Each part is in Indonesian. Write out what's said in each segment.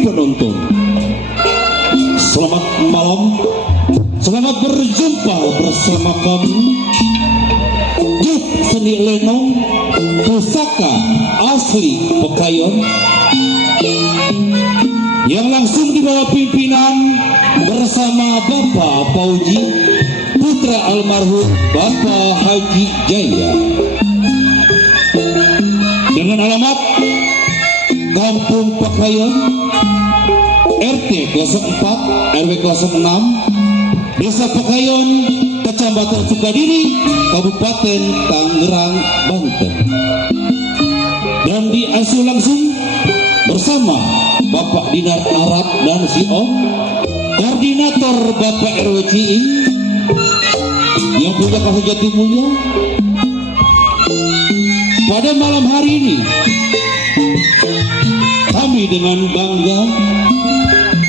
penonton, selamat malam, selamat berjumpa bersama kami Grup Seni Lenong Pusaka Asli Pekayon yang langsung di bawah pimpinan bersama Bapak Pauji, putra almarhum Bapak Haji Jaya, dengan alamat Kampung Pekayon, RT 04 RW 06, Desa Pekayon, Kecamatan Sukadiri, Kabupaten Tangerang, Banten. Dan diasuh langsung bersama Bapak Dinar Arab dan si Om, koordinator Bapak RW Ciing yang punya kasih jati mulia. Pada malam hari ini kami dengan bangga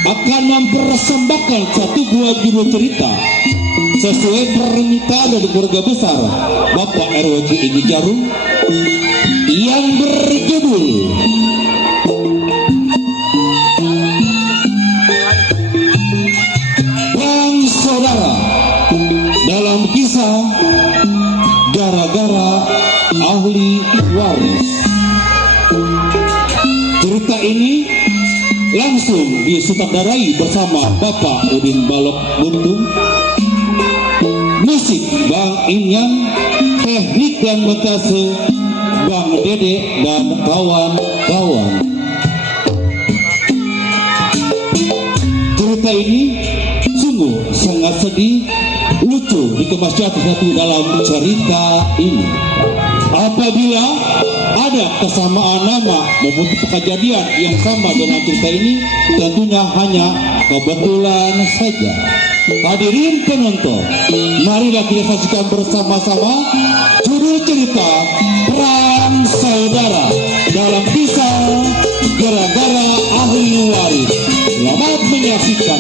akan mempersembahkan satu buah judul cerita sesuai permintaan dari keluarga besar Bapak RW Ciing Jarum yang berjudul Perang Saudara dalam kisah Gara-gara Ahli Waris. Cerita ini langsung disutradarai bersama Bapak Udin Balok Buntung, musik Bang Inyang, teknik dan montase Bang Dede dan kawan-kawan. Cerita ini sungguh sangat sedih, lucu dikemas satu dalam cerita ini. Apabila ada kesamaan nama maupun kejadian yang sama dengan cerita ini, tentunya hanya kebetulan saja. Hadirin penonton, marilah kita saksikan bersama-sama judul cerita Perang Saudara dalam kisah Gara-gara Ahli Waris. Selamat menyaksikan.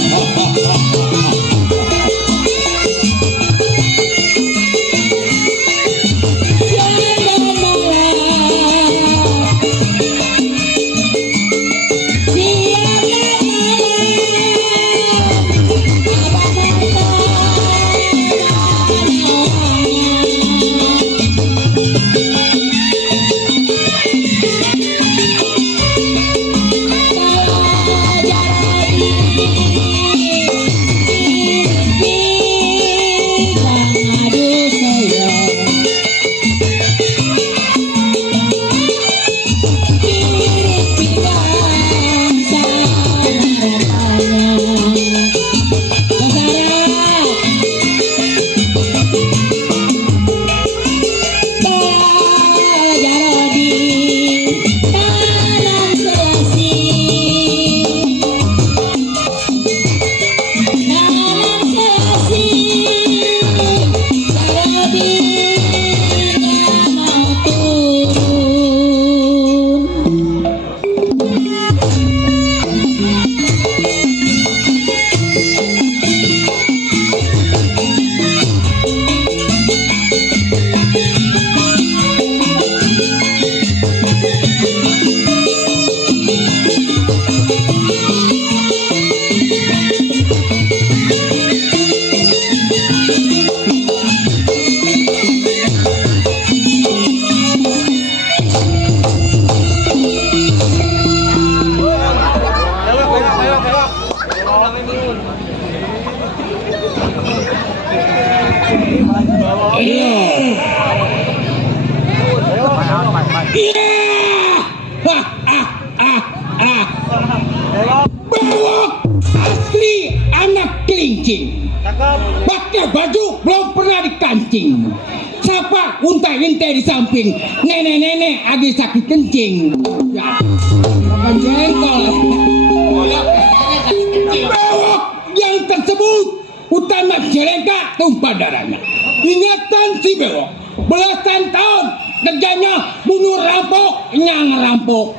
Bawa asli anak kelincing, pakai baju belum pernah dikancing, siapa untai-untai di samping, nenek-nenek lagi sakit kencing. Ya, makan jengkol. Bawa yang tersebut utama jeleka tumpah darahnya. Ingatan si Bewok, belasan tahun kerjanya bunuh rampok, nyang rampok.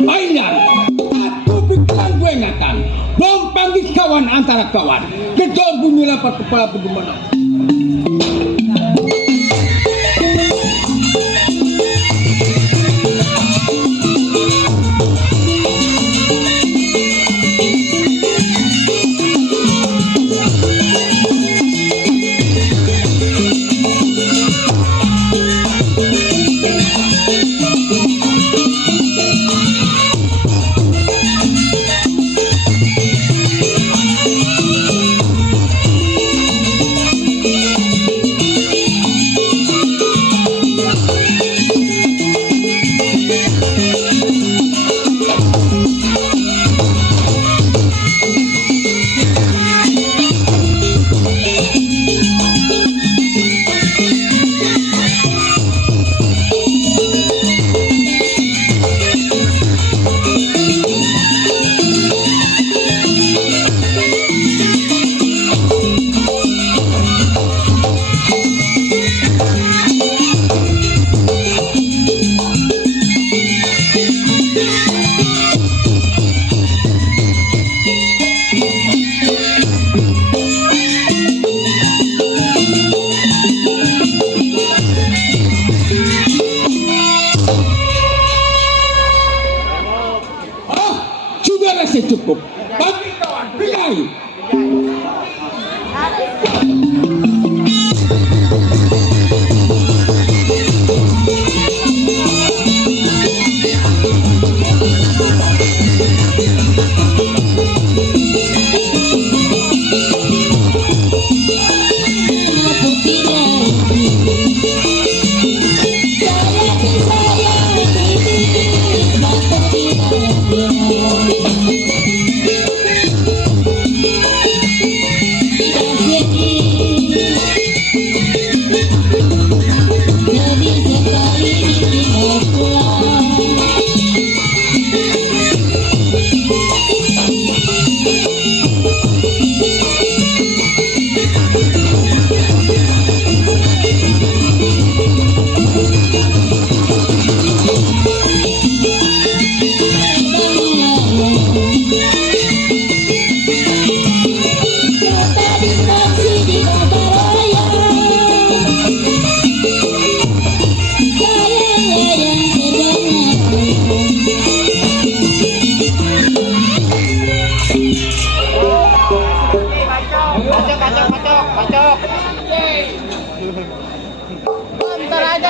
Mainan, aku pikiran gue ingatan. Belum panggil kawan antara kawan, kejar bunyi lapat kepala bagaimana.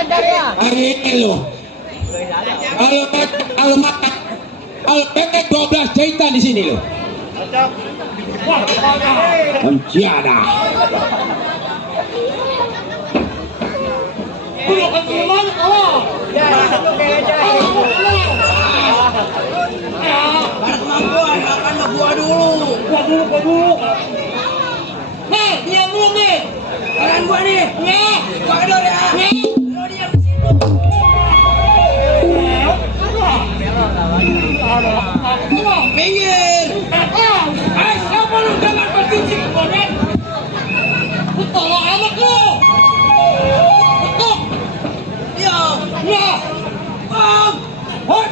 Hari ini lo. Kalau makan, kalau pengen 12 jahitan di sini lo. Tiada. Kemampuan makan gua dulu. Nih, diam dulu nih. Makan gua nih. Nih, gua dulu ya. Lo diam di situ. Minggir. Siapa lu jangan bertinju konek? Tolong anak lu. Betul. Diam. Ya. Bang. Hoi.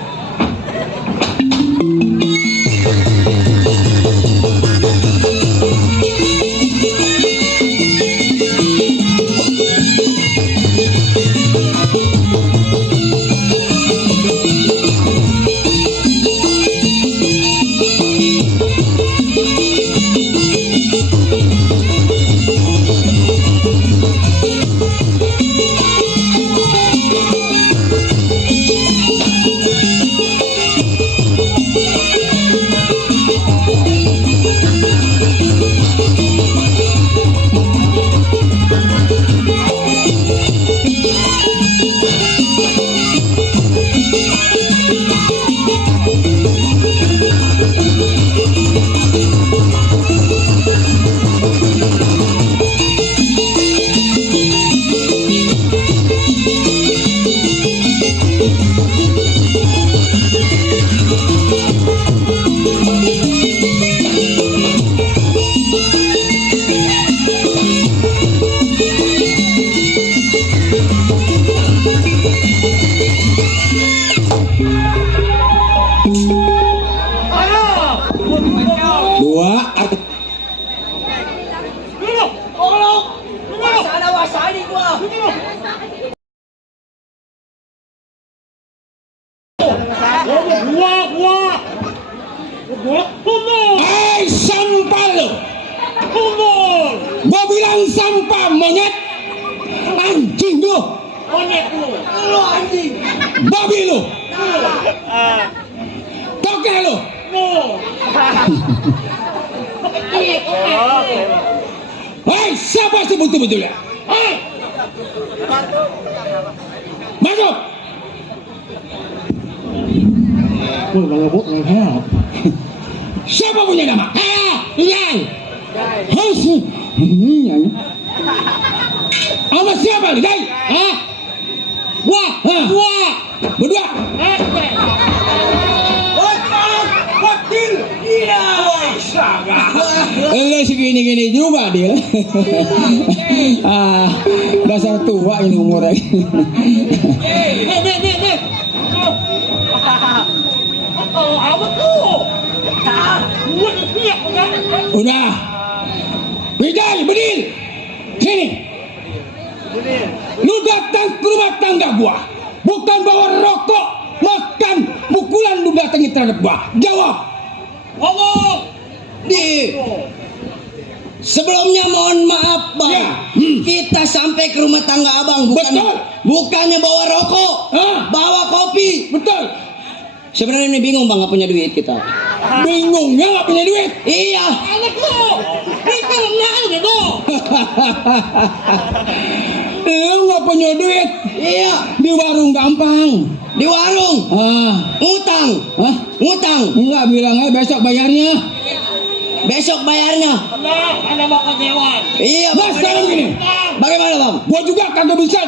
Wasani gua. Hai sampah lo. Gua bilang sampah monyet. Anjing lu. Monyet lu. Lu anjing. Babi lu. Toke lu. Hei, siapa sebut-sebutnya? Hei, masuk. Siapa punya nama? Ian. Ian. Sama siapa lu? Jai? Gua. Berdua. Wakil. Iya. Lu segini-gini juga dia. Dasar tua ini umurnya. Nih. Oh, awak lu. Udah. Bidai, Bedil. Sini. Lu datang ke rumah tangga gua. Bukan bawa rokok, makan, pukulan lu datangi terhadap gua. Jawab. Ngomong. Sebelumnya mohon maaf bang, Ya. Kita sampai ke rumah tangga abang Betul. bukannya bawa rokok, bawa kopi. Betul. Sebenarnya ini bingung bang, nggak punya duit kita. Bingungnya nggak punya duit. Iya. Anak lu, kita nggak gitu. Lu nggak punya duit. Iya. Di warung gampang. Di warung. Ngutang. Ngutang. Enggak, bilangnya besok bayarnya. Besok bayarnya. Ada mau kejewan. Iya. Nah sekarang gini. Bagaimana bang? Gua juga kagak bisa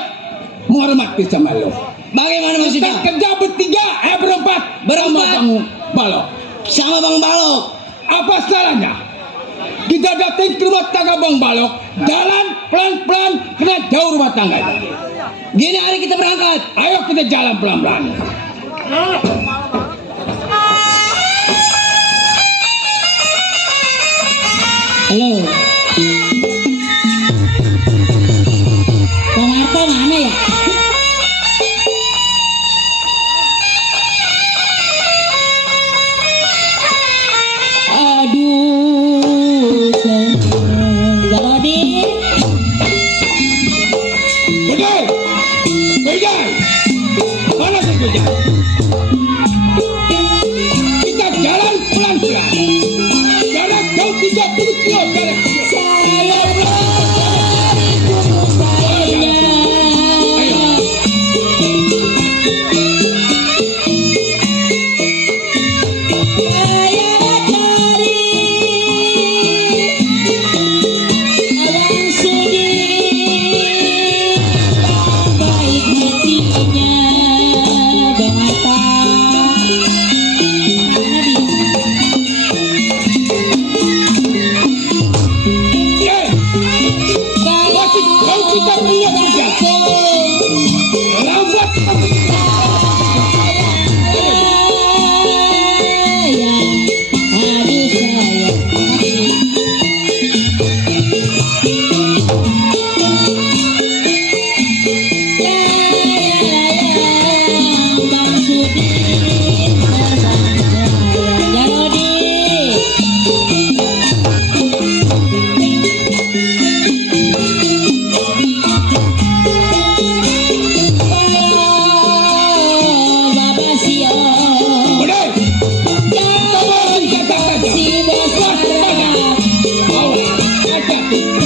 menghormati sama lu. Bagaimana Kita maksudnya? kerja bertiga, berempat. Berempat. Sama Bang Balok. Sama bang Balok. Apa salahnya? Kita datang ke rumah tangga Bang Balok, jalan pelan-pelan karena jauh rumah tangga. Gini hari kita berangkat. Ayo kita jalan pelan-pelan. Halo. Bang Arto mana ya? Aduh, sayang. Galodi. Bidai,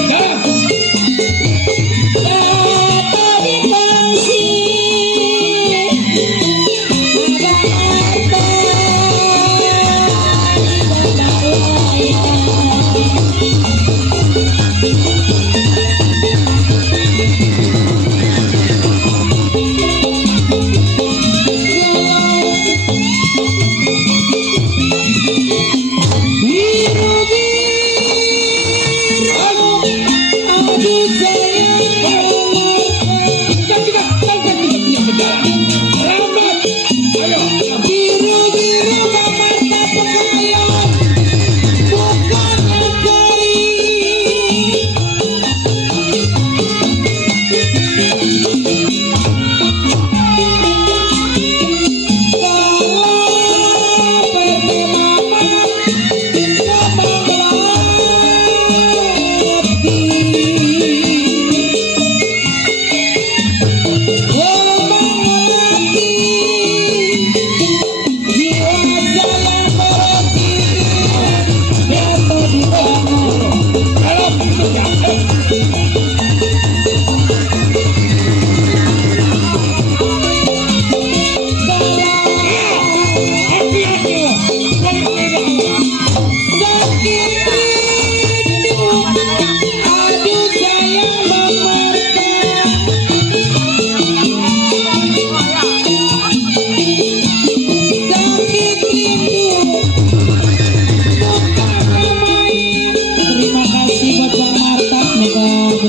Jalan. Jatuh di kongsi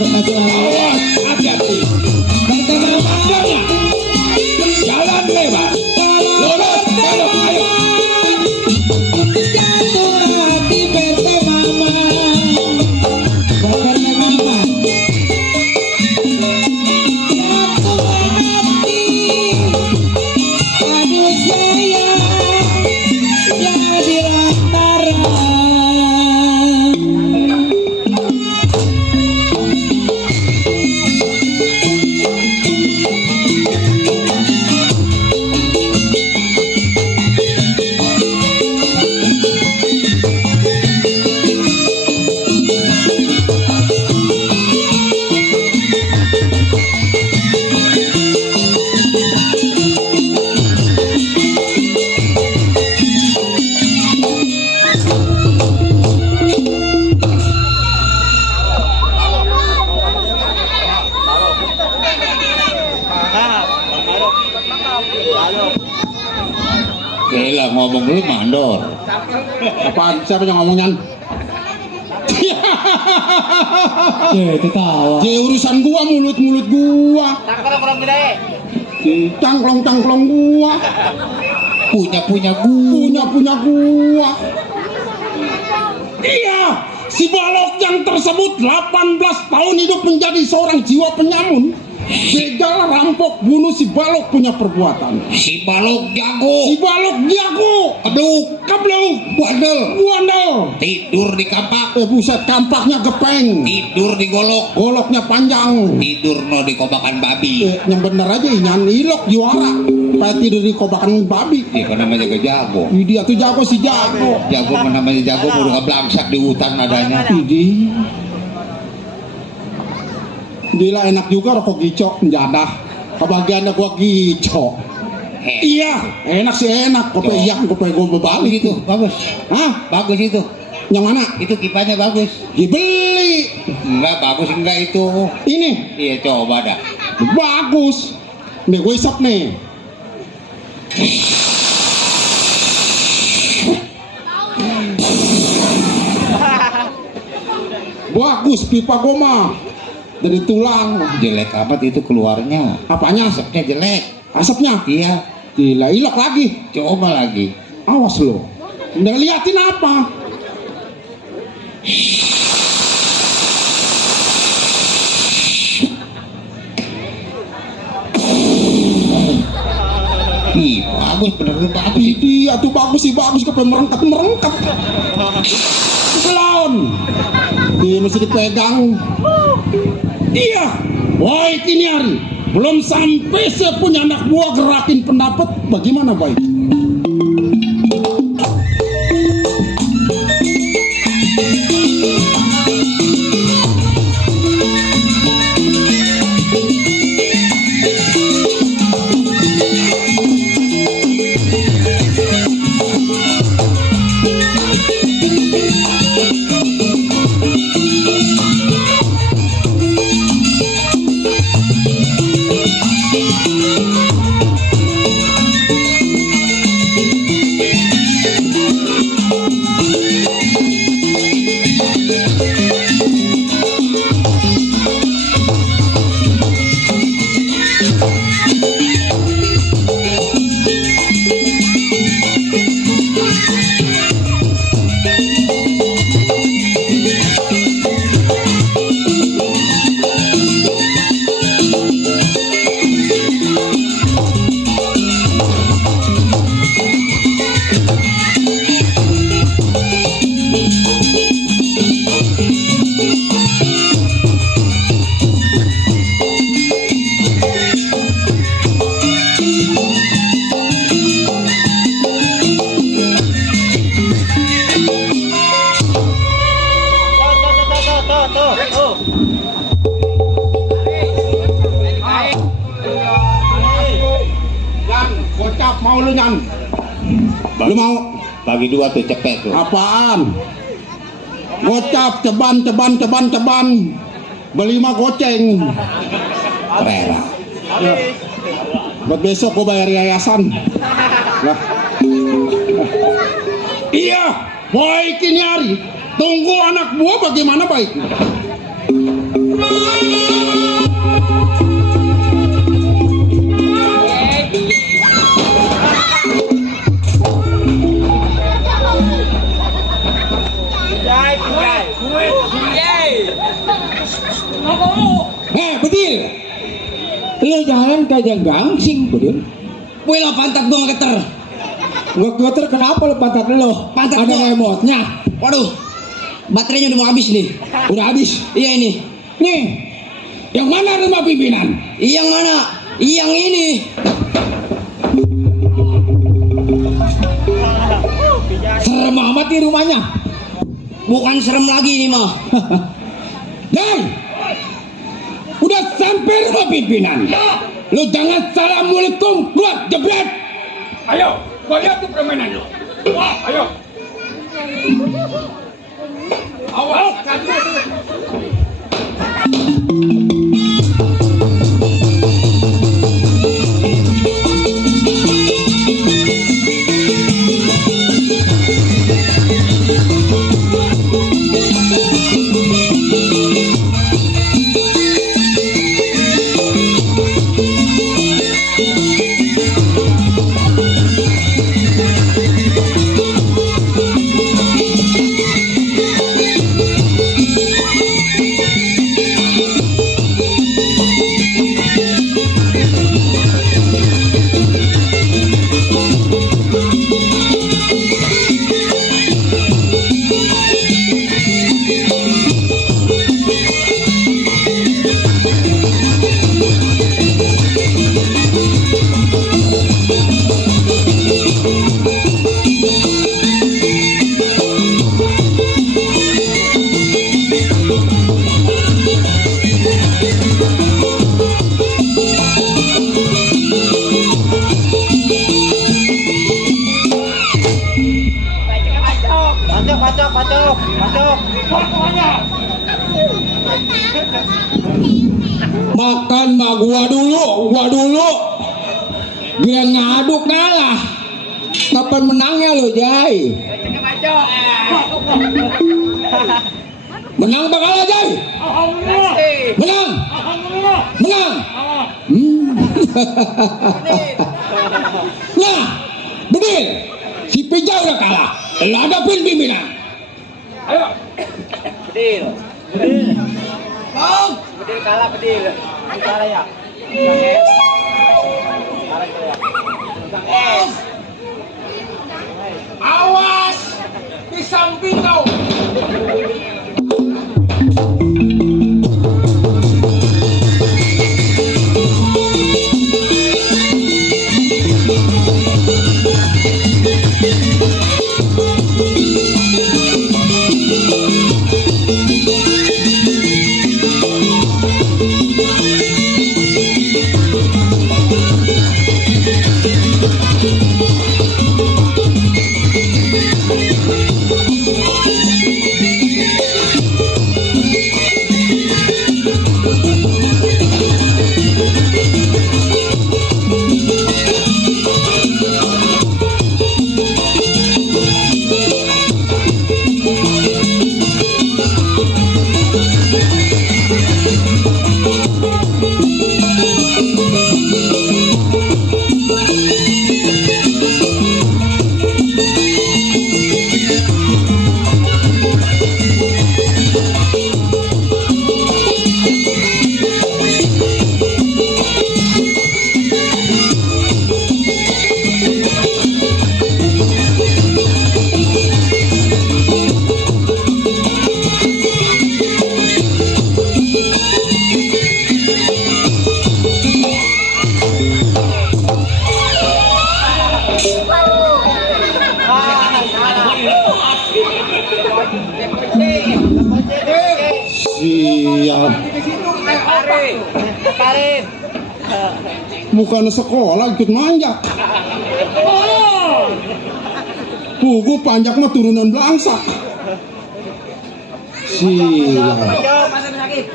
ada Awas, hati-hati. Pertamanya, jalan lebar. Lurus, belok, ayo. Gila ngomong lu mandor. Apaan? Siapa yang ngomongnya? Ketawa. Jadi urusan gua, mulut gua. Cangklong gua. Punya Punya gua. Iya, si balok yang tersebut 18 tahun hidup menjadi seorang jiwa penyamun. Jegal, rampok, bunuh si balok punya perbuatan. Si balok jago. Si balok jago. Kebluk, buandel. Tidur di kampak. Buset, kampaknya gepeng. Tidur di golok. Goloknya panjang. Tidur no di kobakan babi. Yang bener aja inyan ilok juara. Kayak tidur di kobakan babi. Iya kan namanya jago. Dia tuh jago si jago. Jago kan namanya jago udah ngeblangsak di hutan adanya. Idi. Gila enak juga rokok gicok menjadah. Kebagiannya gua gicok. Iya, enak sih enak. Kopi yang kopi gua berbalik Itu bagus. Hah? Bagus itu. Yang mana? Itu kipannya bagus. Dibeli. Enggak bagus enggak itu. Ini Iya coba dah. bagus. Nih gue isap nih. Bagus pipa gua mah. Dari tulang. Jelek amat itu keluarnya. Apanya? Asapnya jelek. Asapnya? Iya. Gila, ilok lagi. Coba lagi. Awas lo. Udah liatin apa? Ih, bagus bener bagus. Iya tuh bagus sih bagus ke merengkat. Belum. Dia mesti dipegang. Iya. Baik ini hari. Belum sampai sepunya anak buah gerakin pendapat. Bagaimana baik? Yan, gocap mau lu Yan. Lu mau? Bagi dua tuh cepet tuh. Apaan? Gocap, ceban. Beli mah goceng. Rela. Ya. Buat besok gua bayar yayasan. Lah. Iya, baik ini hari. Tunggu anak buah bagaimana baik. Bedil. Lu jalan kayak gangsing, Bedil. Wih lah pantat gua nggak geter. Nggak geter kenapa lu pantat lu? Pantat ada gua. remote-nya. Waduh, baterainya udah mau habis nih. Udah habis. Iya ini. Nih. Yang mana rumah pimpinan? Yang mana? Yang ini. Serem amat nih rumahnya. Bukan serem lagi ini mah. Dan udah sampai rumah pimpinan. Lu jangan assalamualaikum keluar jebret. Ayo, gua lihat tuh permainan lu. Wah, ayo. Awas. Makan mah gua dulu. Dia ngaduk kalah. Kapan menangnya lo, Jai? Menang apa kalah, Jai? Menang. Nah, Bedil, si Pija udah kalah. Lo hadapin pimpinan. Ayo. Bedil. Bang. Bedil kalah, Bedil. Kalah ya. Awas di samping kau. Sial. Di situ kayak otak. Karin. Bukan sekolah ikut manjak. Oh. Gue panjak mah turunan belangsak. Sial. Masa sakit.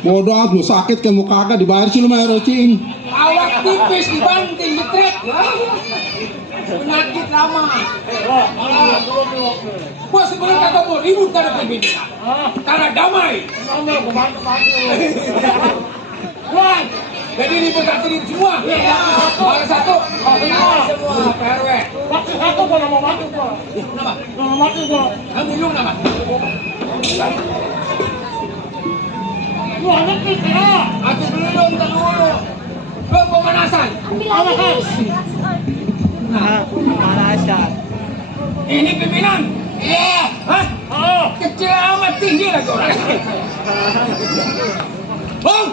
Bodoh amat lu sakit kayak mau kagak dibayar sih lu bayar cing. Awak tipis dibanting jetrek. Penyakit lama. Gua sebelum kata mau ribut karena perbedaan. Karena damai. Wah, jadi ribut hati semua. Baru satu. Semua PRW. Waktu satu gua mau mati gua. Kenapa? Mau mati gua. Kamu lu kenapa? Lu anak kita. Aku belum dulu. Belum pemanasan. Pemanasan. Ini pimpinan. Iya. Hah? Oh. Kecil amat tinggi lagi orang. Bang.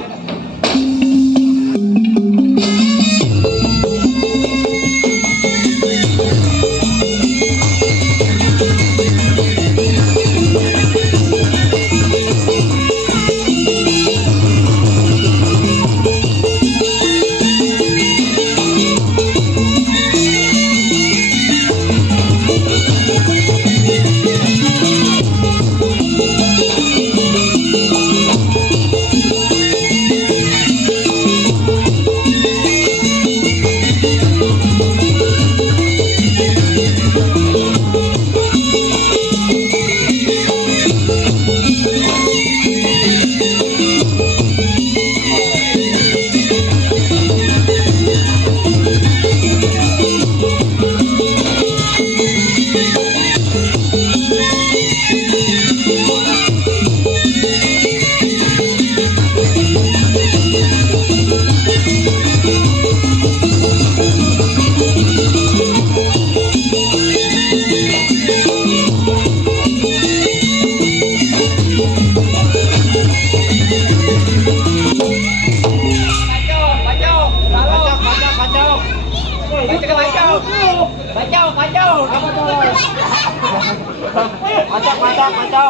Kacau.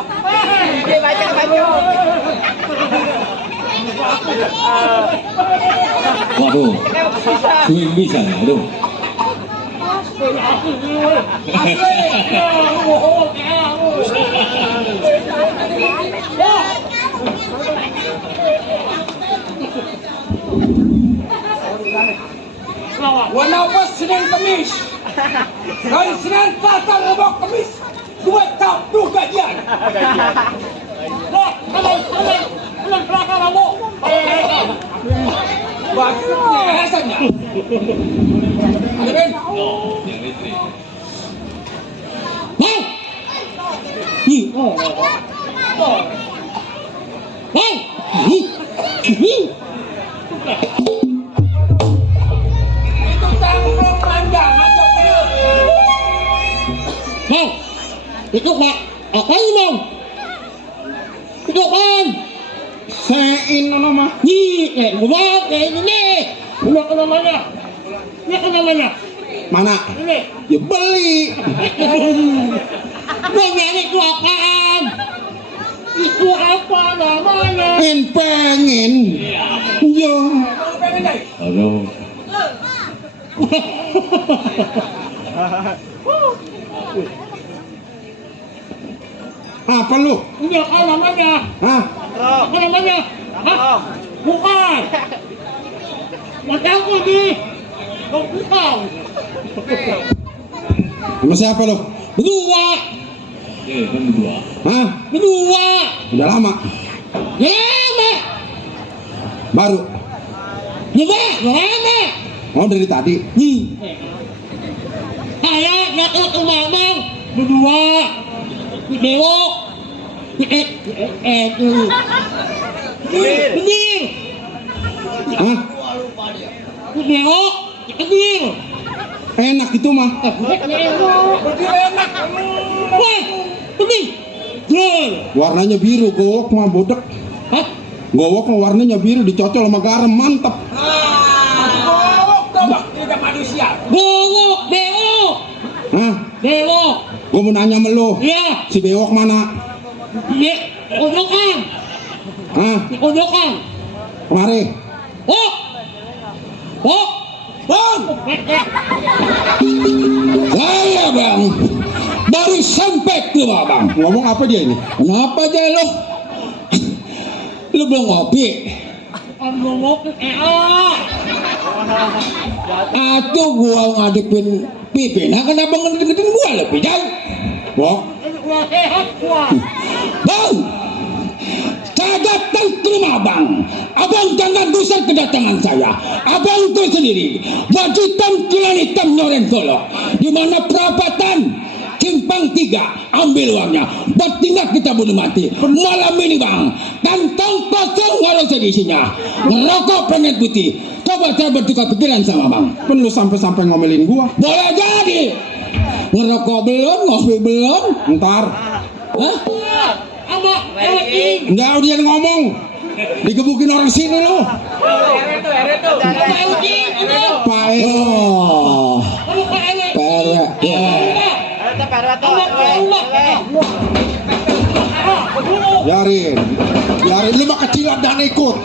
Ini kacau. Waduh, swing bisa ya, aduh. Kenapa Senin Kemis? Dari Senin Selasa Rabu Kemis 2 tahun 2 gajian. Senin Selasa Rabu. Maksudnya rasanya. Ada Ben? Bang! Ih, oh. Bang! Itu tanggung panjang macam bener. Bang! Itu Pak, apa ini Bang? Itu kan? Sein nama. Nih, gua ini. Udah ke namanya. Ini ke namanya. Mana? Ini. Ya beli. Bang nyari itu apaan? Itu apa namanya? Pengen. Ya. Kalau pengen deh. Aduh. Apa lu? Ini apa namanya? Hah? Apa namanya? Hah? Bukan. Macam aku nih. Bukan. Sama siapa lu? Berdua. Kan berdua. Hah? Berdua. Udah lama. Lama. Baru. Lama. Oh dari tadi. Saya nggak ke mama. Berdua. Belok. Bener. Hah? Belok. Bener. Enak itu mah. Wah, bener. Bener. Warnanya biru, gowok mah bodek. Hah? Gowok mah warnanya biru dicocol sama garam, mantep. Gowok tidak manusia. Gowok, bewok. Hah? Bewok. Gua mau nanya sama lu. Iya. Si bewok mana? Ini kodokan. Hah? Kodokan. Kemari. Oh. Oh. Bang! Saya bang baru sampai ke rumah bang. Ngomong apa dia ini? Kenapa aja lo? Lo belum ngopi? Belum ngopi. Atuh gua ngadepin pipi. Nah kenapa ngadepin gua lebih jauh? Wah. Bang! Saya datang ke rumah abang. Abang jangan dusar kedatangan saya. Abang itu sendiri. Baju hitam, celana hitam, nyoren Solo. Di mana perapatan Simpang 3, ambil uangnya. Bertindak kita bunuh mati. Malam ini bang, kantong kosong nggak ada isinya. Ngerokok pengen putih. Coba saya bertukar pikiran sama bang. Perlu sampai-sampai ngomelin gua. Boleh jadi. Ngerokok belum, ngopi belum. Ntar. Hah? Enggak, dia ngomong. Digebukin orang sini lo. Pak Ero. Oh. Pere. Ya. Biarin. Biarin lu mah kecilan dan ikut.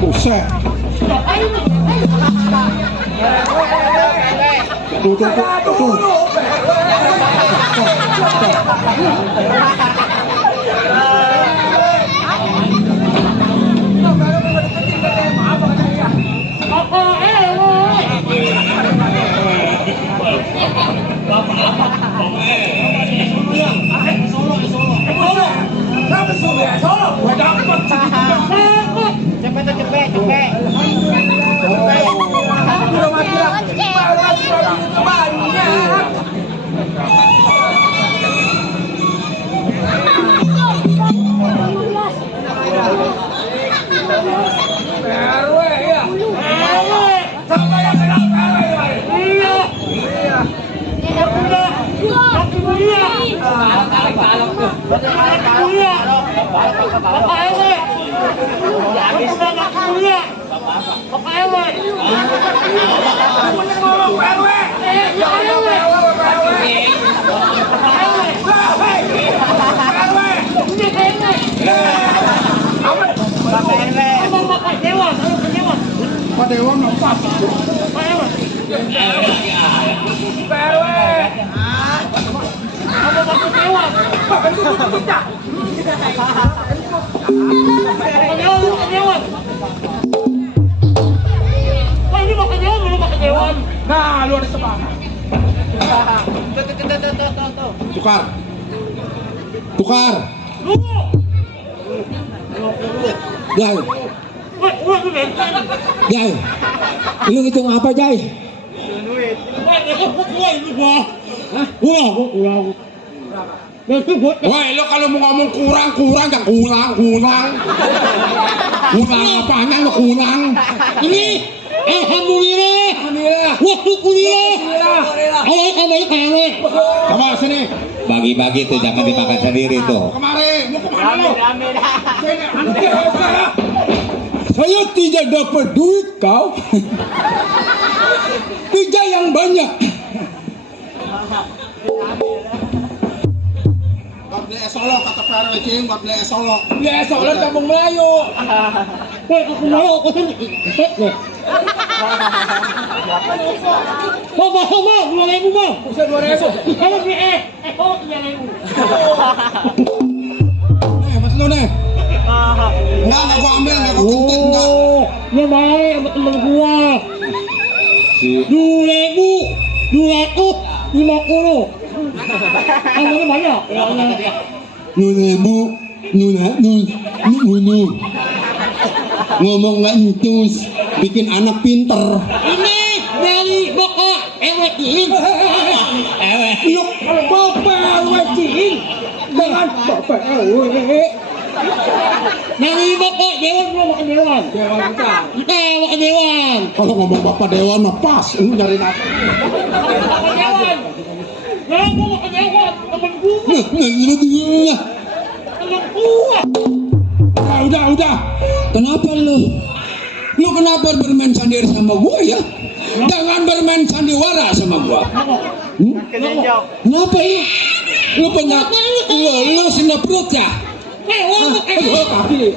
Buset. Tuh. Pak Dewan lepas. Nah, lu ada semangat. Tukar. Tukar. Jai. Jai. Lu hitung apa Jai? Woi, lo kalau mau ngomong kurang jangan kurang. Kurang apanya lo kurang? Ini alhamdulillah. Waktu kuliah. Ayo kembali kawe. Coba sini. Bagi-bagi tuh, jangan dimakan sendiri tuh. Kemari, mau kemana lo? Sini, aneh saya. Saya tidak dapat duit kau. Kerja yang banyak. Buat beli es Solo kata Pak RW Cing, buat beli es Solo. Ya soalnya kampung Melayu. Woi, aku mau aku sini. Coba 2.000 bang. Usah 2.000. Kalau beli oh 3.000. Nih, mas lo nih. Enggak gua ambil, enggak gua kuntit, enggak. Ya baik sama temen gua. 2.250. Anggarnya banyak. Ngomong nggak entus, bikin anak pinter. Ini dari Bapak Ewetin. Yuk, Bapak Wajin. Jangan Bapak Dari Bapak Dewan belum makan Dewan. Dewan kita. Kita makan Dewan. Kalau ngomong Bapak Dewan mah pas, lu nyari apa? Makan Dewan. Kalau gua makan Dewan, temen gua. Temen gua. Udah. Kenapa lu? Lu kenapa bermain sendiri sama gua ya? Jangan bermain sandiwara sama gua. Kenapa ya? Lu penyak, lu senda perut ya? Kaki.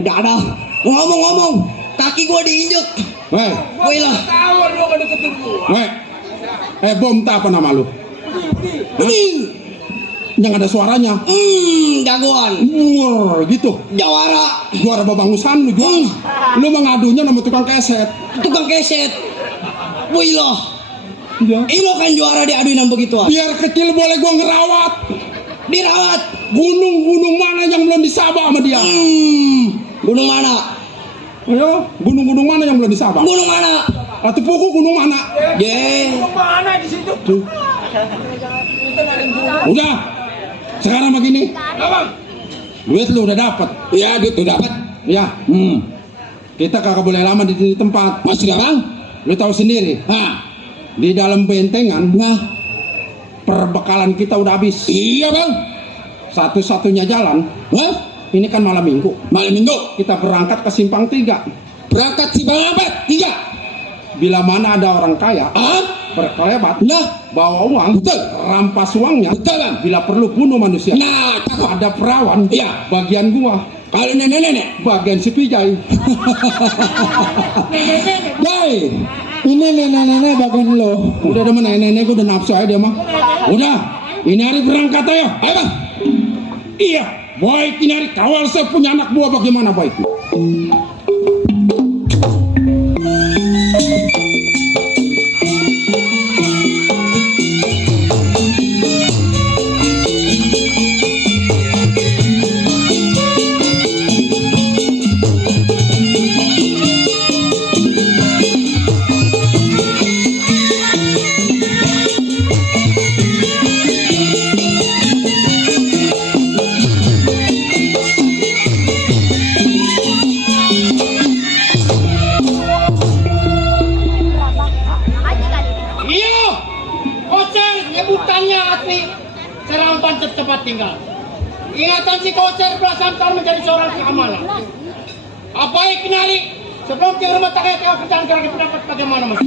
Udah ada. Ngomong-ngomong, kaki gua diinjek. Weh, Woi lah. weh. Bom tak apa nama lu? Yang ada suaranya. Jagoan. Gitu. Jawara. Juara babangusan lu jual. Lu mengadunya nama tukang keset. Tukang keset. Woi lah. Ya. Ilo kan juara diaduin yang begituan. Biar kecil boleh gua ngerawat. Dirawat. Gunung-gunung mana yang belum disabak sama dia? Gunung mana? Ayo, gunung-gunung mana yang belum disabak? Gunung mana? Atau pokok gunung mana? Ye. Mana di situ? Tuh. Udah. Sekarang begini. Abang. Duit lu udah dapat. Iya, duit tuh dapat. Ya. Kita kagak boleh lama di tempat. Mas sekarang? Lu tahu sendiri. Di dalam bentengan. Perbekalan kita udah habis. Iya, Bang. Satu-satunya jalan. Ini kan malam minggu. Malam minggu Kita berangkat ke Simpang 3. berangkat si Bang Abad 3. Bila mana ada orang kaya berkelebat, bawa uang, Betul. rampas uangnya. Betul, Bang. Bila perlu bunuh manusia. Nah, cakep. Ada perawan. Iya. Bagian gua. Kalau nenek-nenek, Bagian si Pijay. Jai, ini nenek-nenek bagian lo. Udah demen nenek gua udah nafsu aja dia mah. Udah. Ini hari berangkat ayo. Ayo, Bang. Iya. Baik ini hari kawal saya punya anak buah bagaimana baik. Iya. Kocer nyebutannya asli. Serampan cepat tinggal. Ingatan si Kocer belasan tahun menjadi seorang keamanan. Apa yang kenali? Sebelum ke rumah tangga kau kerjaan kira pendapat bagaimana mas?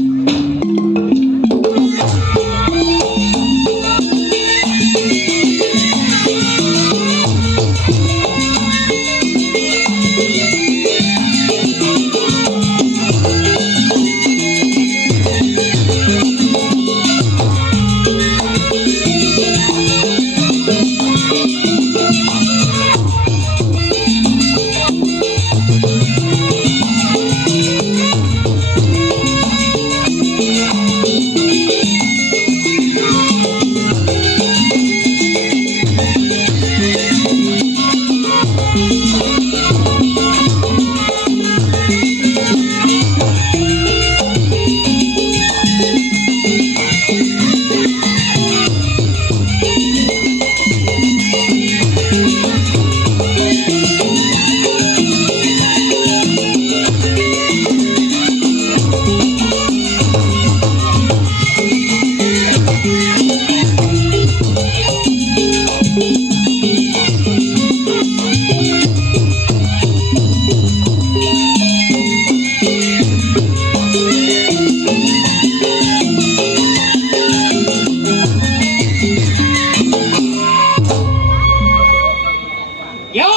Ya,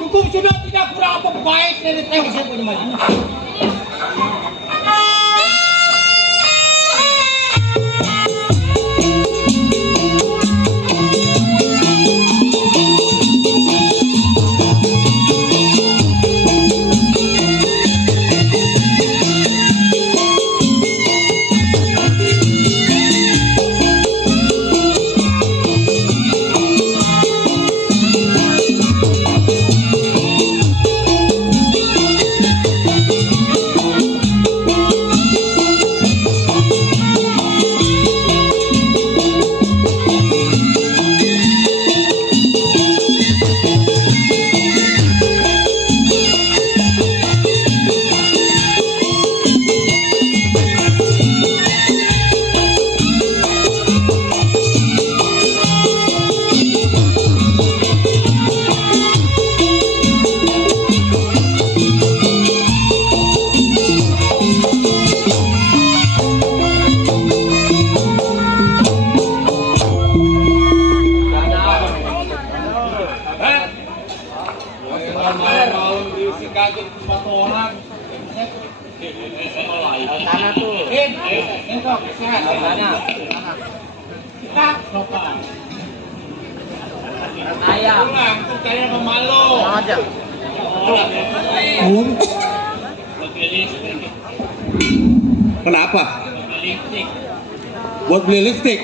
cukup sudah tidak kurang apa baik dari tengok saya punya maju. Kaya pemalu. Kenapa? Buat beli lipstick.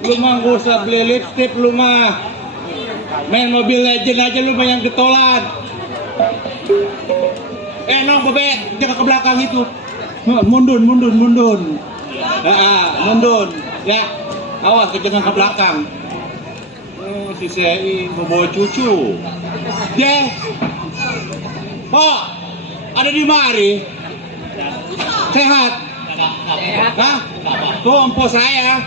Lu mah gak usah beli lipstick lu mah. Main Mobile Legend aja lu banyak getolan. Nong bebek, jangan ke belakang itu. Mundun. Mundun. Ya. Awas jangan ke belakang. Si Sei mau bawa cucu. Pak, ada di mari. Sehat? Hah? Tuh empo saya.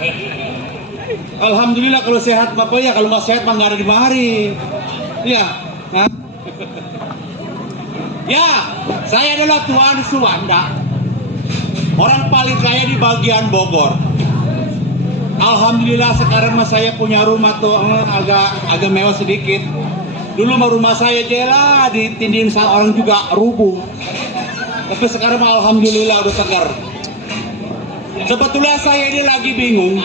Alhamdulillah kalau sehat Bapak ya, kalau nggak sehat mah nggak ada di mari. Iya. Hah? Ya, saya adalah Tuan Suwanda. Orang paling kaya di bagian Bogor. Alhamdulillah sekarang mah saya punya rumah tuh agak mewah sedikit. Dulu mah rumah saya jela ditindihin sama orang juga rubuh. Tapi sekarang mah alhamdulillah udah segar. Sebetulnya saya ini lagi bingung.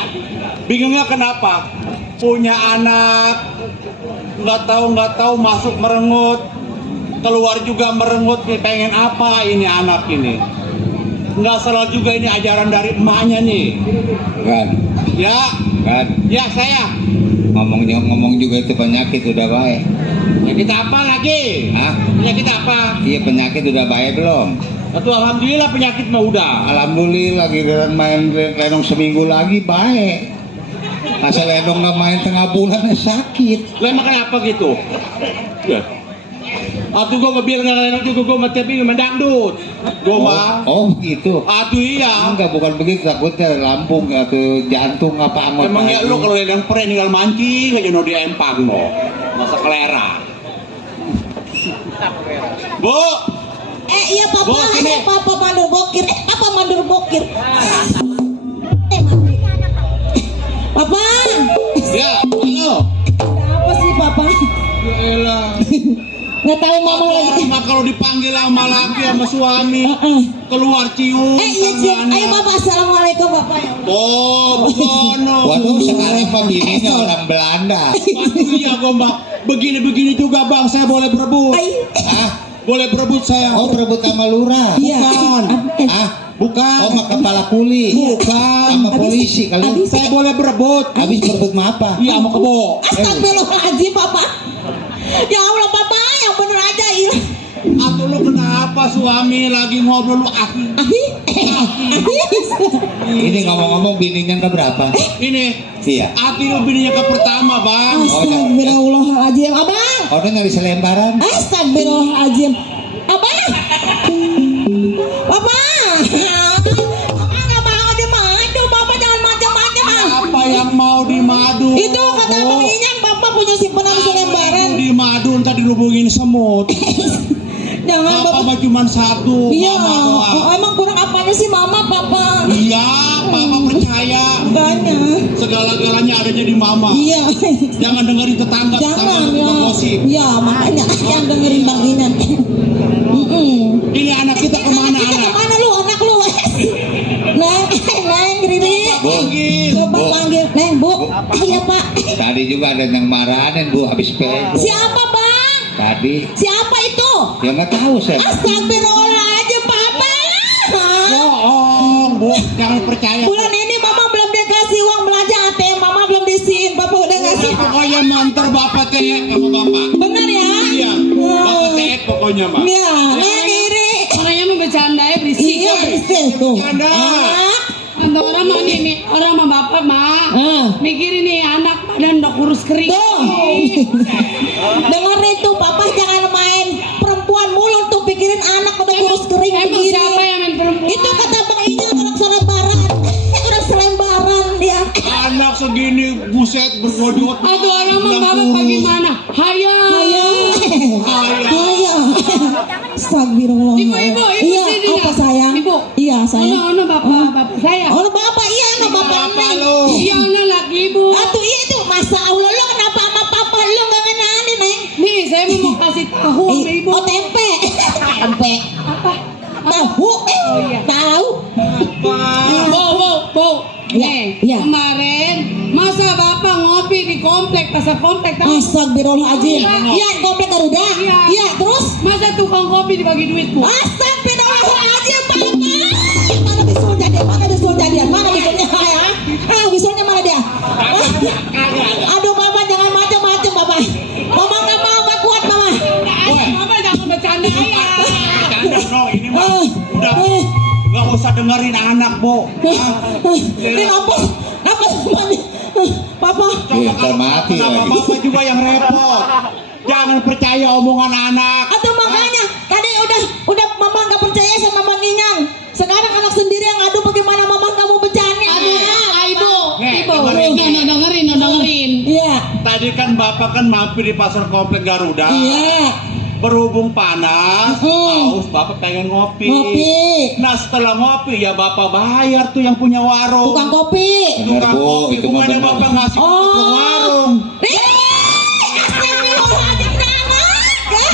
Bingungnya kenapa? Punya anak nggak tahu masuk merengut, keluar juga merengut. Nih pengen apa ini anak ini? Nggak salah juga ini ajaran dari emaknya nih. Kan, Ya saya. ngomong juga itu penyakit udah baik. Penyakit apa lagi? Hah? Penyakit apa? Iya, penyakit udah baik belum? Itu alhamdulillah penyakit mah udah. Alhamdulillah giliran main lenong seminggu lagi baik. Masa lenong nggak main tengah bulan sakit. Lah emang kenapa gitu? Ya. Atuh gua biar nggak juga gua mati tapi mendangdut. Gua mah. Oh gitu. Atuh iya. Enggak, bukan begitu, takutnya lambung atau jantung apa anggota. Emang ya lu kalau yang pre tinggal mancing aja no di empang no. Masa kelera. Bu, Iya papa, Bos, ini. papa mandur bokir. Papa mandur bokir. Papa, ya, halo. apa sih papa? Yaelah. Nggak tahu mama lagi. Mama kalau dipanggil sama laki sama suami keluar cium. Iya cium. tangannya. Ayo papa, assalamualaikum papa. Oh, begono. Waduh, sekarang pembininya orang Belanda. Waduh, iya gua mbak. Begini-begini juga bang, saya boleh berebut. Hah? Boleh berebut saya. Oh, berebut sama lurah? Iya. Bukan. Hah? Bukan. Oh, sama kepala kuli? Bukan. Sama polisi kali? Saya boleh berebut. Habis berebut sama apa? Iya sama kebo. Astagfirullahaladzim papa. Ya Allah papa, yang bener aja ya. Atau lu kenapa suami lagi ngobrol lu Ini ngomong-ngomong bininya ke berapa? Ini. Iya. Aki lu bininya ke pertama bang. Astagfirullahaladzim abang. Oh, dia nyari selembaran? Astagfirullahaladzim abang. Papa. Papa nggak mau dimadu. Papa jangan macam-macam. Apa yang mau dimadu? Itu kata Bang Inyan, papa punya simpanan selembaran. Di madu ntar dilubungin semut. Jangan Papa papa. mah cuma satu. Iya, Mama doang. oh, emang kurang apanya sih mama papa? Iya, Papa percaya. Enggaknya. Segala-galanya adanya di Mama. Iya. Jangan dengerin tetangga. Jangan tetangga ya. gosip. Iya, makanya yang dengerin Bang Inan. Ini anak kita kemana Kita anak? kemana lu, anak lu? Neng, Riri. Panggil. Coba Bu. panggil, Neng, Bu. Iya, Pak. Tadi juga ada yang marahin, Bu, habis pego. Siapa, Bang? Tadi, Siapa itu? ya nggak tahu saya. Astagfirullahaladzim, Papa. Bohong, Bu. Jangan percaya. Bulan ini Mama belum dikasih uang belanja ATM, Mama belum disiin, Papa udah ngasih. Pokoknya manter Bapak teh sama Bapak. Bener ya? Iya. Bapak teh pokoknya mah. Iya, Neng Riri. Orangnya mau bercanda ya berisik. Iya, bersih tuh. Bercanda. Anak. Ada orang mah nih, orang mah bapak mah. Mikir ini anak badan udah kurus kering. Tuh. Dengerin tuh, Papa jangan main perempuan mulu tuh pikirin anak udah kurus kering Emang begini. siapa yang main perempuan? Itu kata Bang Ijan orang selembaran. Orang selembaran dia. Anak segini buset berwujud. Aduh orang mah bapak bagaimana? Hayang. Ayah. Astagfirullah. Ibu, Iya, sini apa ya. sayang? Ibu. Iya, sayang. Ono bapak saya. Oh, bapak iya, anak bapak Apa Neng. lu? Iya ono lagi ibu. Atuh iya tuh, masa Allah lo kenapa sama papa lo gak ngenalin, Neng? Nih saya mau kasih tahu sama ibu. Oh, tempe. Tempe. Apa? Tahu. Oh iya. Bo. Nih, Iya. kemarin masa Bapak ngopi di komplek, pasar komplek tahu? Astagfirullahaladzim. Iya. Iya, komplek Garuda. Iya. Iya, terus? Masa tukang kopi dibagi duit, Bu? Astagfirullahaladzim, Bapak. Mana bisulnya dia? Mana bisulnya dia? Mana bisulnya? Bisulnya mana dia? Aduh, Mama jangan macam-macam, Bapak. Mama nggak mau, nggak kuat, Mama. Mama jangan bercanda ya. No, ini mah udah nggak usah dengerin anak, Bo. Ini apa semuanya? Papa. Kita mati Kenapa lagi. Bapak juga yang repot? Jangan percaya omongan anak. Atau makanya tadi udah Mama nggak percaya sama Mama Inang. Sekarang anak sendiri yang ngadu, bagaimana Mama kamu bercanda? Ibu. Dengerin. Iya. Tadi kan Bapak kan mampir di pasar komplek Garuda. Iya. Berhubung panas, haus, Bapak pengen ngopi. Ngopi. Nah setelah ngopi ya Bapak bayar tuh yang punya warung. Tukang kopi. Bener, Tukang Bu, kopi, itu mah bukannya bener. Bapak ngasih tukang warung. Astagfirullahaladzim,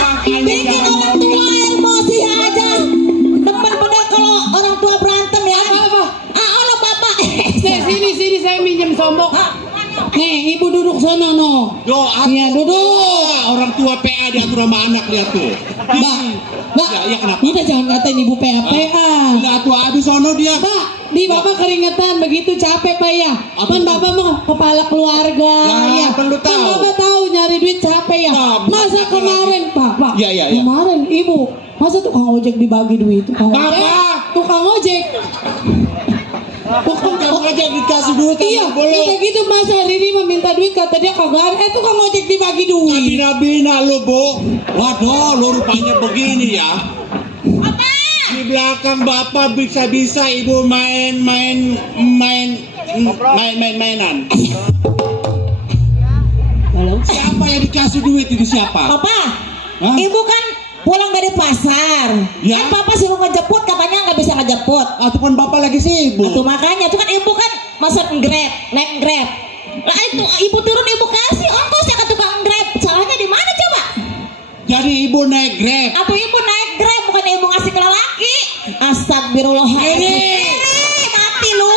Makanya bikin jangan orang tua emosi aja. Demen bener kalau orang tua berantem ya. Allah Bapak. Sini saya minjem sombok. Nih, Ibu duduk sono no. Yo, Iya, duduk. orang tua PA diatur sama anak lihat tuh. Mbak, Ya kenapa? udah jangan katain Ibu PA. Udah tua habis sono dia. Mbak, di Bapak keringetan begitu capek Pak ya. Kan Bapak mah kepala keluarga Nah, ya. kan lu Kan tahu. Bapak tahu nyari duit capek ya. Nah, Masa bukan kemarin Pak. Iya. Kemarin Ibu, masa tukang ojek dibagi duit? Tukang ojek. Tukang aja dikasih duit Iya, udah gitu masa Riri meminta duit kata dia kagak ada. Tukang ojek dibagi duit. Bina-bina lu, Bu. Waduh, lu rupanya begini ya. Di belakang Bapak bisa-bisa Ibu mainan. Siapa yang dikasih duit ini siapa? Papa, Hah? Ibu kan pulang dari pasar. Ya. Kan Papa suruh ngejemput, katanya nggak bisa ngejemput. Ataupun Bapak lagi sibuk. Itu makanya, itu kan Ibu kan mesen Grab, naik Grab. Lah itu Ibu turun, Ibu kasih ongkos ya ke tukang Grab. Salahnya di mana coba? Jadi Ibu naik Grab. Atau Ibu naik Grab, bukan Ibu ngasih ke lelaki. Astagfirullahaladzim. Mati lu.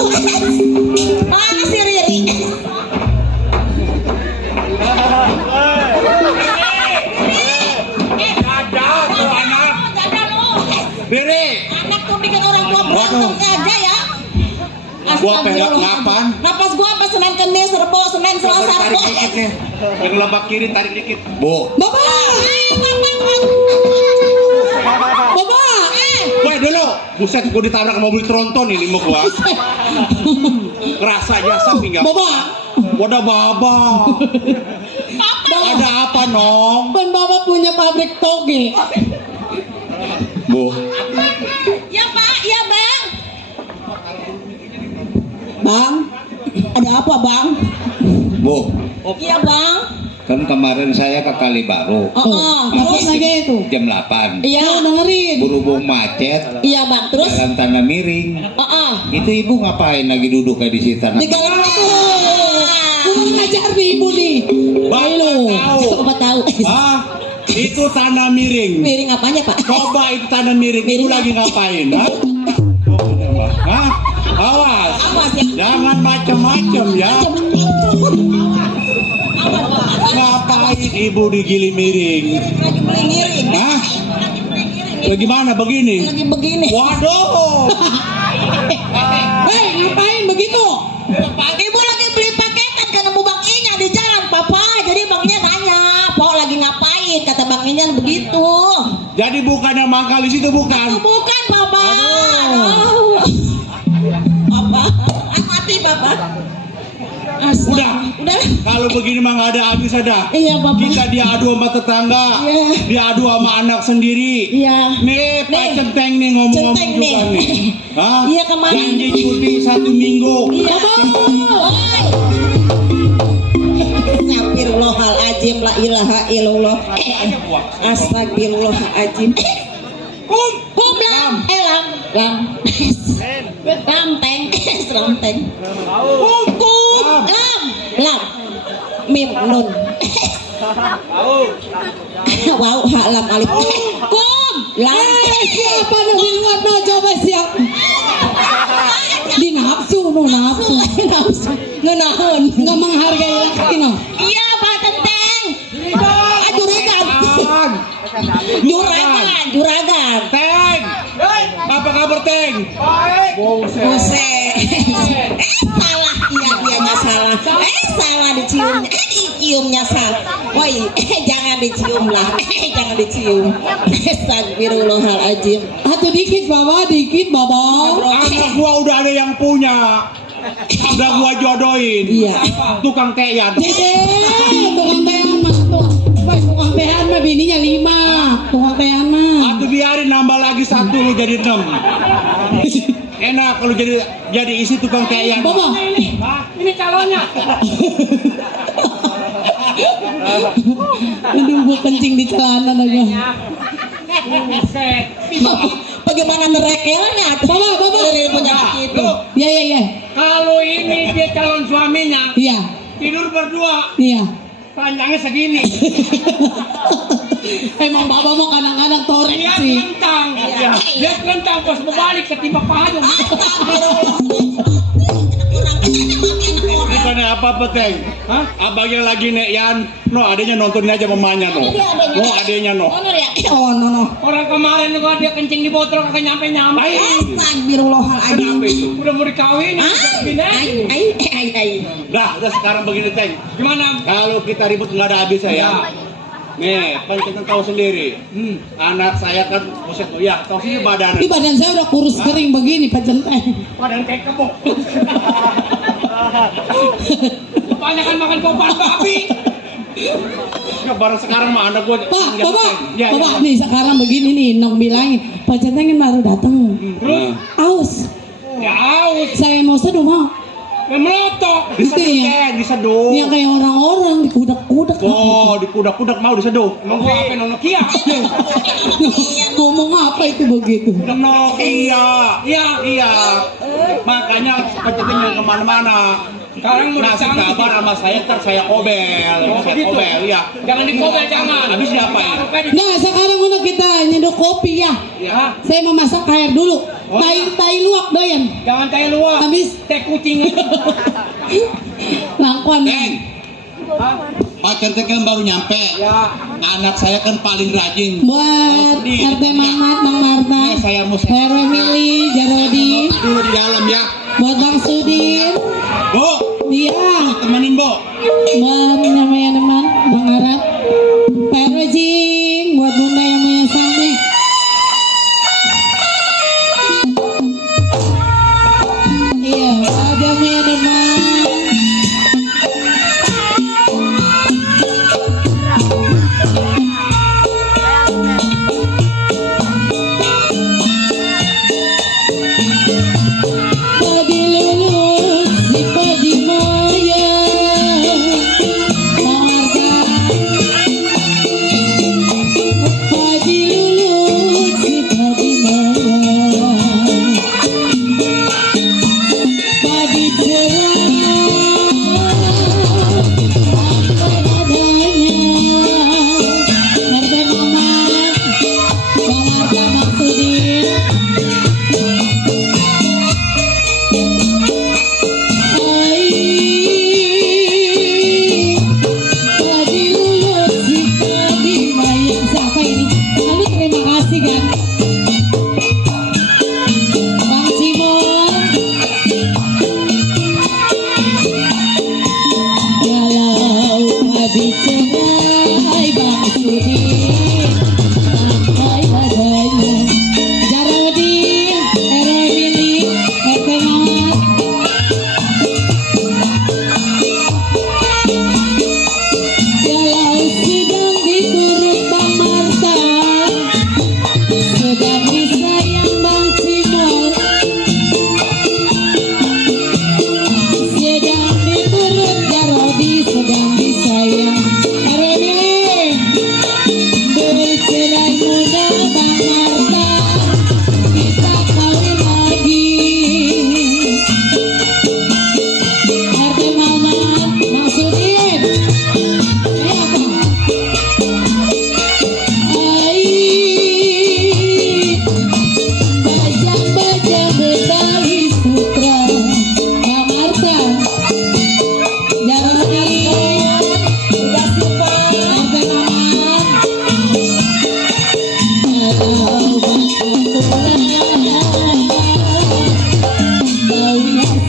Mana si Riri? Riri, Anak tuh bikin orang tua berantem aja ya. gua pengen kapan? Napas gua apa Senin Kamis, Rebo, Senin, Selasa, Tarik Rebo. dikit nih. Yang lembak kiri tarik dikit. Bu, Bapak. Woi dulu, buset gua ditabrak mobil tronton ini mau gua. Kerasa aja samping enggak. Bapak. Wadah baba. Ada apa nong? Kan Bapak punya pabrik toge. Bu, Ya Pak, ya Bang. Bang, ada apa Bang? Bu, Iya Bang. kan kemarin saya ke Kalibaru Terus lagi itu. jam 8. Iya. Dengerin. Berhubung macet, Iya Bang. Terus? jalan tanah miring. Itu ibu ngapain lagi duduk kayak di situ? Di galang itu. Kurang ngajar nih Ibu nih. Tahu. Coba tahu. Ah, itu tanah miring. Miring apanya Pak? Coba itu tanah miring. Ibu lagi ngapain? Hah? Awas. Awas ya. Jangan macam-macam ya. Ngapain ibu digili miring? Lagi beli miring. Hah? Lagi beli miring. Bagaimana begini? Lagi begini. Waduh. Hei, ngapain begitu? Ibu lagi beli paketan karena mau Bang Inya di jalan Papa. Jadi Bang Inya nanya, "Pok lagi ngapain?" Kata Bang Inya begitu. Jadi bukannya mangkal di situ bukan? Bukan Papa. Aduh. Papa, mati Papa. Udah. Udah. Kalau begini mah nggak ada habis ada. Iya Papa. Kita diadu sama tetangga, Iya. diadu sama anak sendiri. Iya. Nih, Pak Nih. Centeng nih ngomong-ngomong Centeng juga nih. nih. Hah? Iya, kemarin. Janji cuti 1 minggu. Iya. Astagfirullahaladzim, la ilaha illallah. Astagfirullahaladzim. Lam. Lam. Mim nun. Wow, lam alif. Kum. Lam. Siapa yang diluar no coba siap? nafsu. Nafsu. Ngenahan. Nggak menghargai laki no. Iya Pak Tenteng. Juragan. Teng, apa kabar Teng? Buset. Salah. Iya dianya salah. Salah diciumnya salah. Woi, jangan dicium lah. Jangan dicium. Astagfirullahaladzim. Atuh dikit Baba. Anak gua udah ada yang punya. Udah gua jodohin. Iya. Tukang teyan. Dede, tukang tehan mah tuh. Woi, tukang tehan mah bininya 5. Tukang tehan mah. Atau biarin nambah lagi 1 lu jadi 6. Enak kalau jadi isi tukang teyan. Baba. Ini calonnya. Aduh, gua kencing di celana aja. Bagaimana merekelnya? Baba. Dari punya begitu. Iya. Kalau ini dia calon suaminya, Iya. tidur berdua, Iya. panjangnya segini. Emang Baba mau kadang-kadang torek Dia sih. kelentang, dia kelentang pas berbalik ketimpa paha. Bukannya apa-apa Teng. Hah? Abangnya lagi nek Yan. No, adanya nontonin aja mamanya no. No, adanya no. Oh, no. Orang kemarin gua dia kencing di botol kagak nyampe. Astagfirullahaladzim. Kenapa itu? Udah mau dikawin. Dah sekarang begini Teng. Gimana? Kalau kita ribut nggak ada habis ya. Nih, kan kita tahu sendiri. Anak saya kan buset ya, tahu sih badan. Di badan saya udah kurus kering begini Pak Centeng. Badan kayak kebok. Banyak kan makan kopan babi. Ya barang sekarang mah anak gua. Pak, Ya, Bapak nih sekarang begini nih, Nok bilangin Pak Centeng kan baru datang. Terus? Aus. Ya aus. Saya mau seduh mau. Ya melotok. Itu ya. Diseduh. Yang kayak orang-orang dikudak-kudak. Oh, dikudak-kudak mau diseduh. Emang gua apa Nokia? Ngomong apa itu begitu? Iya. Makanya pencetin kemana-mana. Sekarang mau Ngasih dicari. kabar sama saya, ntar saya obel. Begitu? Ya. Jangan dikobel, jangan. Habis diapain? Nah sekarang udah kita nyeduh kopi ya. Ya. Saya mau masak air dulu. Tai luak doyan. Jangan kayak luar. Habis Teh kucing. langkuan. Pak Centeng kan baru nyampe. Ya. Anak saya kan paling rajin. Buat RT Mamat, Bang Marta, Ya, saya mau Hero Mili, Jarodi, dulu di dalam ya. buat Bang Sudin, Bu, iya, temenin Bu. buat yang punya teman, Bang Arab, Hero Jing, buat Bunda yang punya sampai. Iya, buat yang punya teman.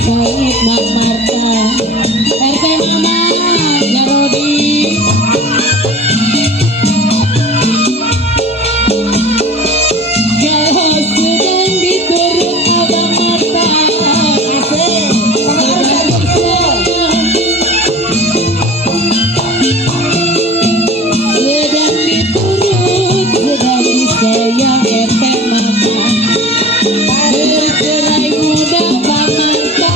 pamit Mak Marta. RT Mama Jarodi. Kalau sedang diturut Abang Marta. Asik. Sedang diturut, sedang disayang RT Mama. Bercerai muda Bang Marta.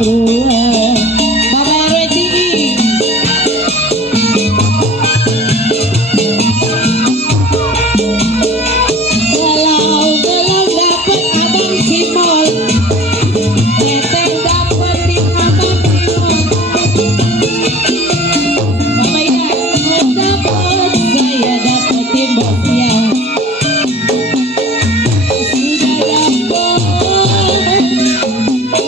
ruang. Bapak Reti. Galau dapet abang cimol, teteh dapetin abang cimol. Mama Ida dapet, saya dapetin bosnya. Sudah dapet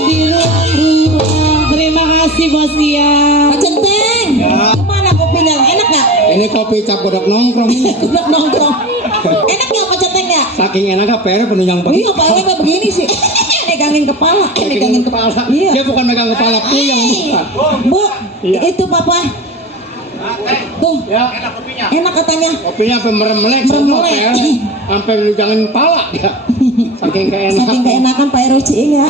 di ruang-ruang. Terima kasih bosnya. Pak Centeng, gimana kopinya? Enak nggak? Ini kopi cap godok nongkrong. Udah nongkrong. Enak nggak Pak Centeng ya? Saking enaknya PR penunjang begini. Iya, Pak Ewe begini sih. Megangin kepala, megangin kepala. Iya. Dia bukan megang kepala puyeng, bukan. Bu, Iya. itu papa. Tuh, Ya, enak katanya. kopinya sampai merem-melek Merem-melek. semua PR. Sampai jangan kepala dia. Saking keenakan. Saking keenakan Pak Eroci ya.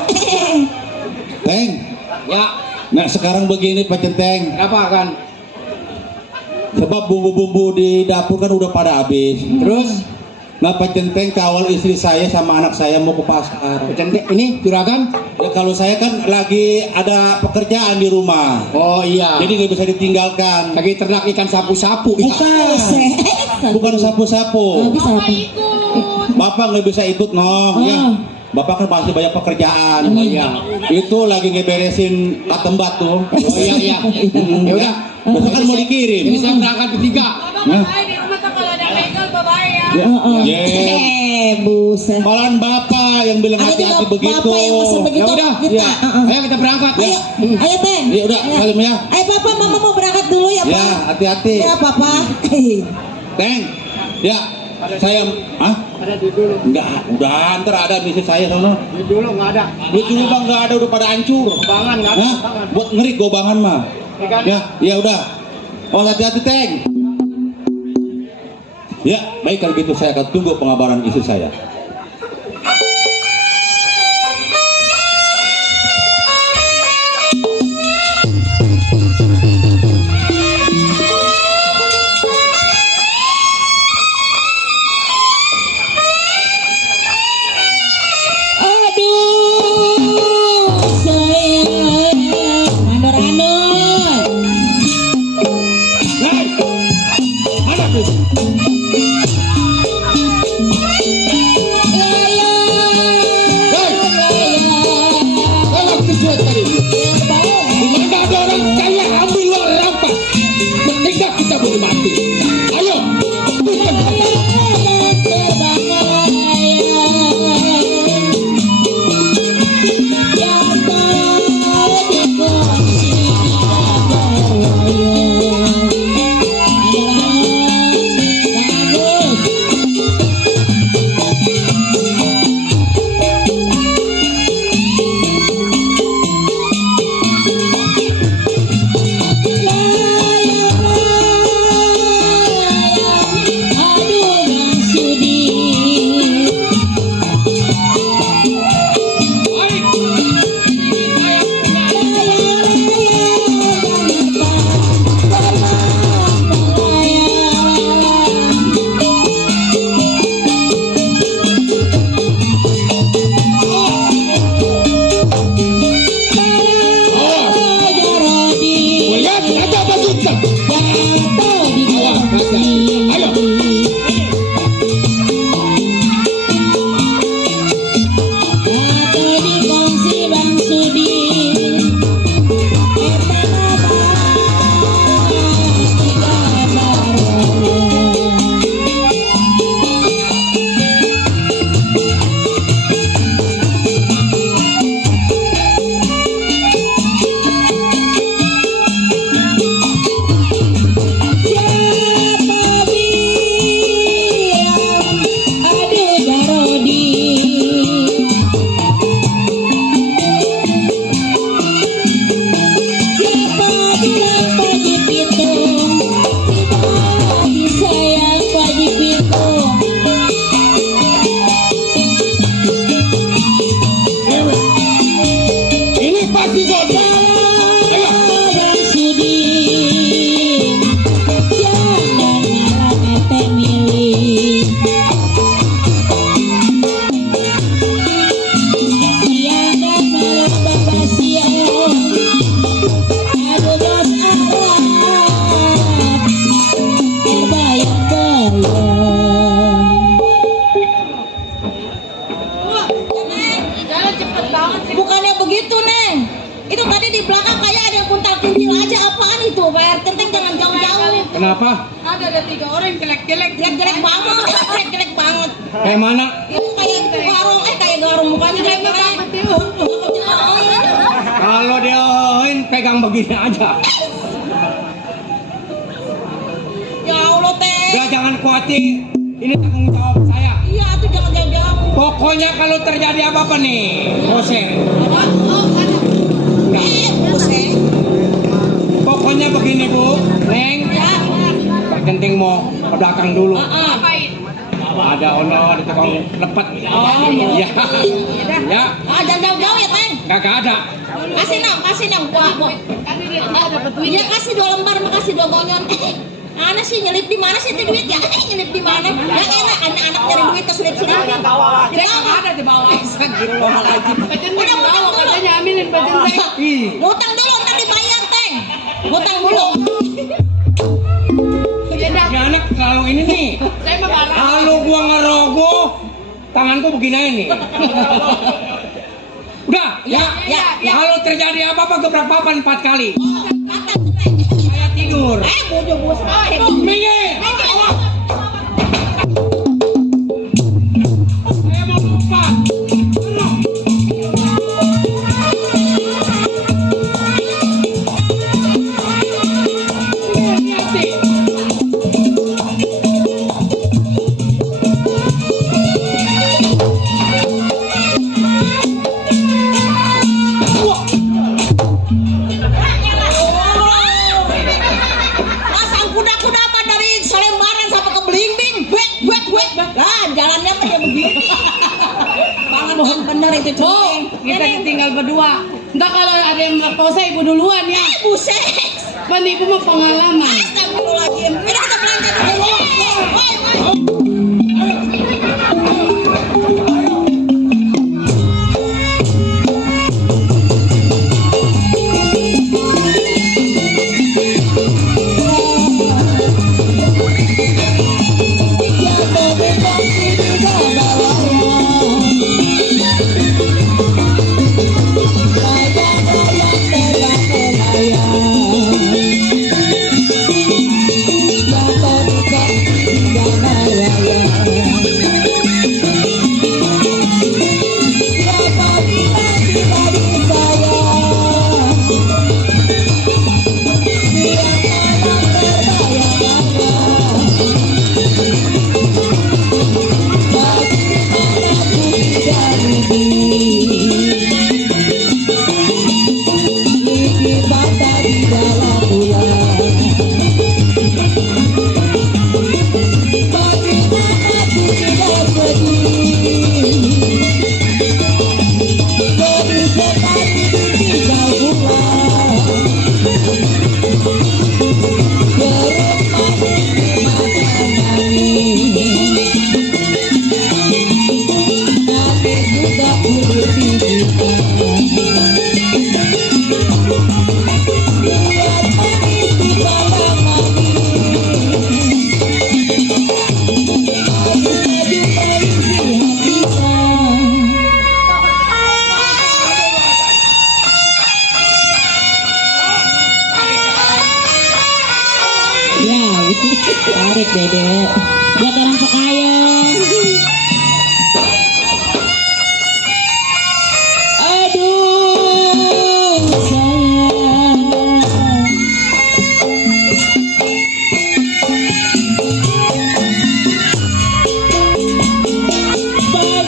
Teng, Ya, nah sekarang begini Pak Centeng, apa kan? sebab bumbu-bumbu di dapur kan udah pada habis. Terus Nah Pak Centeng kawal istri saya sama anak saya mau ke pasar. cantik ini juragan. Ya kalau saya kan lagi ada pekerjaan di rumah, Oh iya. jadi nggak bisa ditinggalkan. Lagi ternak ikan sapu-sapu. Bukan sapu-sapu. Bisa apa? Bapak nggak bisa ikut Oh. noh. Ya. Bapak kan masih banyak pekerjaan. Iya. Itu lagi ngeberesin katembat tuh. Oh iya iya. Ya udah. Besok kan mau dikirim. Ini saya berangkat bertiga. Hah? Di rumah tuh kalau ada bengkel bapak ya. Yeah. Buset. Malahan bapak yang bilang Ada hati-hati juga begitu. bapak yang pesen Ya begitu. udah. Kita. Iya. Ayo kita berangkat. Ayo, ayo Teng. Ya udah, Ayo. salim ya. Ayo Papa, Mama mau berangkat dulu ya Pak. Ya, hati-hati. Ya Papa. Teng. Ya, saya Ada di dulu. enggak, udah ntar ada misi saya sono. Di dulu nggak ada. Duit dulu bang nggak ada, udah pada hancur. Bangan nggak ada. Hah? Bangan. Buat ngerik gobangan mah. Ikan. Ya, ya udah. Oh hati-hati Teng. Ya, baik kalau gitu saya akan tunggu pengabaran istri saya. Aduh, sayang. Andor-andor. Hei, ada tuh. Lala. Hei, Lala. tolong sesuai tadi. Di mana ada orang kaya ambil lo rampas. Bertindak kita boleh mati. Ayo, kita kuntil aja apaan itu Pak RT jangan jauh-jauh. Kenapa? Ada 3 orang jelek-jelek. Jelek banget, jelek banget. Kayak mana? Itu kayak garong, kayak garong mukanya jelek banget. Kalau dioin pegang begini aja. Ya Allah teh. Udah jangan khawatir. Ini tanggung jawab saya. Iya tuh jangan jauh-jauh. Pokoknya kalau terjadi apa-apa nih, Bosen. Buset. Pokoknya begini Bu, Neng. Ya. Pak Genting mau ke belakang dulu. Ngapain? Ada ono di tukang lepet. Ya. Ya. Ah, jangan jauh-jauh ya, Teng. Kagak ada. Kasih nang, buat. Iya kasih 2 lembar, makasih 2 gonyon. Ana sih nyelip di mana sih itu duit ya? Nyelip di mana? Ya enak anak-anak cari duit ke selip-selip. Ada di bawah. Udah Bawa katanya aminin baju saya. Ngutang dulu ntar dibayar, Teng. Ngutang dulu. Ya anak kalau ini nih. Saya mah barang. Kalau gua ngerogoh, tanganku begini aja nih. Udah, ya. Kalau terjadi apa-apa gebrak papan 4 kali. Kata tuh, Teng. Saya tidur. Bodoh bos. Minggir. Saya mau lompat. Pasang kuda-kuda apa dari Salembaran sampai ke Belimbing. Wek. Lah, jalannya kayak begini. Banget bener itu Bu, ceng. kita tinggal berdua. Ntar kalau ada yang merkosa ibu duluan ya. Buset. Kan ibu mah pengalaman. Astagfirullahaladzim. Ini kita belanja dulu. Woi. Tarik dedek. Buat orang Pekayang. Aduh sayang.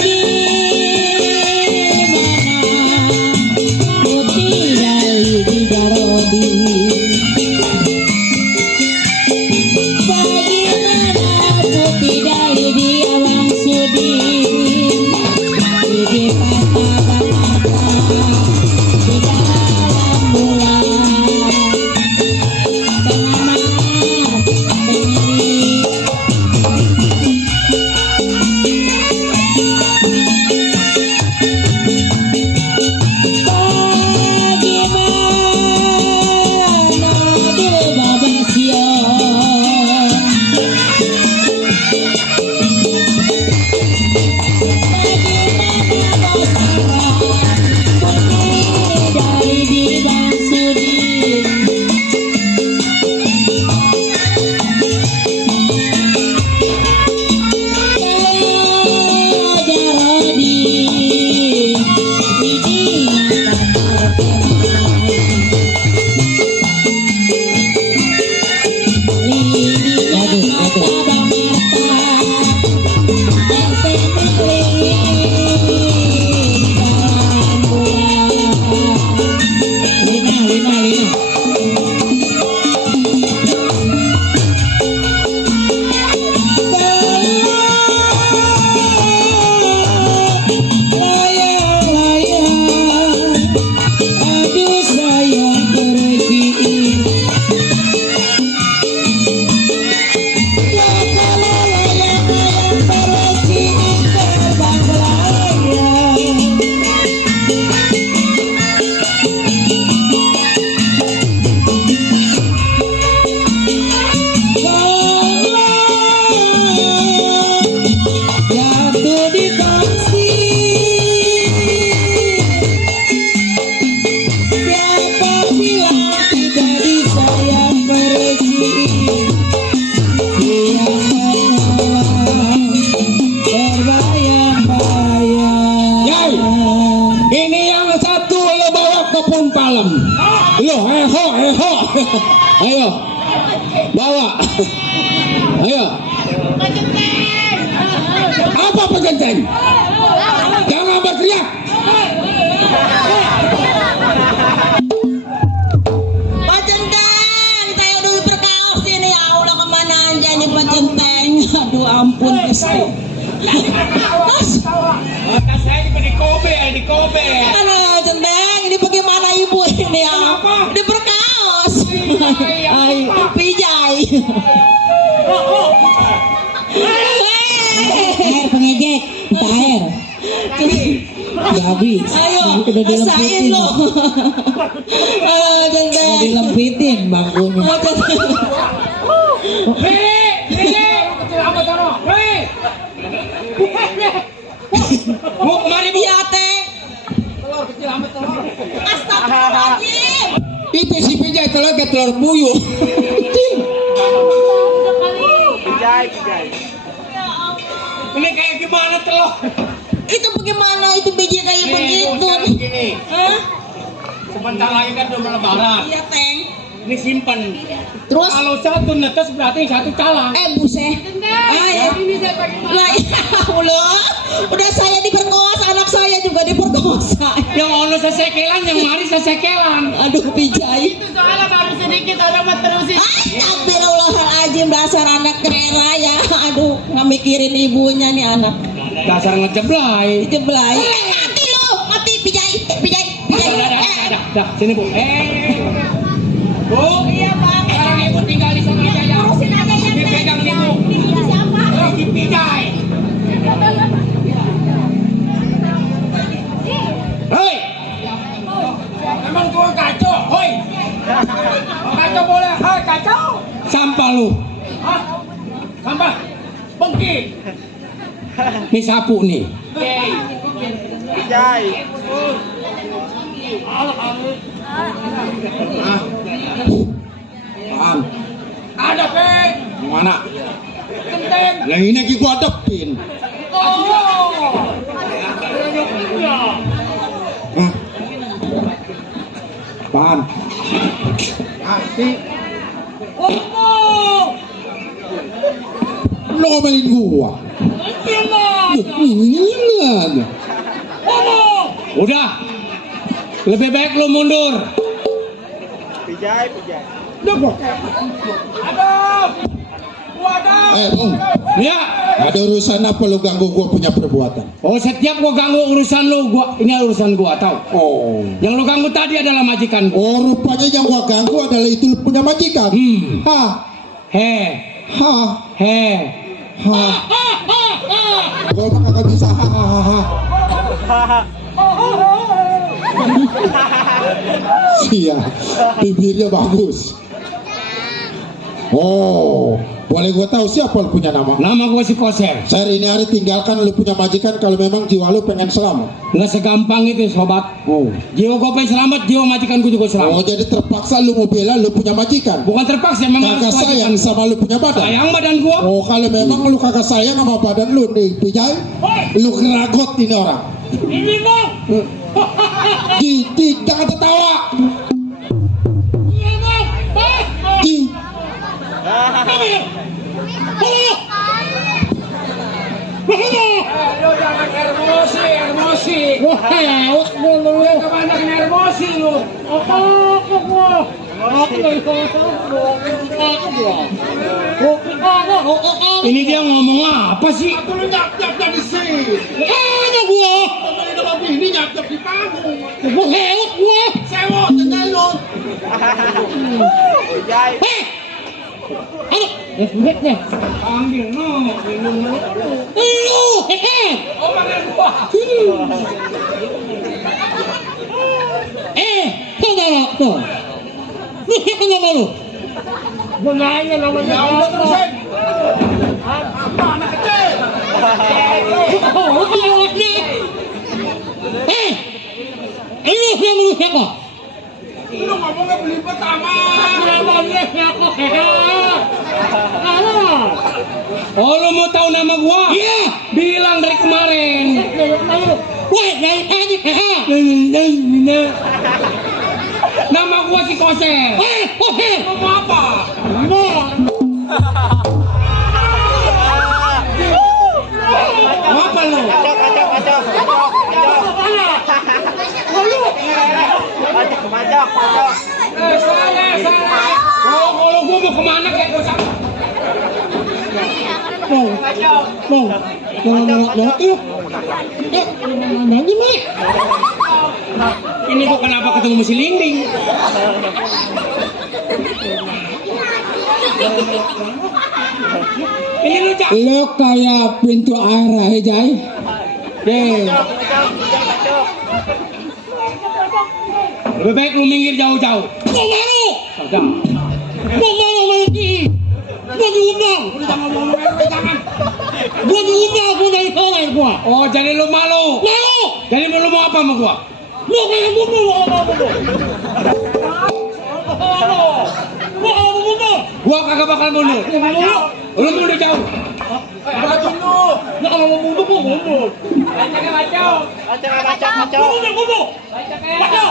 Bagaimana ku tinggal di Darodi. Bagaimana ku tidak di kampung Palem. Yo, eho. Ayo. Bawa. Ayo. Apa pegenteng? Jangan berteriak. Pak Centeng, saya dulu berkaos ini. Ya Allah, kemana aja nih Pak Centeng? Aduh ampun Gusti. Mata saya di Kobe. Aduh Centeng, ini bagaimana ibu ini ya? Ini berkaos. Ay, pijai. Air pengejek, minta air. Gak habis. Ayo, udah rasain dilempitin. lo. Aduh Centeng. Udah dilempitin bangkunya. Oh, Centeng. Bu, mari bu. Iya teh. Astagfirullahaladzim. Itu si Pijay telur ke telur puyuh. Ini kayak gimana telur? Itu bagaimana itu biji kayak begitu? Gini. Hah? Sebentar lagi kan udah lebaran. Iya teng. Ini simpen. Terus? Kalau satu netes berarti satu calang. Buset. Ya. Lah ya Allah. Udah saya diperkosa, anak saya juga diperkosa. Yang ono sesekelan, yang mari sesekelan. Aduh pijai. Itu soalnya baru sedikit ada mah terusin. Astagfirullahaladzim, dasar anak kerera ya. Aduh, nggak mikirin ibunya nih anak. Dasar ngejeblay. Jeblay. Mati lo, mati pijai. Dah, sini bu. Bu. Iya bang. Sekarang ibu tinggal di sana aja ya. Urusin aja yang Dipegang saya. ibu. Ini siapa? Lagi pijai. Hei. Emang gua kacau, hoi. Kacau boleh, hai kacau. Sampah lu. Hah? Sampah. Bengki. Ini sapu nih. Paham? Ada peng. Mana? Kenteng. Lah ini lagi gua adepin. Oh. Hah? Paham? Oh. Lo ngomelin gua. Ini Udah. Lebih baik lu mundur. Bung, Ya. ada urusan apa lu ganggu gua punya perbuatan? Oh, setiap gua ganggu urusan lu, ini urusan gua, tahu? Oh. Yang lu ganggu tadi adalah majikan gua. Oh, rupanya yang gua ganggu adalah itu lu punya majikan. Ha, He. ha, He. ha. Gua mah kagak bisa ha ha ha ha. Iya, bibirnya bagus. Oh, boleh gua tahu siapa lu punya nama? Nama gua si Koser. Sehari ini hari tinggalkan lu punya majikan kalau memang jiwa lu pengen selamat. Nggak segampang itu, sobat. Oh. Jiwa gua pengen selamat, jiwa majikan gua juga Oh, selamat. jadi terpaksa lu mau bela lu punya majikan. Bukan terpaksa, memang Kagak harus sayang majikan. sama lu punya badan. Sayang badan gua. Oh, kalau memang lu kagak sayang sama badan lu nih, Pijay, lu keragot ini orang. Ini bang. Jangan tertawa. Iya bang. Di, Emosi. Wah, kebanyakan emosi lu. Ini dia ngomong apa sih? Lu nyap-nyap di sini. Ada gua. Ini nama bini nyap-nyap di panggung. Gua heut gua. Sewot, tinggal lu. Hei. Ayo, lihat deh. Panggil no, lu. Hehe. Oh, panggil gua. Saudara tuh. Lu siapa nama lu? Gua nanya namanya. Ya udah terusin. Apa anak kecil? Oh, lu kelewat nih. Lu siapa? Lu ngomongnya belibet sama. Oh, lu mau tahu nama gua? Iya. Bilang dari kemarin. Woi, dari tadi. gua si Koser. Mau apa? Mau apa lu? Salah. Kalau gua mau kemana kayak gua sama. Ini kok kenapa ketemu si Linding? Ini lu Cak. Lo kayak pintu air aja, Jai. Deh. Lebih baik lu minggir jauh-jauh. Mau malu? Kagak. Mau malu lagi? Gua diundang. Jangan. Gua diundang, gua dari kolai gua. Oh, jadi lu malu? Malu. Jadi lu mau apa sama gua? Lu kayak bunuh lu apa bunuh? Gua kagak bakal mundur. Lu mundur jauh. Nah, kalau mau mundur gua mundur. Baca. Mundur. Baca.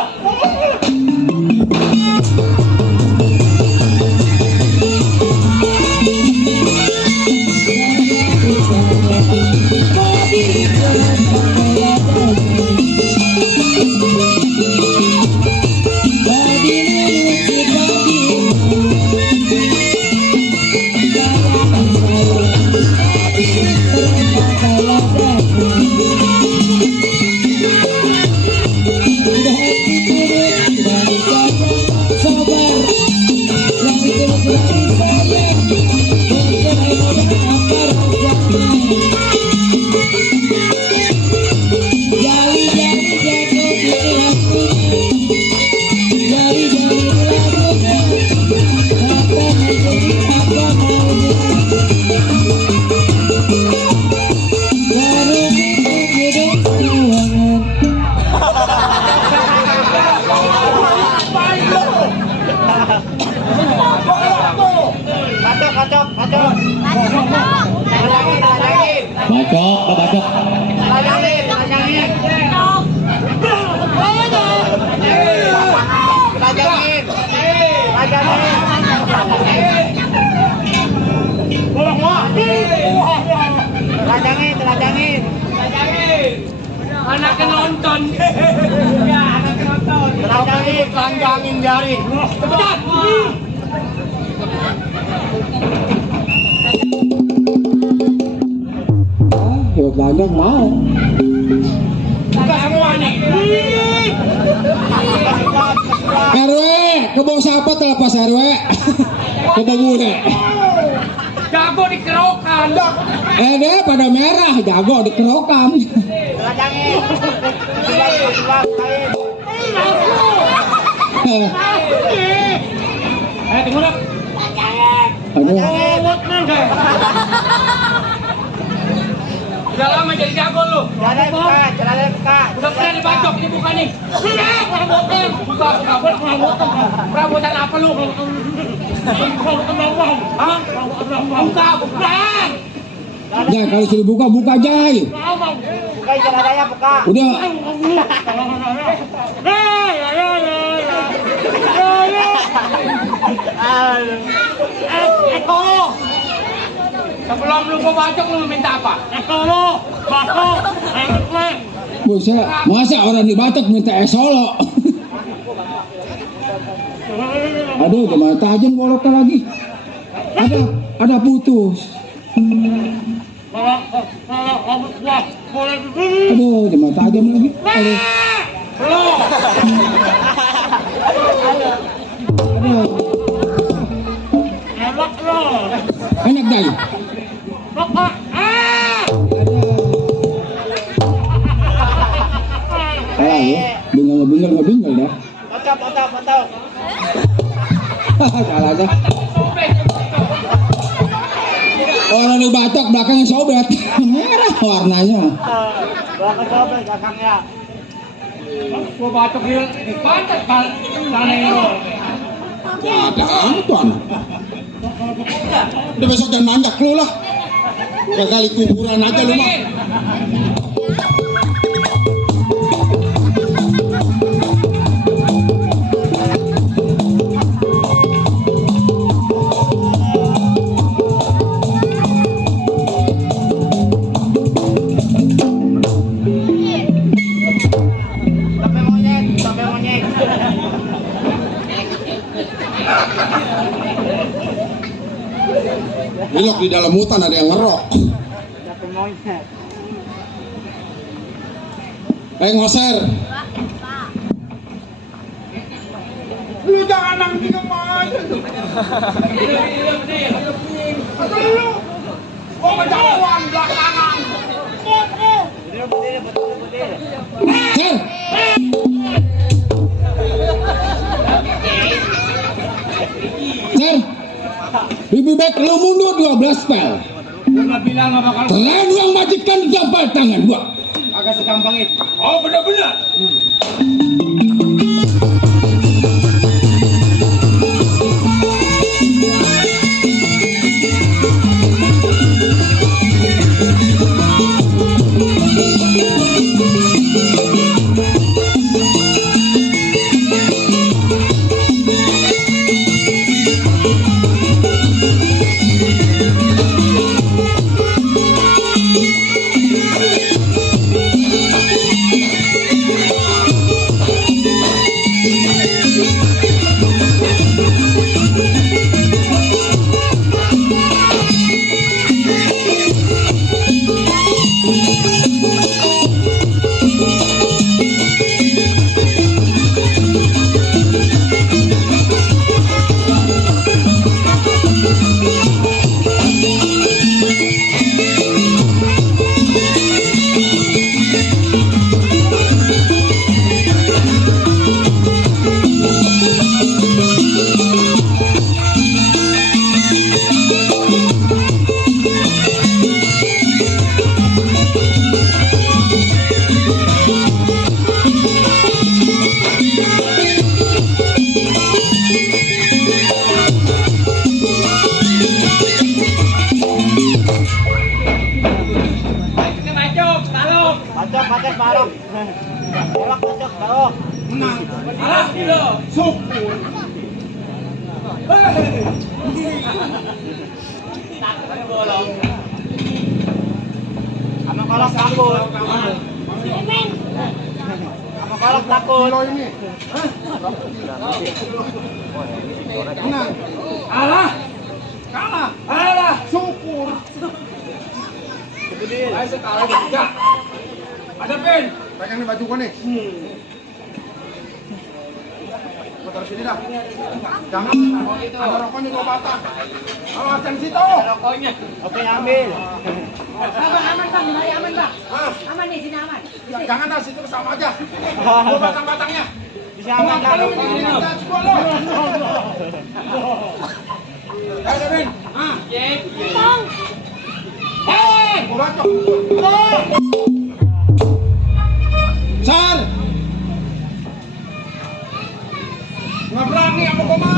Telanjangin. Anaknya nonton. Ya, anaknya nonton. Telanjangin jari. Cepat. Ya telanjang mau. Buka semua nih. RW, ke bawah siapa terlepas RW? Ketemu deh. Jago dikerokan. Deh pada merah, jago dikerokan. Telanjangin. Ayo tunggu dong. Aduh. Udah lama jadi jago lu. Celana buka. Udah pernah dibacok, ini buka nih. Perabotan. Buka. Perabotan apa lu? Hah? Bukan. Jai, kalau suruh buka, buka Jai. Buka celananya buka. Udah. Sebelum lu gua bacok lu minta apa? Buset, masa orang dibacok minta es solo? Aduh, gimana tajam goloknya lagi? Ada putus. Aduh, gimana tajam lagi? Aduh. Aduh. Enak Dai. Salah ya, bingung dah. Foto. Salah aja. Orang dibacok belakangnya sobek, merah warnanya. Belakang sobek belakangnya. Gua bacok di pantat kan. Ada Anton. Udah besok jangan manjak lu lah. Kali kuburan aja lu mah. Ilok di dalam hutan ada yang ngerok. Ngoser. Lu jangan nangis kemana tuh. Lu. Oh, kejauhan belakangan. Ser. Ser. Lebih baik lu mundur 12 pel. Gua bilang gak bakal. Selain yang majikan gampang tangan gua. Agak segampang itu. Oh, benar-benar. Alah, syukur. Ayo sekarang juga. Ada pen. Pegang nih baju gua nih. Gua taruh sini dah. Jangan. Ada rokoknya 2 batang. Awas yang situ. Rokoknya. Oke, ambil. Aman bang, aman bang. Aman nih, sini aman. Jangan dah, situ sama aja. 2 batang-batangnya. Bisa aman dah. Ayo, Ben. Bang. Gua bacok. Sar. Nggak berani sama koma.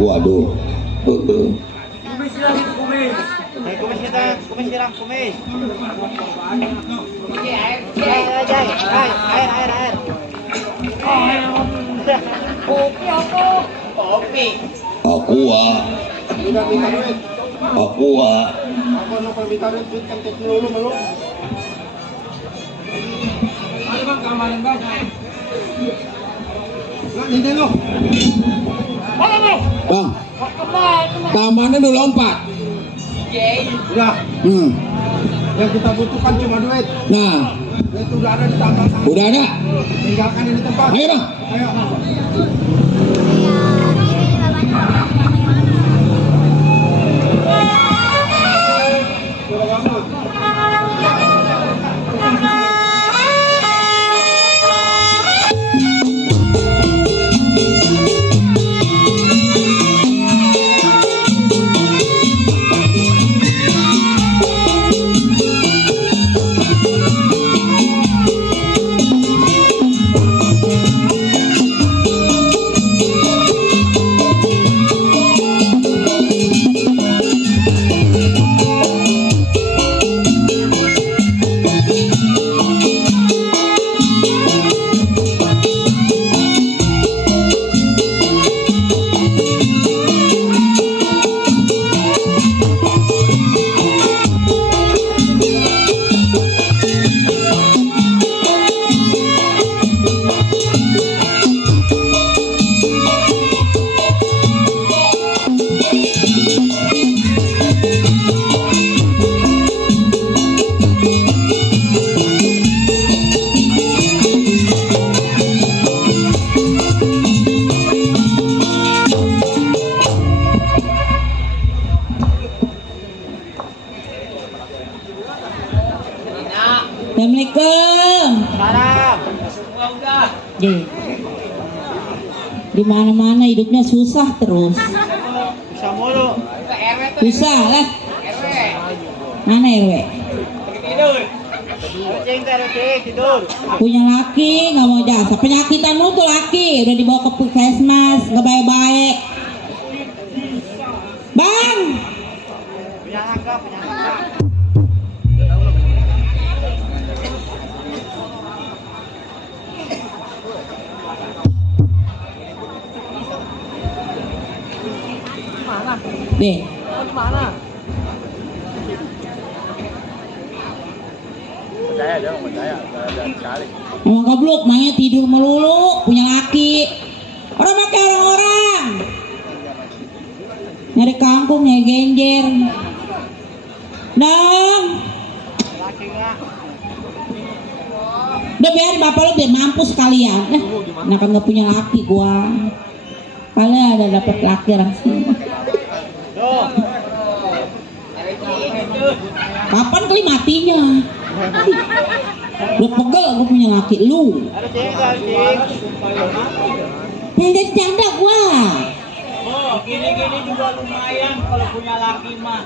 Waduh. Aqua. Bang, tamannya udah lompat. Udah, yang kita butuhkan cuma duit. Nah, Itu udah ada di tambang. udah ada. Tinggalkan ini tempat. Ayo bang. Ayo. Assalamualaikum. Salam. Udah. Di mana-mana hidupnya susah terus. Bisa mulu. Ke RW tuh. Susah lah. RW. Mana RW? Tidur. Tidur. Punya laki nggak mau jasa. Penyakitan lu tuh laki udah dibawa ke puskesmas nggak baik-baik. Bang. Penyangka. Deh. Mana? Emang goblok, mainnya tidur melulu, punya laki. Orang pakai orang-orang. Nyari kangkung, nyari genjer. Dong. Udah biar bapak lo biar mampus sekalian. Nah kan gak punya laki gua. Kalian ada dapat laki langsung. Kapan kali matinya? Lu pegel gue punya laki lu. Yang jadi janda gua. Oh, gini-gini juga lumayan kalau punya laki mah.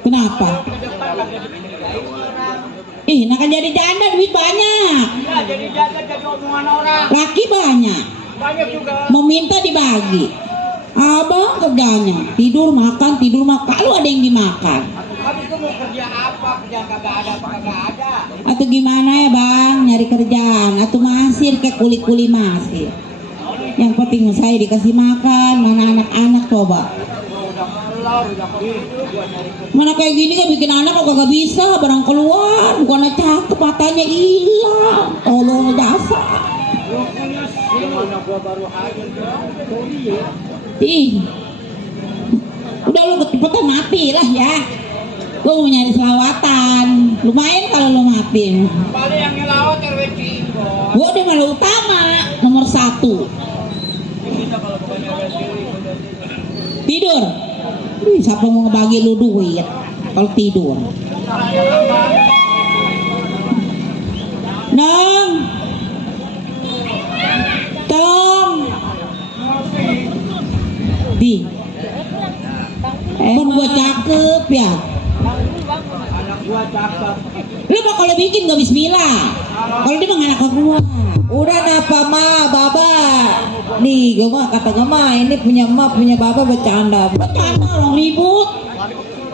Kenapa? Ke depan lagi dipindahin orang. Ih, nah kan jadi janda duit banyak. Ya, jadi jaga jadi omongan orang. Laki banyak. Banyak juga. Mau minta dibagi. Abang kerjanya tidur makan. Kalau ada yang dimakan. Habis itu mau kerja apa? Kerja kagak ada apa kagak ada. Atau gimana ya bang, nyari kerjaan. Atau masir kayak kuli-kuli masir. Yang penting saya dikasih makan. Mana anak-anak coba. Mana kayak gini kan bikin anak kok kagak bisa. Barang keluar, bukannya cakep, matanya hilang. Tolong jasa. Gimana gua baru hadir Ih, udah lu cepetan mati lah ya. Gue mau nyari selawatan. Lumayan kalau lu mati. paling yang ngelawat RW Cimbo. Gue udah malu utama nomor 1. Tidur. Ih, siapa mau ngebagi lu duit kalau tidur? Nong. Tong. Di. Kan gua cakep ya. Anak gua cakep. Lu mah kalau bikin gak bismillah. Kalau dia mah anak gua. Udah napa ma, baba. Nih, gue mah kata gue mah ini punya ma, punya baba bercanda. Bercanda orang ribut.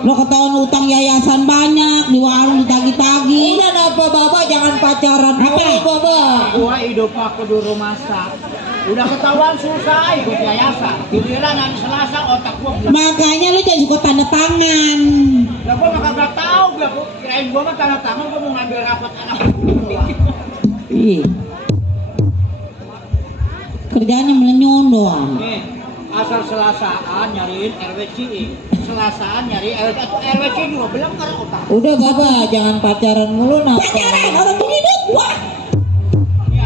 Lo ketahuan utang yayasan banyak di warung ditagi-tagi. Udah napa baba, jangan pacaran Apa? dulu, baba. Gua hidup aku di rumah sak. Udah ketahuan susah ikut yayasan. Giliran hari Selasa otak gua bilang. Makanya lu jangan suka tanda tangan. Lah gua mah kagak tahu, gua kirain gua mah tanda tangan gua mau ngambil rapat anak gua. Ih. Kerjanya melenyon doang. Nih, asal Selasaan nyariin RW Ciing. Selasaan nyari RW Ciing gua bilang karena otak. Udah baba, jangan pacaran mulu napa. Pacaran orang tuh hidup gua. Ini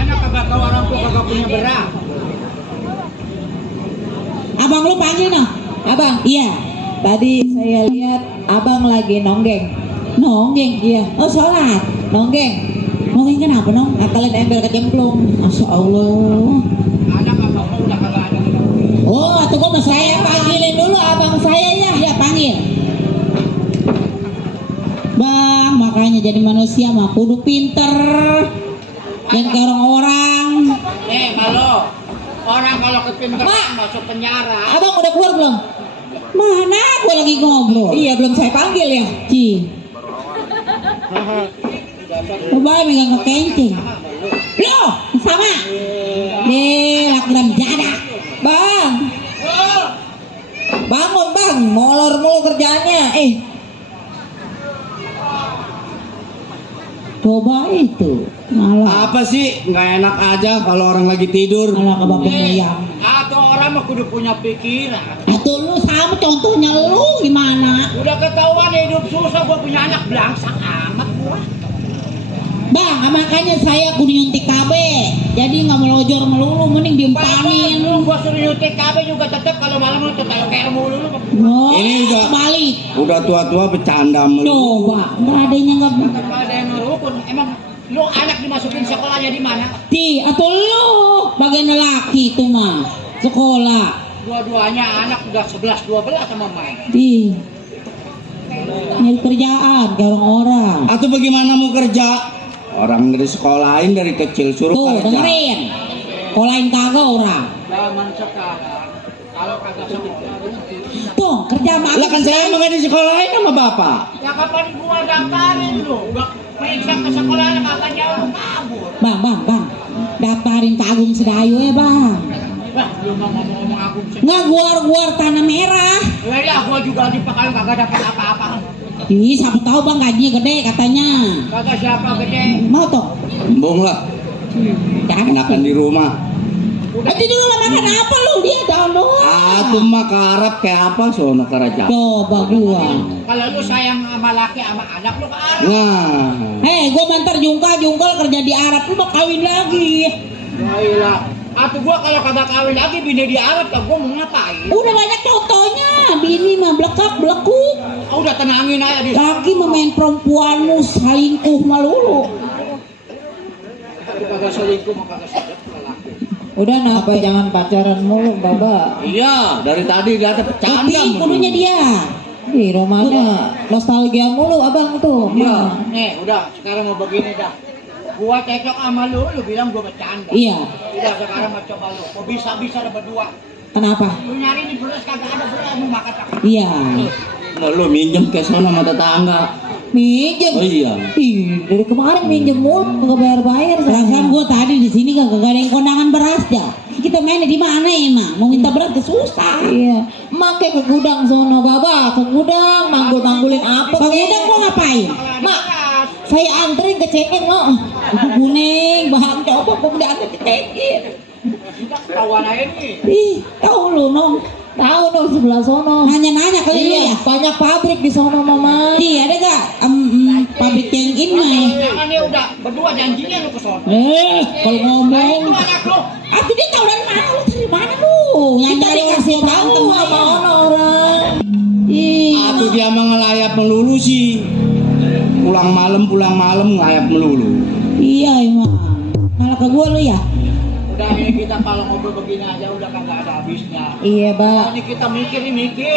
anak kagak tahu orang tua kagak punya berak. Abang lu panggil noh. Abang, Iya. tadi saya lihat abang lagi nonggeng. Nonggeng. Iya, Oh sholat. nonggeng. Nonggeng kenapa nong? Akalin ember kecemplung. Masya Allah. Anak kagak mau udah kagak ada. Oh, atau gua mas saya Panggilin dulu abang saya ya. Ya panggil. Bang, makanya jadi manusia mah kudu pinter. Jangan kayak orang-orang. Kalau orang kalau kepintaran masuk penjara. Abang udah keluar belum? Mana gua lagi ngobrol. Iya, belum saya panggil ya. Ci. Coba megang ke kencing. Loh, sama. Nih, lakram jadak. Bang. Bangun bang, molor mulu kerjaannya. Coba itu. Malah Apa sih? Nggak enak aja kalau orang lagi tidur. malah ke bapak moyang. Atau orang mah kudu punya pikiran. Atau lu sama contohnya lu gimana? Udah ketahuan hidup susah gua punya anak belangsak amat gua. Bang, makanya saya kudu nyuntik KB. Jadi nggak melojor melulu, mending diempanin. Lu gua suruh nyuntik KB juga tetep kalau malam lu tetep kayak mulu lu. Oh, Ini udah- balik. Udah tua-tua bercanda melulu. Coba, nggak adanya nggak. Enggak ada yang ngerukun. Emang lu anak dimasukin sekolahnya di mana? Atau lu bagian lelaki itu mah sekolah. Dua-duanya anak udah 11-12 sama main. Nyari kerjaan ke orang-orang. Atau bagaimana mau kerja? Orang dari sekolahin dari kecil suruh Tuh kerja. dengerin, sekolahin kagak orang. Zaman sekarang kalau kagak sekolah Tuh kerja mah. Lah kan saya emang nggak disekolahin sama bapak. ya kapan gua daftarin lu? Gua periksa ke sekolahnya katanya lu kabur. Bang, daftarin Pak Agung Sedayu ya bang. Wah, lu mau ngomong-ngomong aku sih. Nggak guar tanah merah. Ya, gua juga dipakai kagak dapat apa-apa. Ih, siapa tahu bang gajinya gede katanya. Kagak siapa gede. Mau tuh? Embung lah. Enakan di rumah. Nanti di rumah makan apa lu? Dia down doang. Atuh mah karep kayak apa sono kerja. Coba gua. Kalau lu sayang sama laki sama anak lu ke Arab. Nah, Gua mantar jungkal kerja di Arab, lu mau kawin lagi. Baiklah. Atuh gua kalau kagak kawin lagi bini di Arab, gua mau ngapain? Udah banyak contohnya, bini mah blekak blekuk. Udah tenangin aja di. Lagi memain perempuanmu selingkuh melulu. Kagak selingkuh mau kagak selingkuh laki. Udah napa jangan pacaran mulu, Baba. iya dari tadi dia ada bercanda. Tapi kudunya dia. Ih, rumahnya nostalgia mulu abang tuh. Iya, nih udah sekarang mau begini dah. Gua cekcok sama lu bilang gua bercanda. Iya. Udah sekarang mau coba lu. Kok bisa ada berdua? Kenapa? Lu nyari di beras kagak ada beras mau makan apa? Iya. Nah, lu minjem ke sono sama tetangga. Minjem. Oh iya. Ih, dari kemarin minjem mulu kagak bayar-bayar. Perasaan gua tadi di sini kagak ada yang kondangan beras dah. Kita mainnya di mana emang? Mau minta beras tuh susah. Iya, make ke gudang sono Baba, ke gudang manggul-manggulin apa? Bang Udang mau ngapain? Mak, saya anterin ke cekin lo. Itu kuning, bahan coba kok udah ada ditekin. Kawan aja nih. Ih, tahu lu nong. Tahu dong sebelah sono. Nanya-nanya kali lu Iya, ya. banyak pabrik di sono Mama. Iya, ada gak pabrik yang ini? Jangan nih udah berdua janjinya lu ke sono. Kalau Nah, ngomong, itu anak lu. aku dia tahu dari mana lu dari mana lu? Yang Kita dari dikasih tahu berantem sama aja. orang. Ih, Atuh dia mah ngelayap melulu sih. Pulang malam ngelayap melulu. iya emang. Malah ke gua lu ya. Udah ini kita kalau ngobrol begini aja udah kagak ada habisnya. Iya, Ba. Ini kita mikir.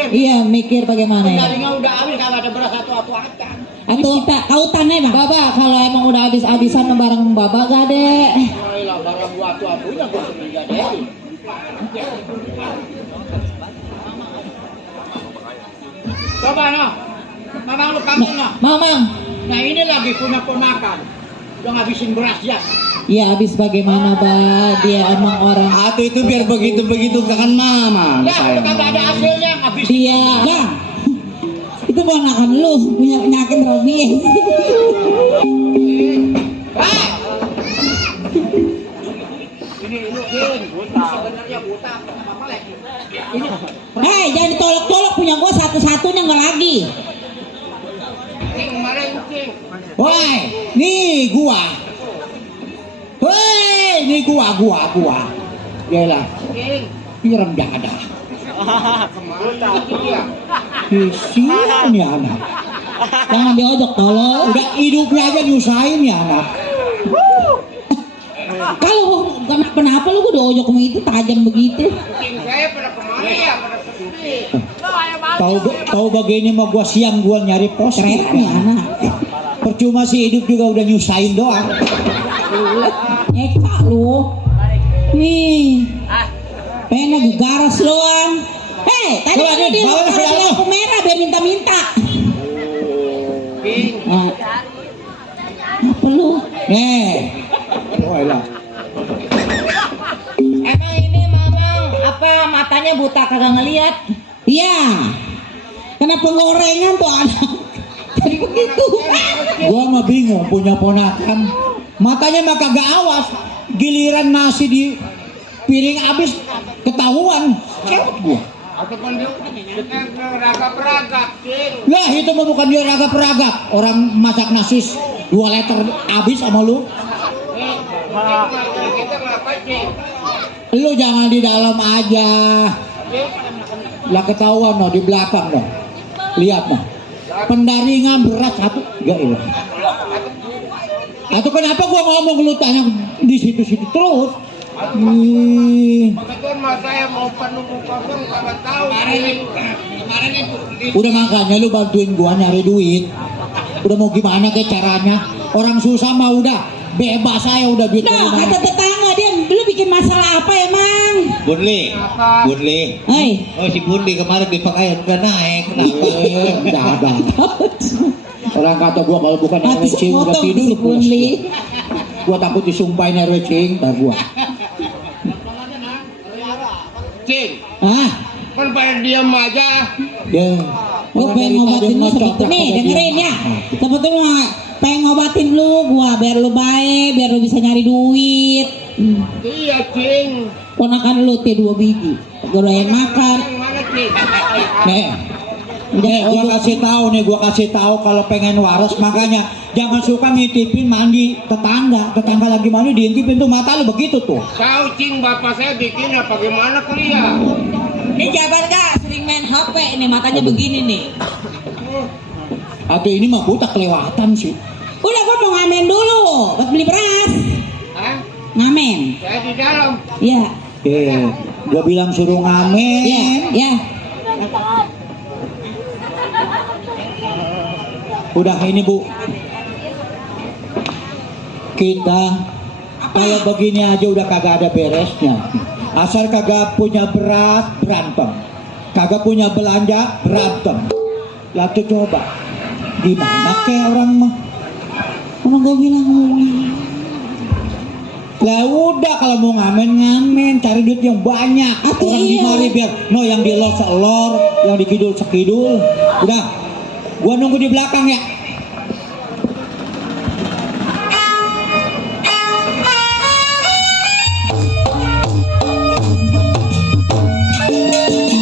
Iya, mikir bagaimana ya? Darinya udah habis kagak ada beras satu aja. Atau kita kautannya bang. Baba, kalau emang udah habis-habisan bareng Baba gak deh. Baiklah barang gua atu-atunya gua suruh jadiin. Coba noh. Mamang lu kamu noh. Mamang, Nah ini lagi punya ponakan. Udah ngabisin beras ya. ya habis bagaimana Ba? Dia emang orang. Atuh itu biar begitu kan mama. Ya udah kagak ada hasilnya ngabisin. Dia Bang, itu ponakan lu punya penyakit rabies. Hei! Ini lu buta. Sebenarnya buta apa lagi? Ini Hei, jangan ditolak-tolak punya gua satu-satunya nggak lagi. kemarin King. Woi, nih gua. Woi, nih gua. Yalah, King. pirang ada. Buta. Iya. Kesian nih anak. Jangan diojok tolong. Udah hidupnya aja nyusahin ya anak. Kalau kenapa lu udah ojok sama itu tajam begitu? King saya pada kemana ya? Pada sepi. Tahu begini mah gua siang gua nyari pos. Keren nih anak. Percuma sih hidup juga udah nyusahin doang. Eka lu. Nih. Pengen gegaras doang. Hei, tadi Coba ada nih, di bawa rumah saya lu. lampu merah biar minta-minta. King. Nah. Apa lu? Nih. Wah, emang ini Mamang apa matanya buta kagak ngelihat? Iya. Kenapa gorengan tuh anak? Jadi begitu. gua mah bingung punya ponakan. Matanya mah kagak awas. Giliran nasi di piring habis ketahuan. Cewek gua. Atau kan dia raga-raga King. Lah itu mah bukan dia ragap-ragap. Orang masak nasi 2 liter habis sama lu. Lu jangan di dalam aja. Lah ketahuan no di belakang no. Lihat no. Pendaringan beras satu enggak ilah. Atau kenapa gua ngomong lu tanya di situ-situ terus? Betul mas saya mau penunggu kosong kagak tahu. Kemarin itu. Udah makanya lu bantuin gua nyari duit. Udah mau gimana ke caranya? Orang susah mah udah bebas saya udah duit. Nah, kata tetangga dia, lu bikin masalah apa emang? Burli. Hei, Oh si Burli kemarin di pakaian udah naik. Kenapa? Enggak ada. Orang kata gua kalau bukan mati RWC udah sepotong tidur si Punli. Gua takut disumpahin RWC ntar gua. Cing, Ah, kan pada diam aja. ya. Gue pengen ngobatin lu seperti nih, dengerin ya. Sebetulnya pengen ngobatin lu, gua biar lu baik, biar lu bisa nyari duit. Iya Cing. Ponakan lu teh 2 biji, gue doyan makan. Yang mana Cing? Nih, gua kasih tahu kalau pengen waras makanya jangan suka ngintipin mandi tetangga lagi mandi diintipin tuh mata lu begitu tuh. Tahu Cing, bapak saya bikin apa gimana kuliah? Ini jabar gak sering main HP ini matanya begini nih. Atau ini mah buta kelewatan sih. Udah gua mau ngamen dulu, buat beli beras. Hah? Ngamen. Saya di dalam. Ya, Gua bilang suruh ngamen. ya. Udah ini Bu. Kita kalau begini aja udah kagak ada beresnya. Asal kagak punya beras berantem, kagak punya belanja berantem. Lah tuh coba gimana kayak orang mah? Orang gua bilang Lah udah kalau mau ngamen cari duit yang banyak. Atuh Orang iya. di mari biar yang di lor selor, yang di kidul sekidul. Udah, gua nunggu di belakang ya.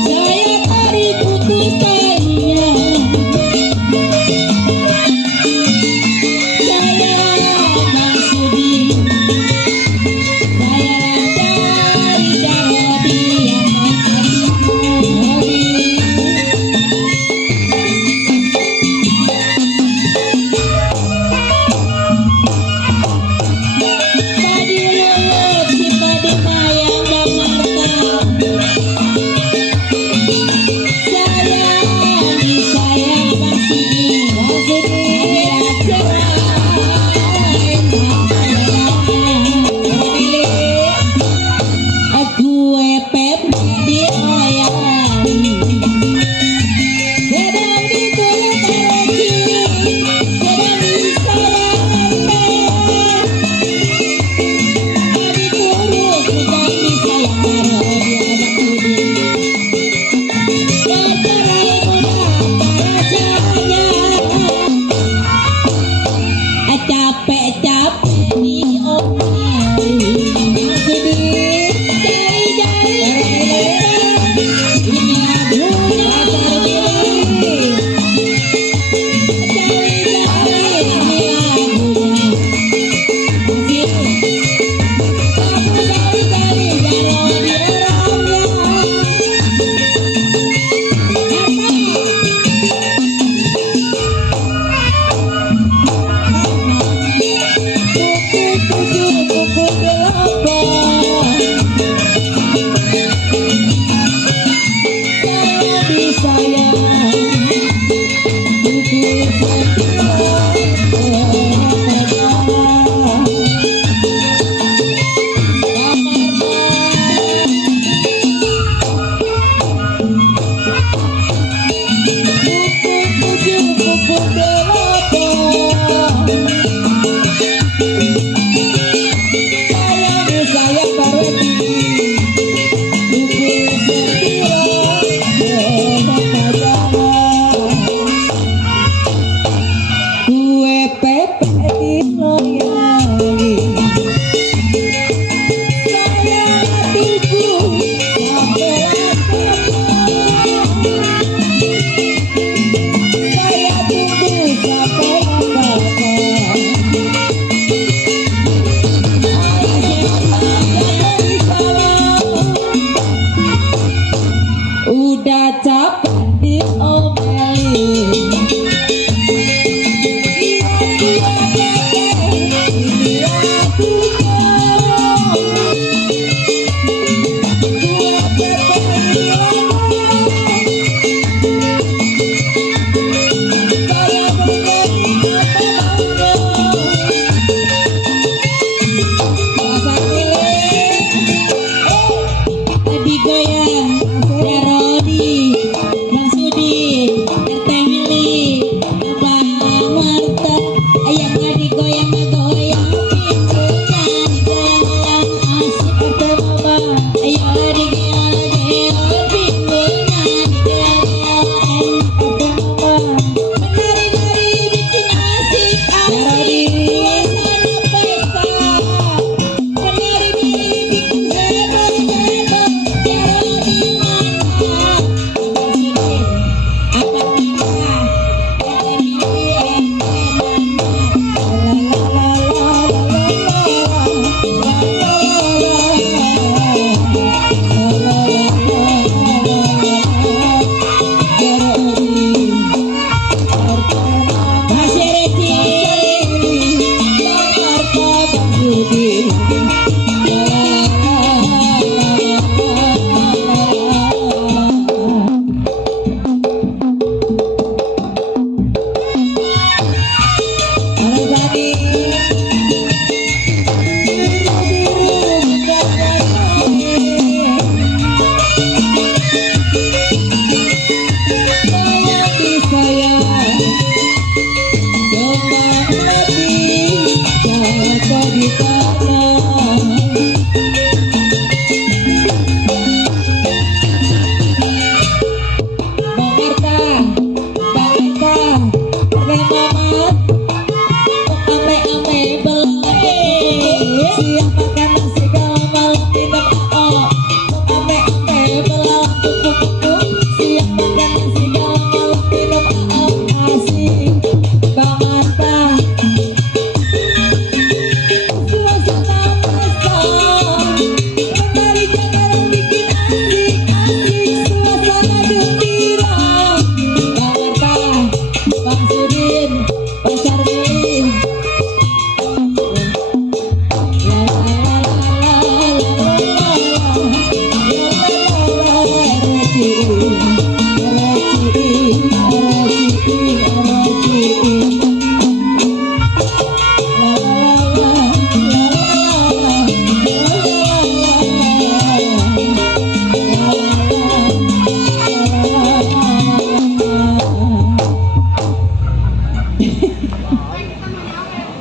saya tarik putus talinya. Saya Bang Sudi. Saya cari jawab yang masih.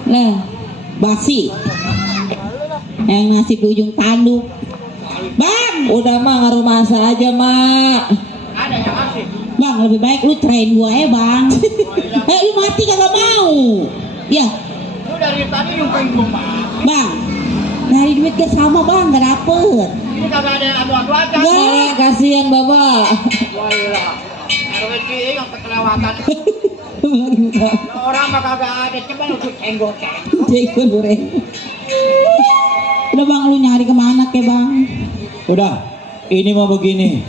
Nah, basi yang nasi di ujung tanduk. Bang, udah mah ngaruh masa aja mak. Ada yang asik. Bang, lebih baik lu train gua ya bang. Lu mati kagak mau. Ya, Lu dari tadi nyumpain gua, Pak. bang, dari duit ke sama bang, gak dapet. Ini kagak ada yang adu-adu aja. Gak, kasihan bapak. Wah, RW Ciing sampai kelewatan. Orang mah kagak ada, coba lu senggol. Jekun bure. Udah bang, lu nyari kemana ke bang? Udah, ini mau begini.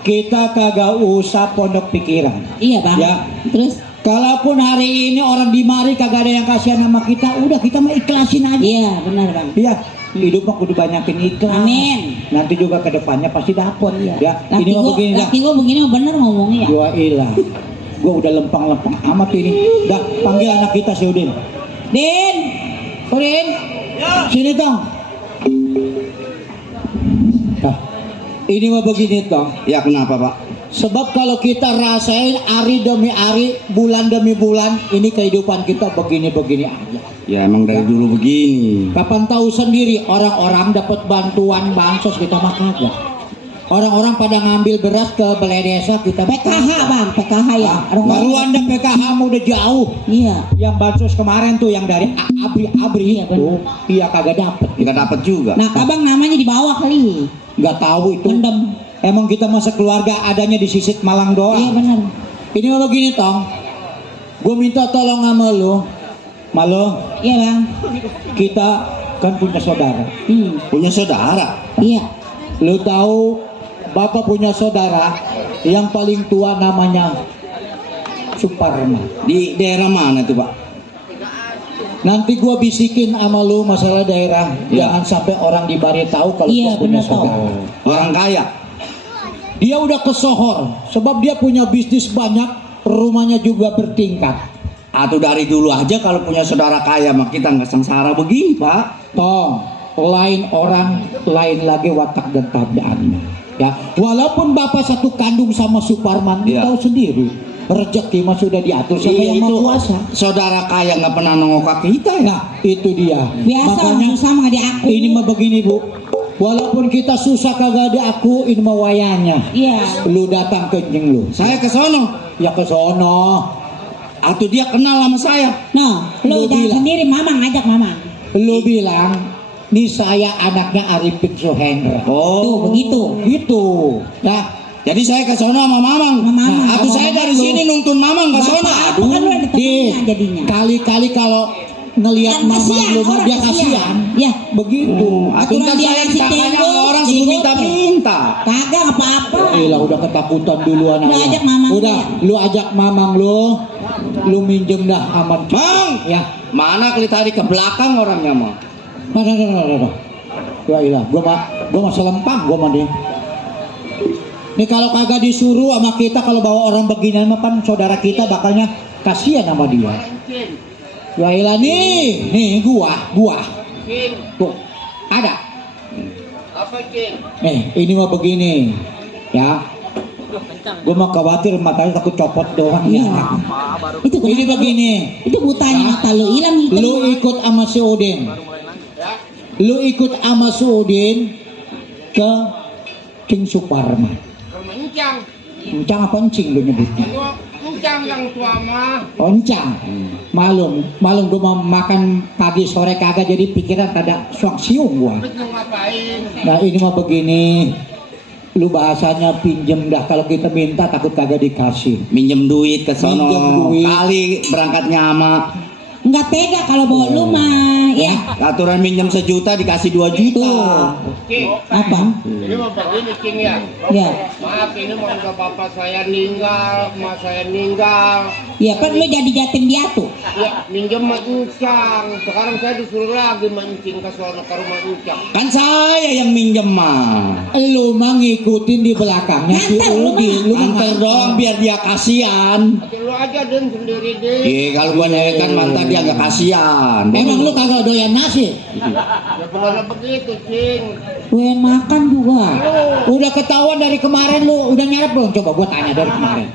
Kita kagak usah pondok pikiran. Iya bang. Ya. Terus? Kalaupun hari ini orang di mari kagak ada yang kasihan sama kita, udah kita mah ikhlasin aja. Iya benar bang. Iya, hidup mah kudu banyakin ikhlas. Amin. Nanti juga ke depannya pasti dapet. Iya. Ya, Laki ini mau gua, begini dah. laki gua begini mah bener ngomongnya ya. Gua ilah. Gua udah lempang-lempang amat ini. Dah, panggil anak kita si Udin. Din, Udin. Sini Tong. Nah, ini mau begini Tong. Ya kenapa Pak? Sebab kalau kita rasain hari demi hari, bulan demi bulan, ini kehidupan kita begini-begini aja. Ya emang dari dulu begini. Kapan tahu sendiri orang-orang dapat bantuan bansos kita mah kagak. Orang-orang pada ngambil beras ke balai desa kita PKH bang, PKH ya. Baru anda PKH mau udah jauh. Iya. Yang bansos kemarin tuh yang dari abri Iya, bener. itu, iya kagak dapet. Nggak dapat juga. Nah abang namanya di bawah kali. Nggak tahu itu. Mendem. Emang kita masa keluarga adanya di Sisit Malang doang. Iya benar. Ini mau begini Tong. Gue minta tolong sama lu. Malo, Iya bang. kita kan punya saudara. Punya saudara. Iya. Lu tahu bapak punya saudara yang paling tua namanya Suparman. Di daerah mana tuh Pak? Nanti gua bisikin sama lu masalah daerah. Iya. Jangan sampai orang di Bari tahu kalau Iya, gua punya benar, tahu. saudara. Orang kaya. Dia udah kesohor sebab dia punya bisnis banyak, rumahnya juga bertingkat. Atau dari dulu aja kalau punya saudara kaya mah kita nggak sengsara begini Pak. Tong, lain orang, lain lagi watak dan tabiatnya. Ya, walaupun bapak satu kandung sama Suparman, Iya. tahu sendiri rezeki mah sudah diatur sama yang maha kuasa. Saudara kaya nggak pernah nongok kita ya. Nah, itu dia. Biasa Makanya orang susah mah diaku. ini mah begini Bu. Walaupun kita susah kagak diakuin mah wayanya. Iya. Lu datang ke jeng lu. Saya ke sono. Ya ke sono. Atau dia kenal sama saya. Nah, Lu lu jangan bilang. sendiri, mamang ngajak mamang. Lu bilang, "Nih saya anaknya Arifin Suhendra." Tuh begitu. Gitu. Nah, Jadi saya ke sono sama Mamang. Sama Mamang. Nah, atau saya dari sini nuntun Mamang ke sono. Bapak Aduh. kan lu ada temennya jadinya. kali-kali kalau ngelihat Kan mamang kasihan, lu mah orang dia kasihan. kasihan. Ya. Begitu. Atau Aturan ntar dia saya ngasih ditanya tenggo, sama orang jadi suruh goceng. minta-minta. Kagak apa-apa. Lah udah ketakutan duluan. Udah ajak mamang Udah, dia. lu ajak mamang lu minjem dah aman. Bang, Ya. mana kali tadi ke belakang orangnya mah? Nah. Ya ilah, gua mah selempang gua mah dia. Nih kalau kagak disuruh sama kita kalau bawa orang beginian mah kan saudara kita bakalnya kasihan sama dia. Ya ilah nih gua. Tuh, ada. Apa Cing? Ini mah begini. Ya. Gua mah khawatir matanya takut copot doang ya. Itu Ini kenapa? begini. Itu butanya mata lu hilang itu. Lu ikut sama si Udin. Lu ikut sama si Udin ke Cing Suparman. Rumah Encang. Encang apa encing lu nyebutnya? Gua Encang yang tua mah. Oncang. Malum gua mau makan pagi sore kagak jadi pikiran kada suang siung gua. Terus lu ngapain? Nah ini mah begini. Lu bahasanya pinjem dah kalau kita minta takut kagak dikasih. Minjem duit ke sono. Minjem duit. Kali berangkatnya sama Enggak tega kalau bawa lu mah. Ya. aturan minjem 1 juta dikasih 2 juta. Cing, Apa? ini mau begini Cing ya. Ya. Maaf ini mau ke bapak saya meninggal, emak saya meninggal. Ya kan lu jadi jatim piatu. Ya, minjem sama Encang. Sekarang saya disuruh lagi mancing ke sono ke rumah Encang. Kan saya yang minjem mah. Lu mah ngikutin di belakangnya si Nganter lu Udin. Lu mah Antar dong biar dia kasihan. Nanti lu aja Den sendiri Den. Iya, kalau gua nekan mantap dia agak kasihan. Emang lu kagak doyan nasi? Ya bukannya begitu Cing. Gue makan juga. Udah ketahuan dari kemarin lu udah nyarap belum? Coba gua tanya dari kemarin.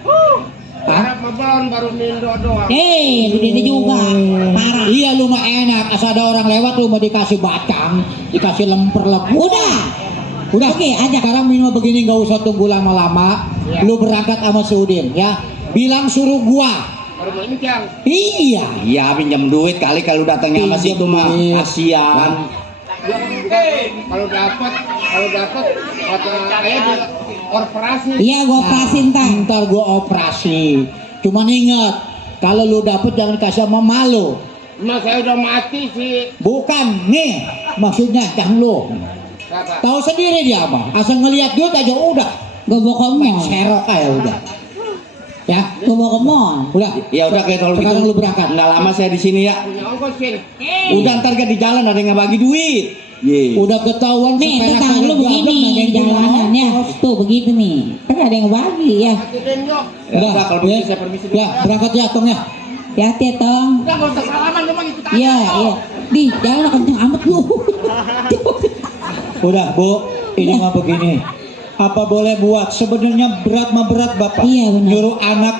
Harap belum baru mindo doang. Lu ini juga parah. Iya lu mah enak, asal ada orang lewat lu mau dikasih bacang, dikasih lemper. Udah, Oke, ajak. Sekarang minum begini nggak usah tunggu lama-lama. Iya. Lu berangkat sama si Udin ya. Bilang suruh gua. Baru mencang. Iya. Iya pinjam duit kali kalau datangnya sama situ mah Duit. kasihan. Kalau dapat kata saya dia operasi. Iya, gue operasin tak. Ntar gua operasi. Cuman ingat, kalau lu dapet jangan kasih sama malu. Mas saya udah mati sih. Bukan nih, maksudnya jangan lu. Kata. Tahu sendiri dia apa? Asal ngelihat duit aja udah. Gue bawa ke Main mall. serok aja udah. Ya, Gue bawa ke mall. udah. Ya udah kayak kalau Sekarang gitu. lu berangkat. Nggak lama saya di sini ya. Punya ongkos Cing. Udah ntar kan di jalan ada yang bagi duit. Ye. Udah ketahuan Nih, sepeda tetangga lu kagak begini gablek, nanyain di gua. jalanan ya. Tuh begitu nih. Kan ada yang bagi ya. Satu Den yuk. Udah kalau begitu ya. saya permisi dulu. Ya, berangkat ya, Tong ya. Hati-hati Tong. Udah gak usah salaman cuma ikut aja. Iya, iya. Di jalan kenceng amat lu. Udah, Bu. Ini mah begini. Apa boleh buat? Sebenarnya berat mah berat, Bapak. Iya, benar. Nyuruh anak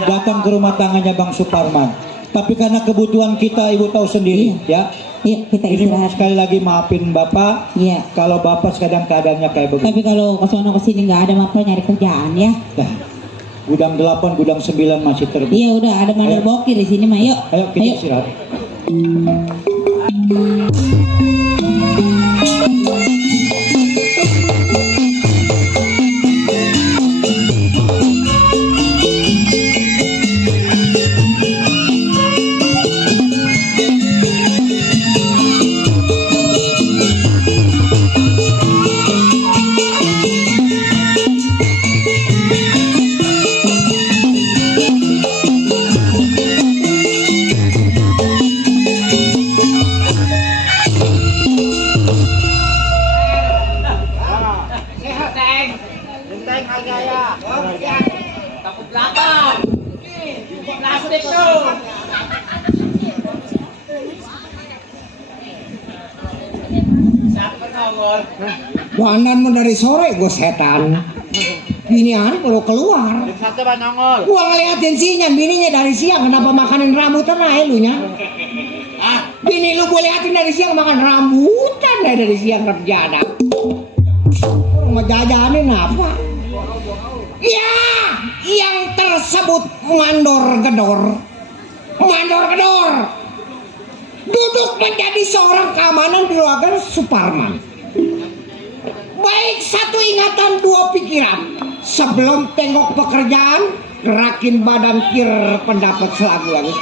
datang ke rumah tangannya Bang Suparman. Tapi karena kebutuhan kita, Ibu tahu sendiri, ya. Yuk kita Ini istirahat. sekali lagi maafin Bapak. Iya. Kalau Bapak kadang keadaannya kayak begini. Tapi kalau kesono kesini nggak ada mapel nyari kerjaan ya. Nah, gudang 8, gudang 9 masih terbuka. Iya udah ada mandor Ayo. bokir di sini mah. Yuk. Ayo kita istirahat. Sehat Cing. Benteng harga ya. Takut lapar. Buat nasi deh tuh. Siapa nongol? Wanan mau dari sore gue setan. Binian kalau keluar. Satu bang nongol. Gua ngeliatin sinya bininya dari siang kenapa makanin rambutan aja lu nya. Bini lu gue liatin dari siang makan rambutan dari siang kerja ada. Mau jajanin apa? Ya, yang tersebut mandor-gedor. Mandor-gedor. Duduk menjadi seorang keamanan di ruangan Suparman. Baik satu ingatan dua pikiran. Sebelum tengok pekerjaan, gerakin badan kir pendapat selagu lagi.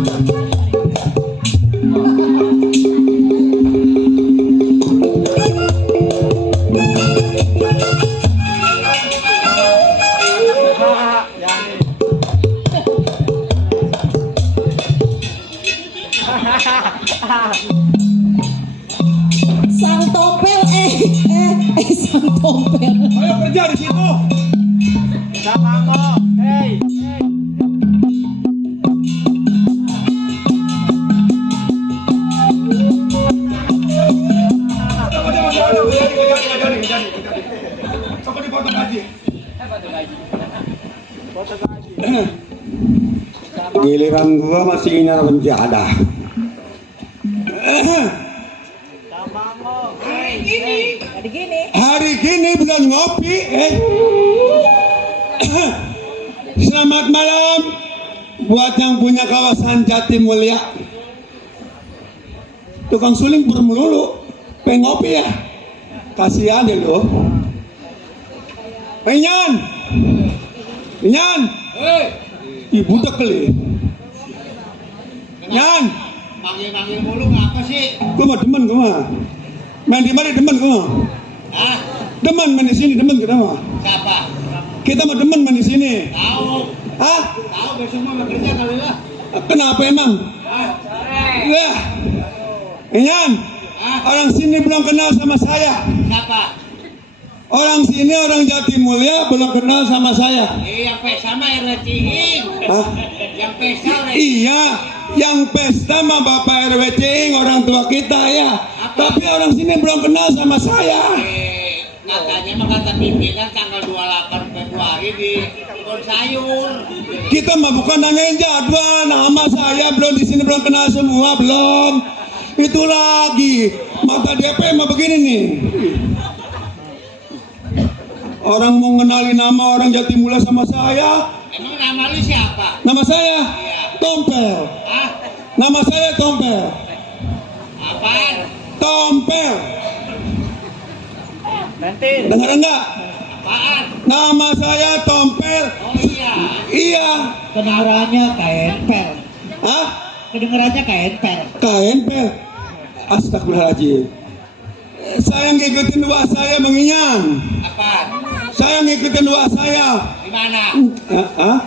Sang tompel sang tompel. Ayo kerja di situ. Giliran gua masih nyara penjada. Hari gini bukan ngopi, Selamat malam buat yang punya kawasan Jatimulya. Tukang suling permelulu, pengen ngopi ya? Kasihan deh lo. Penyan, ibu dekeli. Nyan, Manggil-manggil mulu ngapa sih? gua mau demen gua mah. Main di mana demen gua mah. Hah? Demen main di sini demen kita mah. Siapa? Kita mah demen main di sini. Tahu. Hah? Tahu besok mah bekerja kali lah. Kenapa emang? Ya. Nyan, orang sini belum kenal sama saya. Siapa? Orang sini orang Jatimulya belum kenal sama saya. Yang pesta mah RW Cihing. Hah? Yang pesta Iya, yang pesta mah Bapak RW Cing, orang tua kita ya. Tapi orang sini belum kenal sama saya. katanya mah kata pimpinan tanggal 28 Februari di Kebun Sayur. Kita mah bukan nanyain jadwal, nama saya belum di sini belum kenal semua belum. Itu lagi mata DP mah begini nih. Orang mau ngenalin nama orang Jatimulya sama saya. Emang nama lu siapa? Nama saya Tompel. Hah? Nama saya Tompel. Apaan? Tompel. Dengar enggak? Apaan? Nama saya Tompel. Oh iya. Iya. Kedengarannya KNPL. Hah? Kedengarannya KNPL. KNPL. Astagfirullahaladzim. Saya ngikutin doa saya menginyan. Apaan? Saya ngikutin doa saya. Di mana? Hah?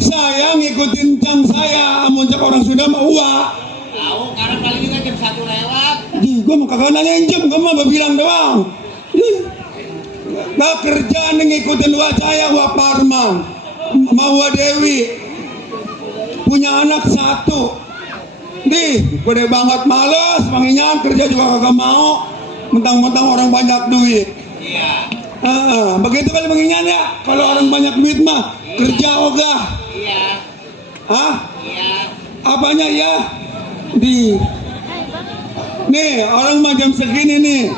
Saya ngikutin cang saya. Muncak orang sudah mau uang. Tahu, karena paling kita jam 1 lewat. Gue mau kagak nanyain jam, gue mau bilang doang. Nah kerjaan ngikutin doa saya, Wak Parman, Mawa Dewi, punya anak 1. Nih, gede banget males, manginyan kerja juga kagak mau, mentang-mentang orang banyak duit. Iya. Begitu kali manginyan ya, kalau orang banyak duit mah kerja ogah. Iya. Hah? Iya. Apanya ya? Nih orang mah jam segini nih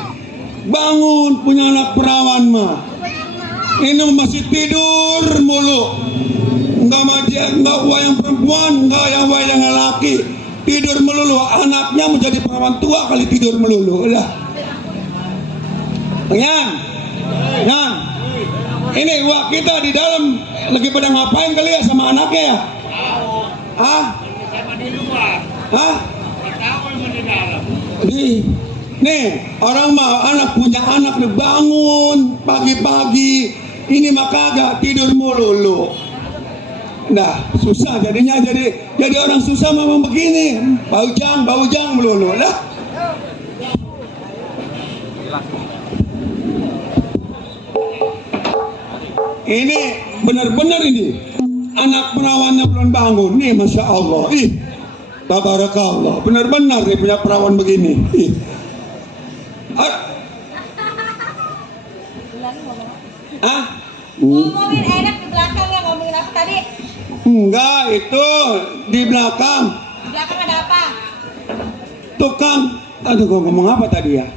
bangun punya anak perawan mah ini masih tidur mulu, nggak wayang perempuan, nggak yang wayang laki, tidur melulu. Anaknya menjadi perawan tua kali tidur melulu lah. Yang ini wah kita di dalam lagi pada ngapain kali ya sama anaknya ya? Ah? Sama di luar. Hah? Tahu yang di dalam. Nih orang mah anak punya anak nih bangun pagi-pagi ini mah kagak tidur mulu. Nah susah jadinya jadi orang susah memang begini baujang melulu lah. Ini benar-benar ini anak perawannya belum bangun nih, masya Allah. Tabarakallah, benar-benar dia punya perawan begini. Ngomongin enak di belakang ya, ngomongin apa tadi? Enggak, itu di belakang. Di belakang ada apa? Tukang, aduh gua ngomong apa tadi ya?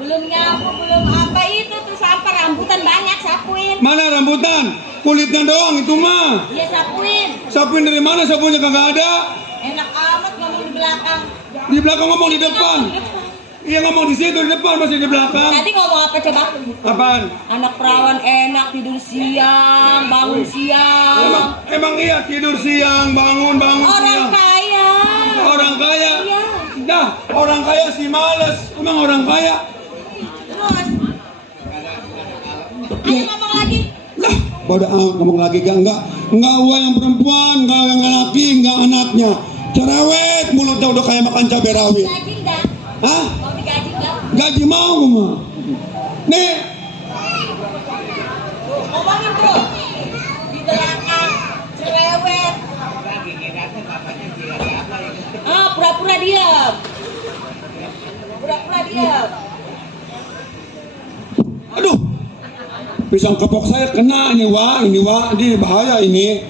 Belum nyapu, belum apa itu tuh sampah rambutan banyak, sapuin. Mana rambutan? Kulitnya doang itu mah. Iya sapuin. Sapuin dari mana? Sapunya kagak ada. Enak amat ngomong di belakang. Di belakang ngomong di depan. Iya ngomong di situ di depan masih di belakang. Tadi ngomong apa coba? Apaan? Anak perawan enak tidur siang, bangun siang. Emang iya tidur siang, bangun Orang siang. Orang kaya sih males. Emang orang kaya. Terus. Ayo ngomong lagi. Lah, pada ngomong lagi enggak gua yang perempuan, enggak yang laki, enggak anaknya. Cerewet mulutnya udah kayak makan cabai rawit. Gaji enggak? Hah? Mau digaji enggak? Gaji mau gua mah. Nih, Ngomongin bro. Di belakang cerewet. Pura-pura diam. Pura-pura diam. aduh. Pisang kepok saya kena ini bahaya ini.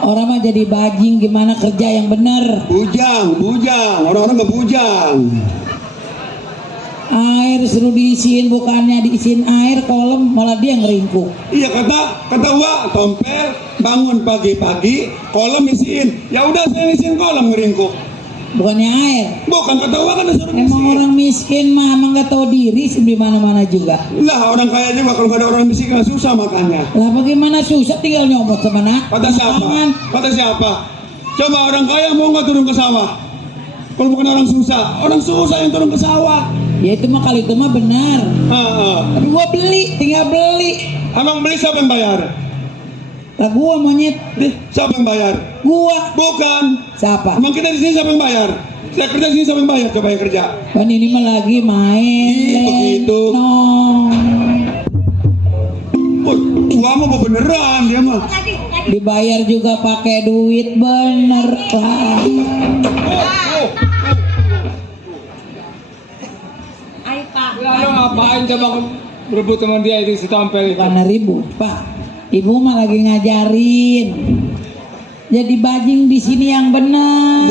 Orang mah jadi bajing, gimana kerja yang bener. Bujang, orang-orang nggak bujang. Air suruh diisiin, bukannya diisiin air kolam, malah dia ngeringkuk. Iya kata gua tompel bangun pagi-pagi kolam isiin. Ya udah saya isiin kolam ngeringkuk. Bukannya air. Bukan kata gua kan disuruh Emang isiin. orang miskin mah emang gak tahu diri di mana-mana juga. Lah orang kaya juga kalau nggak ada orang miskin nggak susah makannya. Lah bagaimana susah tinggal nyomot sama nak. Kata siapa? Kata siapa? Coba orang kaya mau nggak turun ke sawah? Kalau bukan orang susah yang turun ke sawah. Ya itu mah kali itu mah benar. Tapi gua beli, tinggal beli. Emang beli siapa yang bayar? Lah gua monyet. Siapa yang bayar? Gua. Bukan. Siapa? Emang kita di sini siapa yang bayar? Saya kerja di sini siapa yang bayar? Coba yang kerja. Kan ini mah lagi main. Begitu. Gua mau beneran dia mah. Dibayar juga pakai duit bener lah. Ayo Pak. Lalu ngapain coba berebut teman dia itu si Tompel itu? Karena ribut, Pak. Ibu mah lagi ngajarin. Jadi bajing di sini yang benar.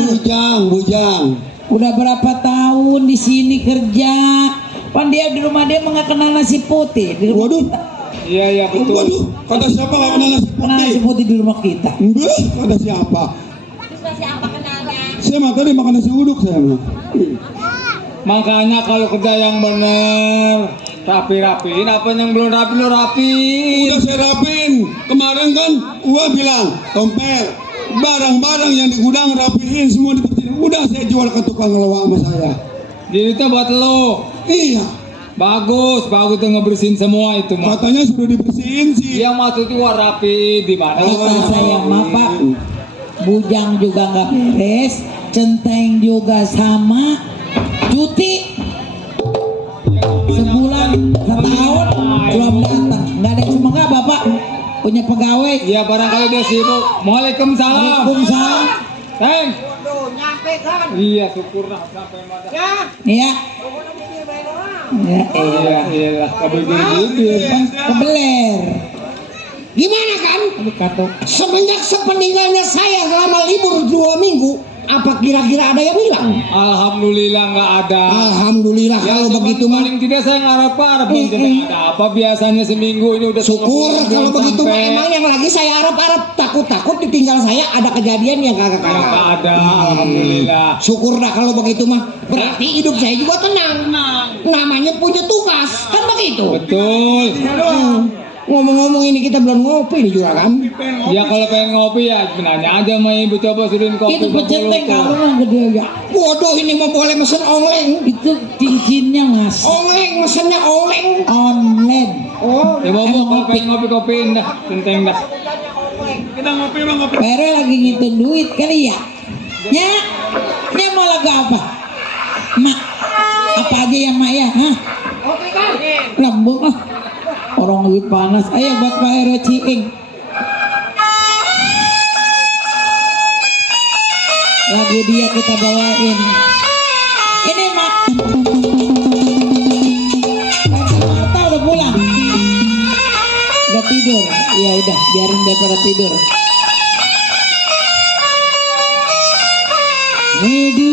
Bujang. Udah berapa tahun di sini kerja. Pan dia di rumah dia nggak kenal nasi putih. Di rumah Waduh. kita. Iya betul. Waduh, kata siapa nggak kenal nasi Kenal nasi putih? putih di rumah kita. Mbah, kata siapa? Terus masih apa kenalnya? Saya mah tadi makan nasi uduk saya mah. Makanya kalau kerja yang bener rapi-rapiin, apa yang belum rapi lo rapiin. Udah saya rapin. Kemarin kan gua bilang, Tompel, barang-barang yang di gudang rapiin semua dibersihin. Udah saya jual ke tukang lawak sama saya. Jadi itu buat lo. Iya, Bagus tuh ngebersihin semua itu mah. katanya sudah dibersihin sih. Dia maksudnya gua rapi di mana? Kata saya mah Pak, bujang juga nggak beres, centeng juga sama, cuti sebulan, setahun belum datang, nggak ada yang semoga Bapak punya pegawai. Ya barangkali dia sibuk. Waalaikumsalam. Waalaikumsalam. Teng. Nyampe kan? Iya syukurlah sampai mata. Ya. Iya. Ya, Iya lah. Kabel kan kebeler. Gimana kan? Aduh katuk. Semenjak sepeninggalnya saya selama libur 2 minggu, apa kira-kira ada yang hilang? Alhamdulillah nggak ada. Alhamdulillah kalau cuman begitu mah. paling tidak saya ngarep-ngarep ada apa biasanya seminggu ini udah Syukur setengah bulan kalau belum begitu mah. sampai. Emang yang lagi saya harap-harap takut-takut ditinggal saya ada kejadian yang kagak Ya, nggak kalah. ada. Alhamdulillah. Syukur dah kalau begitu mah. Berarti hidup saya juga tenang. Namanya punya tugas kan begitu. Betul. Ngomong-ngomong ini kita belum ngopi nih juragan. Ya kalau pengen ngopi ya nanya aja sama ibu, coba suruhin kopi. Itu peceteng kalau yang gede ya. Waduh ini mau boleh mesen oleng. Itu cincinnya Mas. Oleng mesennya oleng. Online. Oh. Ya mau Emang kalau ngopi. pengen ngopi-kopiin dah, centeng dah. Kita ngopi bang, ngopi. Pero lagi ngitung duit kali ya. Nya mau lagu apa? Mak, apa aja ya Mak ya? Hah? Oke kan? Lambung ah. Orang lagi panas. Ayo buat Pak Hero Ciing. Lagu dia kita bawain. Ini Mak. Marta udah pulang. Udah tidur. Ya udah, biarin dia pada tidur. Hidup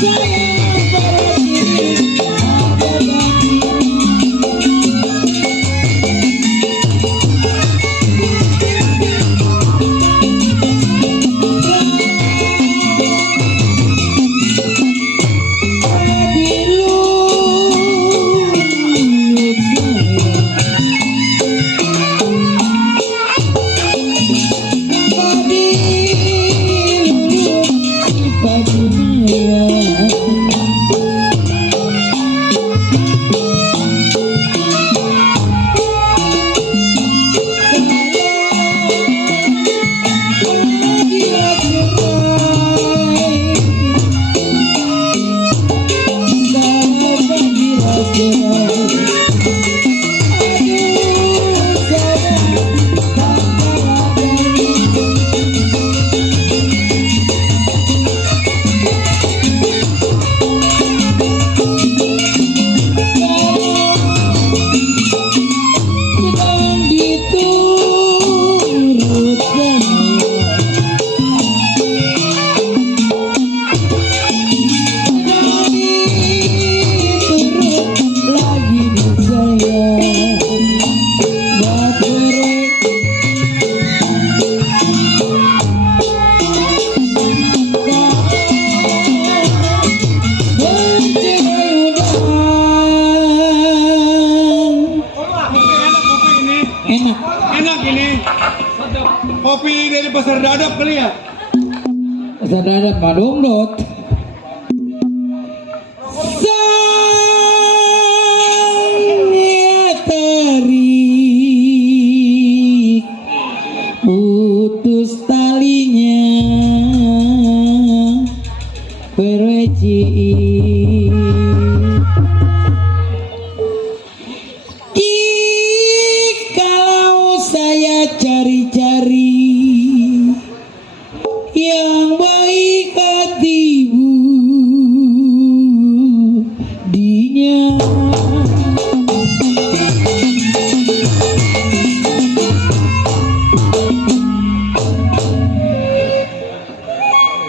sayang. kopi dari pasar dadap kali ya? Pasar dadap mah dongdot. Sangnya terik putus talinya berweci. Jikalau saya cari-cari yang baik hatimu dinya.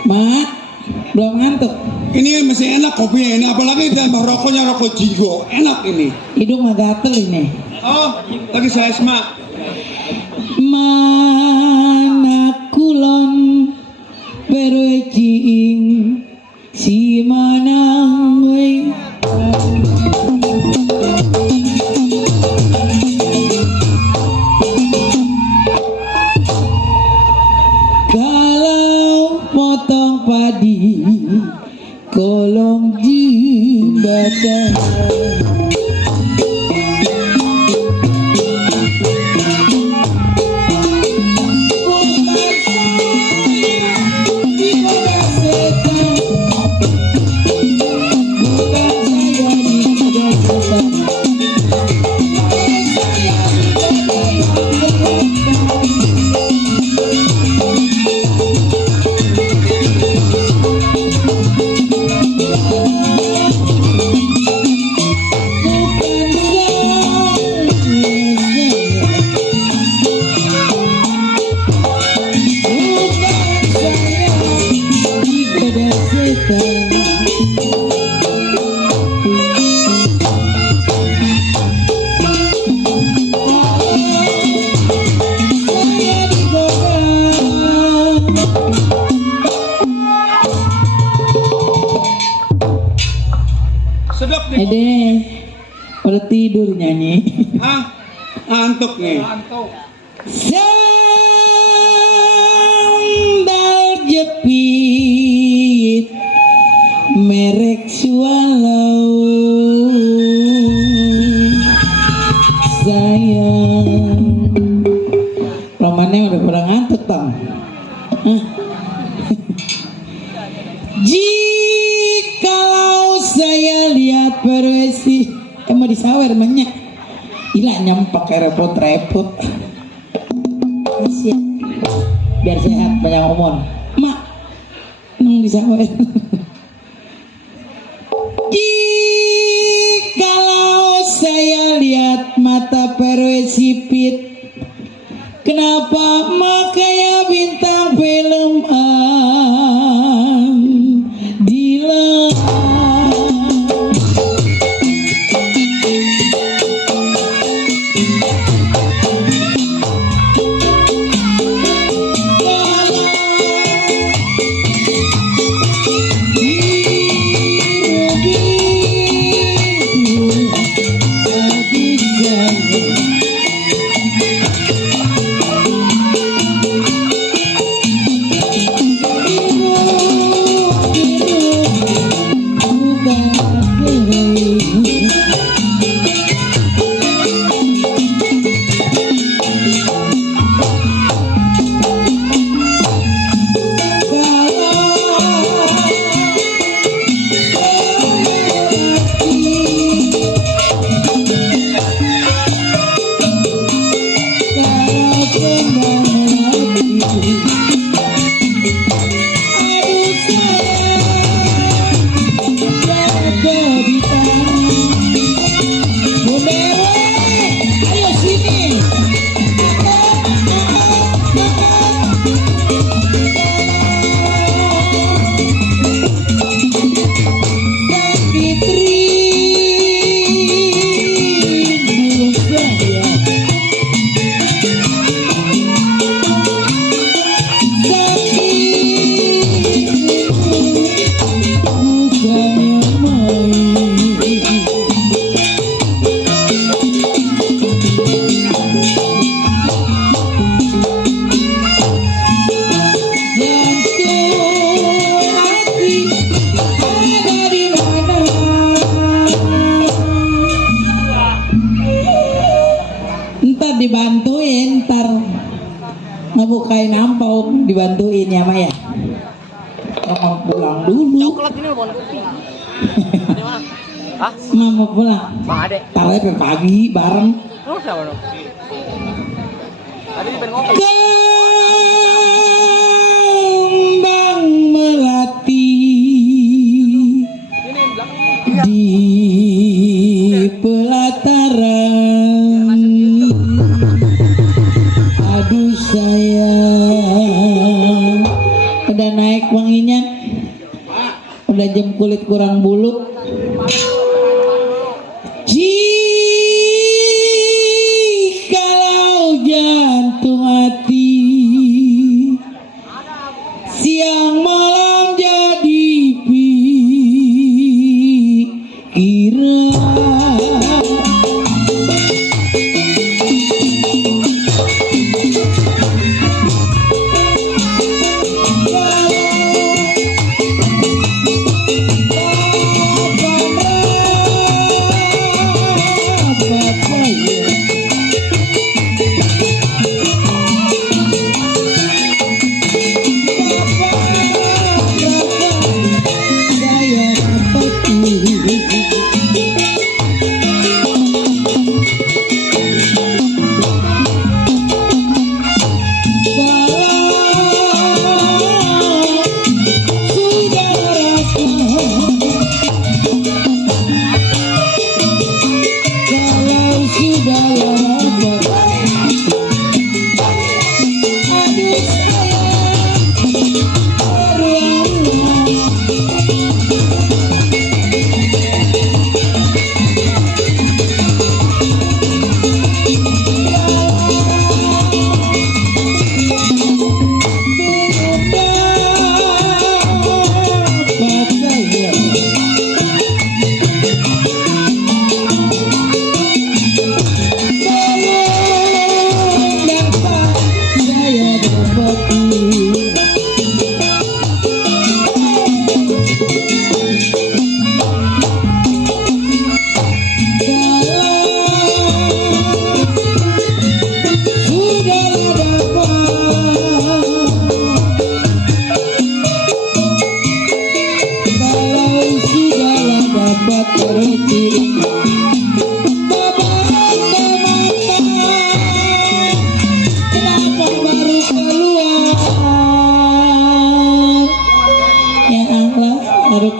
Mak, belum ngantuk. Ini masih enak kopinya ini, apalagi ditambah rokoknya rokok Jigo, enak ini. Hidung agak gatel ini. Oh, lagi saya semak. Mana kulon berweciing si manang we. Kalau potong padi kolong jembatan. Sedap nih. Ede, pada tidur nyanyi. Ah, ngantuk nih. Sandal jepit merek Swallow sayang. Romannya udah pada ngantuk bang. Jikalau saya lihat perwesi mau disawer banyak gila nyampak kayak repot-repot. Masih biar sehat banyak ngomong mak nung disawer. Jikalau saya lihat mata perwesi pit, kenapa mak kayak bintang film Dila. dibantuin, ntar ngebukain amplop dibantuin ya Mak ya. Mau pulang dulu. Coklat ini bukan kopi. Ada mana? Hah? Mau pulang. Bang Ade. Ntar aja pagi bareng. Lu siapa dong? Ade pengen ngopi. Kembang melati Ini belakang. di pelataran. Aduh sayang, udah naik wanginya, udah jem kulit kurang bulu. Jikalau jantung hati siang malam jadi pikiran.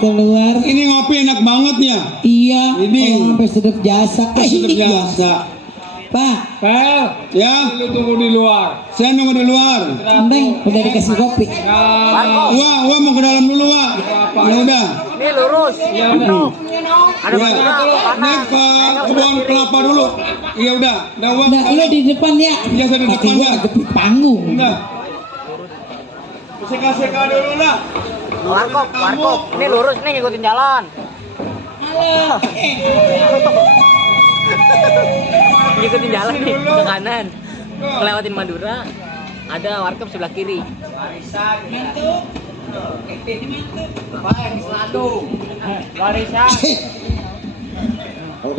Keluar. Ini ngopi enak banget ya. Iya. Ini. Sampai sedep jasa. Sedap biasa. Pak. Ya. Lu tunggu di luar. Saya nunggu di luar. Neng udah dikasih kopi. Wah mau ke dalam dulu, Wah. Ya udah. Ini lurus. Iya benar. Ada Ya. Ini ke kebun kelapa dulu. Iya udah. Wah. Nah, lo di depan ya. Iya, saya di Kaki depan, gua ya. agak di panggung. Udah. Seka-seka dulu lah. Warkop. Ini lurus nih ngikutin jalan. Ngikutin jalan nih ke kanan. Melewatin Madura. Ada warkop sebelah kiri.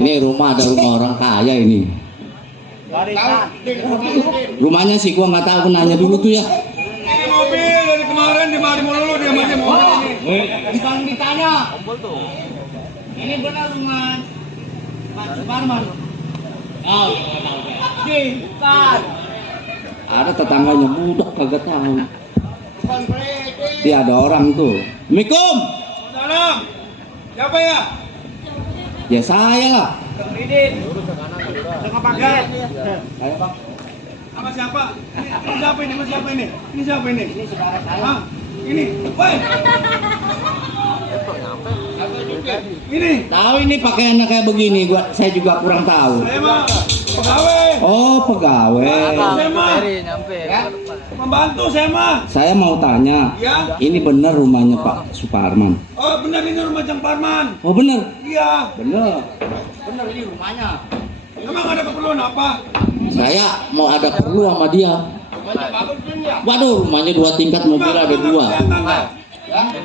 Ini rumah ada rumah orang kaya ini. Rumahnya sih gua nggak tahu, gua nanya dulu tuh ya. Ini mobil dari kemarin di mulu dia masih mau ini. Bang ditanya. Ini benar rumah Pak Suparman. Oh, bukan. Ada tetangganya budak kagak tahu. Dia ada orang tuh. Assalamualaikum. Salam. Siapa ya? Ya saya lah. Tengah paket. Saya bang. Sama siapa? Ini siapa ini? Sama siapa ini? Ini siapa ini? Ini saudara saya. Hah? Ini. Woi. Ini. Tahu ini pakaiannya kayak begini, saya juga kurang tahu. Saya mah pegawai. Oh pegawai. Saya mah pembantu saya mah. Saya mau tanya. Ya. Ini benar rumahnya Pak Suparman? Oh benar ini rumah Jang Parman. Oh benar. Iya. Benar. Benar ini rumahnya. Emang ada keperluan apa? Saya mau ada perlu sama dia. Waduh, rumahnya 2 tingkat, mobil ada 2.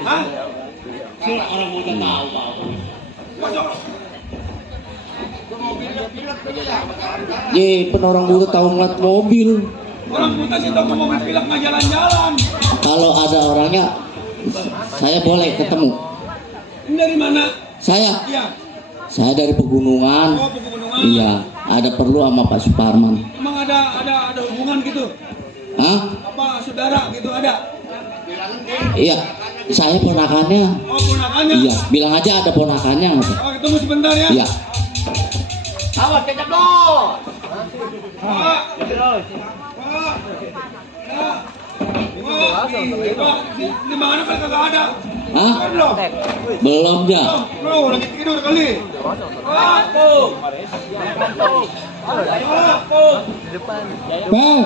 Hah? Orang muda tahu, Pak. Masuk. Orang buta tahu ngeliat mobil. Orang buta sih tahu mobil pilek nggak jalan-jalan. Kalau ada orangnya, saya boleh ketemu. Ini dari mana? Saya Iya. dari pegunungan. Oh, pegunungan. Iya, ada perlu sama Pak Suparman. Emang ada hubungan gitu? Hah? Apa saudara gitu ada? Iya, saya ponakannya. Oh, ponakannya. Iya, bilang aja ada ponakannya. Oh, ketemu sebentar ya. Iya. Awas kecap dong. Pak. Pak. Ya. Di mana kan kagak ada? Hah? Belum. Belum dah. Belum, lagi tidur kali. Pak. Bang,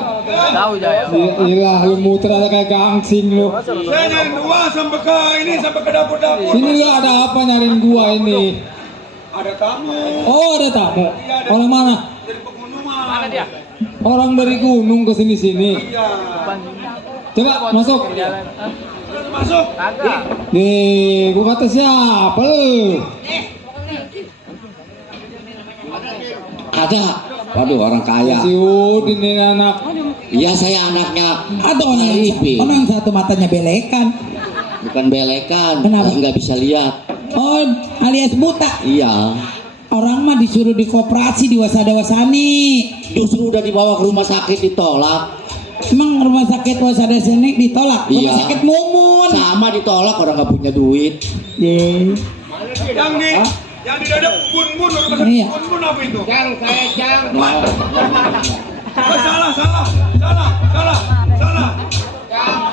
ilah lu muter ada kayak gangsing lu. Saya nyari dua sampai ke dapur-dapur. Ini lu ada apa nyariin gua ini? Ada tamu Oh, ada tamu. Orang mana? dari pegunungan. Mana dia? Orang dari gunung ke sini-sini. Iya. Coba masuk. Terus masuk. Nih, gua kata siapa lu? Ada. Waduh, orang kaya. Si Udin ini anak. Iya, saya anaknya. Atau orang yang satu matanya belekan. Bukan belekan. Kenapa? Nggak bisa lihat. Oh, alias buta. Iya. Orang mah disuruh di koperasi di Wasada-Wasani. Justru udah dibawa ke rumah sakit ditolak. Emang rumah sakit Wasada-Wasani ditolak? Rumah Iya. sakit Mumun. Sama ditolak, orang nggak punya duit. Ye. Yang di dada bun-bun, Iya. bun-bun apa itu? Jang, saya jang. Oh, salah.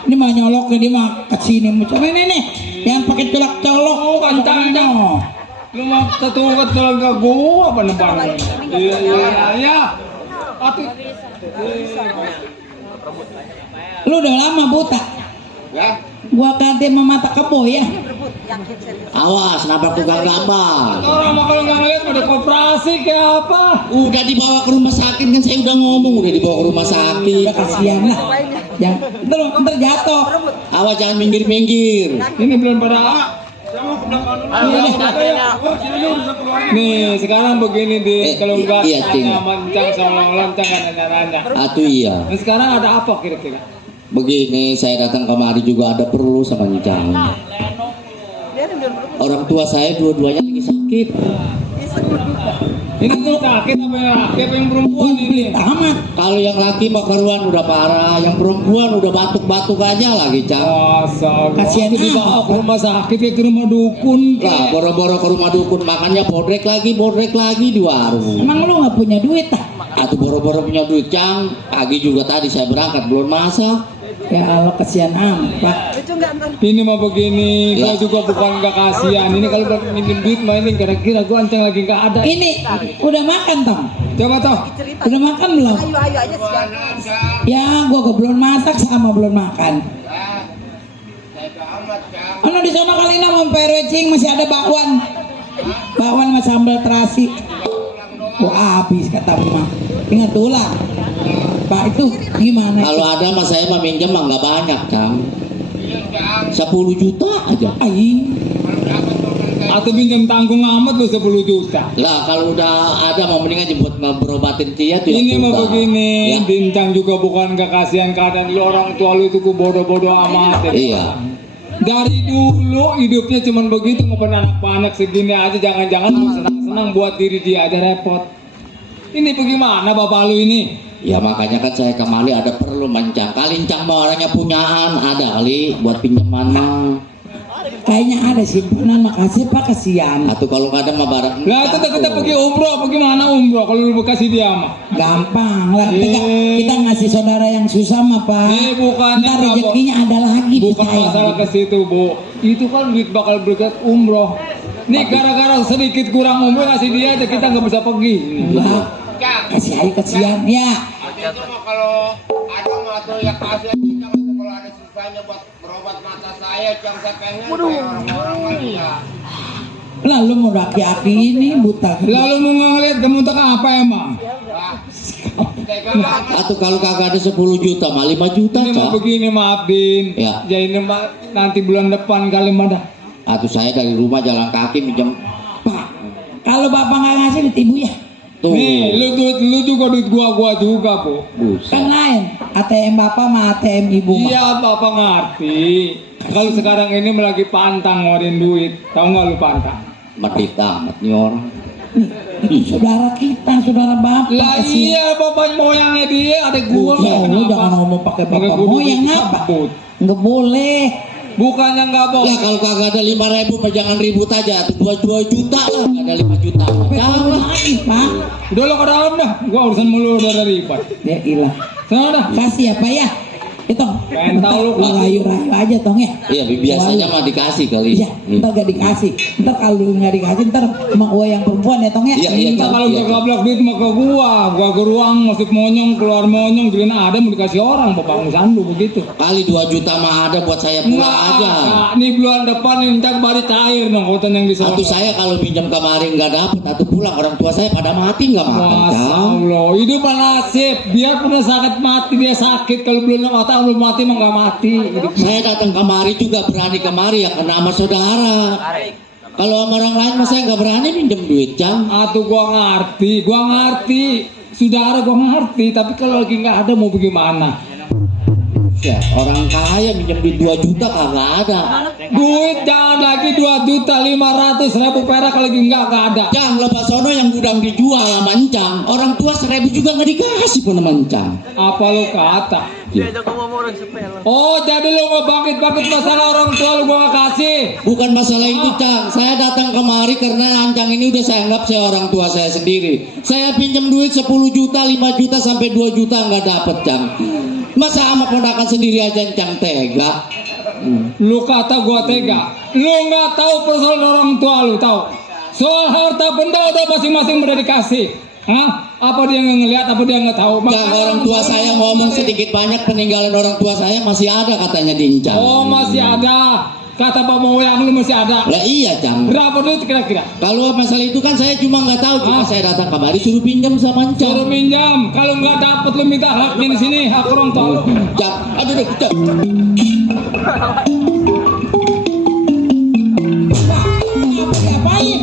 Ini mah nyolok dia mah kesini muncul. Nih, yang pakai colok-colok. Oh, kancangnya. Lu mau ketuket telaga gua apa nebang? Iya. Atuh. Lu udah lama buta. Ya. Gua ganti sama mata kebo ya. Awas, nabrak tukang gambar. Orang mah kalau nggak ngeliat ada koperasi kayak apa? Udah dibawa ke rumah sakit kan, saya udah ngomong udah dibawa ke rumah sakit. Udah kasihan lah. Yang ntar jatuh. Awas jangan minggir-minggir. Ini belum pada. Saya mau ke belakang dulu. Iya. Oh, sini udah keluar. Nih, sekarang begini di kalau nggak iya, Cing. mancang sama lancang kan nanya-nanya. Atuh iya. Nah, sekarang ada apa kira-kira? Begini, saya datang kemari juga ada perlu sama Ncang. Orang tua saya dua-duanya lagi sakit. Ini tuh sakit apa yang laki apa yang perempuan ini? Tamat. Kalau yang laki mah keruan udah parah, yang perempuan udah batuk-batuk aja lagi, Cang. Masa Kasihan dibawa ke rumah sakit kayak ke rumah dukun Lah, kayak. boro-boro ke rumah dukun makannya bodrek lagi di warung. Emang lu nggak punya duit tak? Atau boro-boro punya duit, Cang. Pagi juga tadi saya berangkat belum masak. Ya Allah kasihan Pak. Ini mah begini, Ya. gua juga bukan nggak kasihan. Ini kalau udah minjem duit mah ini kira-kira gua ancang lagi nggak ada. Ini udah makan Tom? Coba toh. Udah makan belum? Ya, gua belum masak sama belum makan. Anu di sana kali nama perwecing masih ada bakwan. Bakwan sama sambal terasi. Wah habis kata Bima. Ingat ulang. Pak itu gimana? Kalau ada mah saya mah minjem mah nggak banyak, Cang. 10 juta aja. Ai, Atau pinjam tanggung amat lu 10 juta. Lah kalau udah ada mau mendingan buat ngeberobatin dia tuh. Ini mah begini, Ya. Dincang juga bukan nggak kasihan keadaan lu, orang tua lu itu bodoh-bodoh amat. Iya. Dari dulu hidupnya cuman begitu, nggak pernah anak-anak segini aja, jangan-jangan senang-senang buat diri dia aja repot. Ini bagaimana bapak lu ini? Ya makanya kan saya kemari ada perlu mencang. Kali Cang mah orangnya punyaan, ada kali buat pinjaman mah. kayaknya ada simpanan makasih Pak kasihan. Atau kalau nggak ada mah barang. Lah itu kita pergi umroh, bagaimana umroh kalau lu kasih dia mah? Gampang lah. Kita ngasih saudara yang susah mah Pak. Bukannya Ntar rezekinya ada lagi. bukan percaya. masalah ke situ, Bu. Itu kan duit bakal berkat umroh. Nih gara-gara sedikit kurang umroh kasih dia aja kita nggak bisa pergi. Lah, kasih aja kasihan ya. Itu mah kalau ada mah tuh ya kasih aja Cang, tuh kalau ada sisanya buat berobat mata saya Cang, saya pengen kayak orang-orang lagi ya. Lalu mau laki-laki ini buta. Lalu mau ngeliat kamu tak apa emang? Atau kalau kagak ada 10 juta mah 5 juta, Ini mah Cang. begini maaf Din. Ya. Jadi ini mah nanti bulan depan kali mah dah. Atau saya dari rumah jalan kaki minjem. Pak, kalau bapak nggak ngasih duit ibu ya. Tuh. Nih, lu juga duit gua juga, Bu. Kan lain, ATM bapak sama ATM ibu mah. Iya, Bapak ngerti. Kalau sekarang ini lagi pantang ngeluarin duit. Tahu nggak lu pantang? Medit amat nih orang. Itu saudara kita, saudara bapak. Lah sih. iya, bapak moyangnya dia, adek gua. Ya, lu kenapa? jangan ngomong pakai Pakai bapak kudu moyang duit apa? disebut. Nggak boleh. Bukannya nggak Ya boleh. kalau kagak ada 5.000 mah jangan ribut aja. 2 juta lah, nggak ada 5 juta. Jangan lah. Lagi, Pak. Udah lo ke dalam dah. Gua urusan mulu udah dari ribet. Ya ilah. Sana dah. Kasih apa ya? Itu. Pengen tahu lu kasih. Rayu-rayu aja tong ya. Iya biasanya mah dikasih kali. Iya, ntar gak dikasih. Ntar kalau nggak dikasih, ntar emak gua yang perempuan ya tong ya. Iya, Kita Kang. kalau Iya, gua Kang. gablak duit mah ke gua ke ruang masuk monyong keluar monyong giliran ada mau dikasih orang bapak sandu begitu. Kali 2 juta mah ada buat saya pulang aja. Nih bulan depan nih ntar baru cair dong hutan yang di sana. Atau saya kalau pinjam kemarin nggak dapet atau pulang orang tua saya pada mati nggak makan. Masya Kang. Allah, hidup nasib. Biar pernah sakit mati dia sakit, kalau belum mati mah nggak mati. Hidup. Saya datang kemari juga berani kemari ya karena sama saudara. Kalau sama orang lain mah saya nggak berani pinjam duit, Cang. Atuh gua ngerti. Saudara gua ngerti, tapi kalau lagi nggak ada mau bagaimana? Ya, orang kaya minjem duit 2 juta kagak ada. Duit jangan lagi 2.500.000 perak kalau lagi nggak ada. Cang, lepas sono yang gudang dijual sama Encang. Orang tua 1.000 juga nggak dikasih pun sama Encang. Apa lu kata? Ya. Oh, jadi lu ngebangkit masalah orang tua lu gua nggak kasih. Bukan masalah itu, Cang. Saya datang kemari karena Ancang ini udah saya anggap saya orang tua saya sendiri. Saya pinjam duit 10 juta, 5 juta sampai 2 juta nggak dapet, Cang. Masa sama ponakan sendiri aja Ancang tega? Lu kata gua tega. Lu nggak tahu persoalan orang tua lu tahu. Soal harta benda udah masing-masing udah dikasih. Hah? Apa dia nggak ngeliat? Apa dia nggak tahu? Cang, orang tua saya ngomong sedikit banyak peninggalan orang tua saya masih ada katanya di Encang. Oh, masih ada. Kata Pak Moyang lu masih ada. Lah iya, Cang. Berapa duit kira-kira? Kalau masalah itu kan saya cuma nggak tahu, cuma saya datang kemari suruh pinjam sama Suruh Encang. minjam. Kalau nggak dapet lu minta haknya di sini, hak orang tua lu. Cang, aduh, Cang. Ngapain?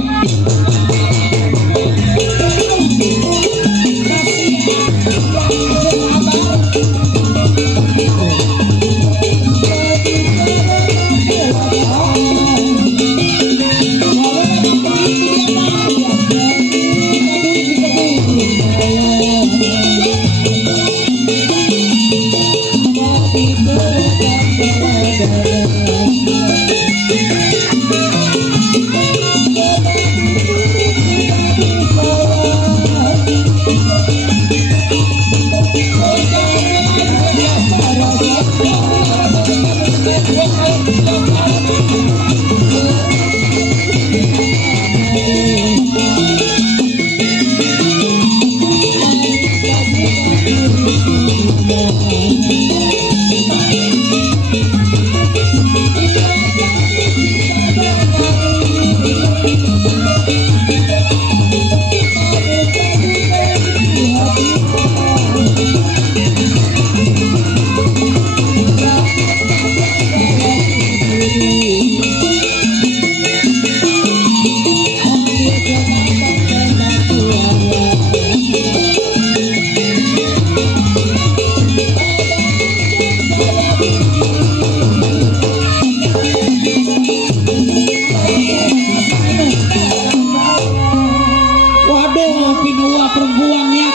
Waduh, pinua perempuannya.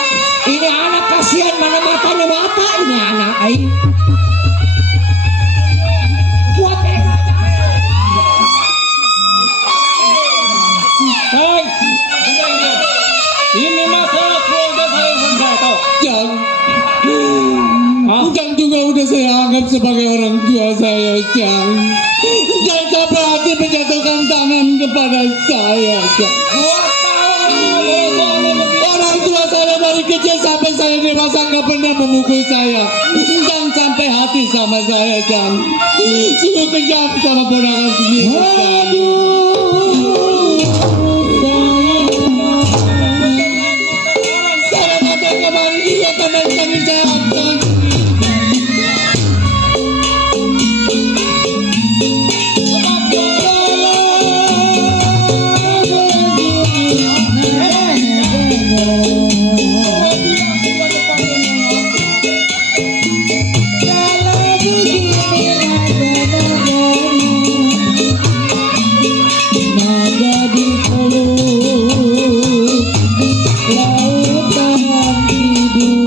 Ini anak kasihan mana matanya mata ini anak ai. Buat Hai, ini masalah keluarga saya selesai tau. Cang, Cang juga udah saya anggap sebagai orang tua saya, Cang. Jangan sampai hati menjatuhkan tangan kepada saya, Cang. Orang tua saya dari kecil sampai saya dewasa nggak pernah memukul saya. Jangan sampai hati sama saya, Cang. Sungguh kejam sama ponakan sendiri, Cang. Saya datang kemari juga karena cari saya, Cang. Nah, lautan tidur.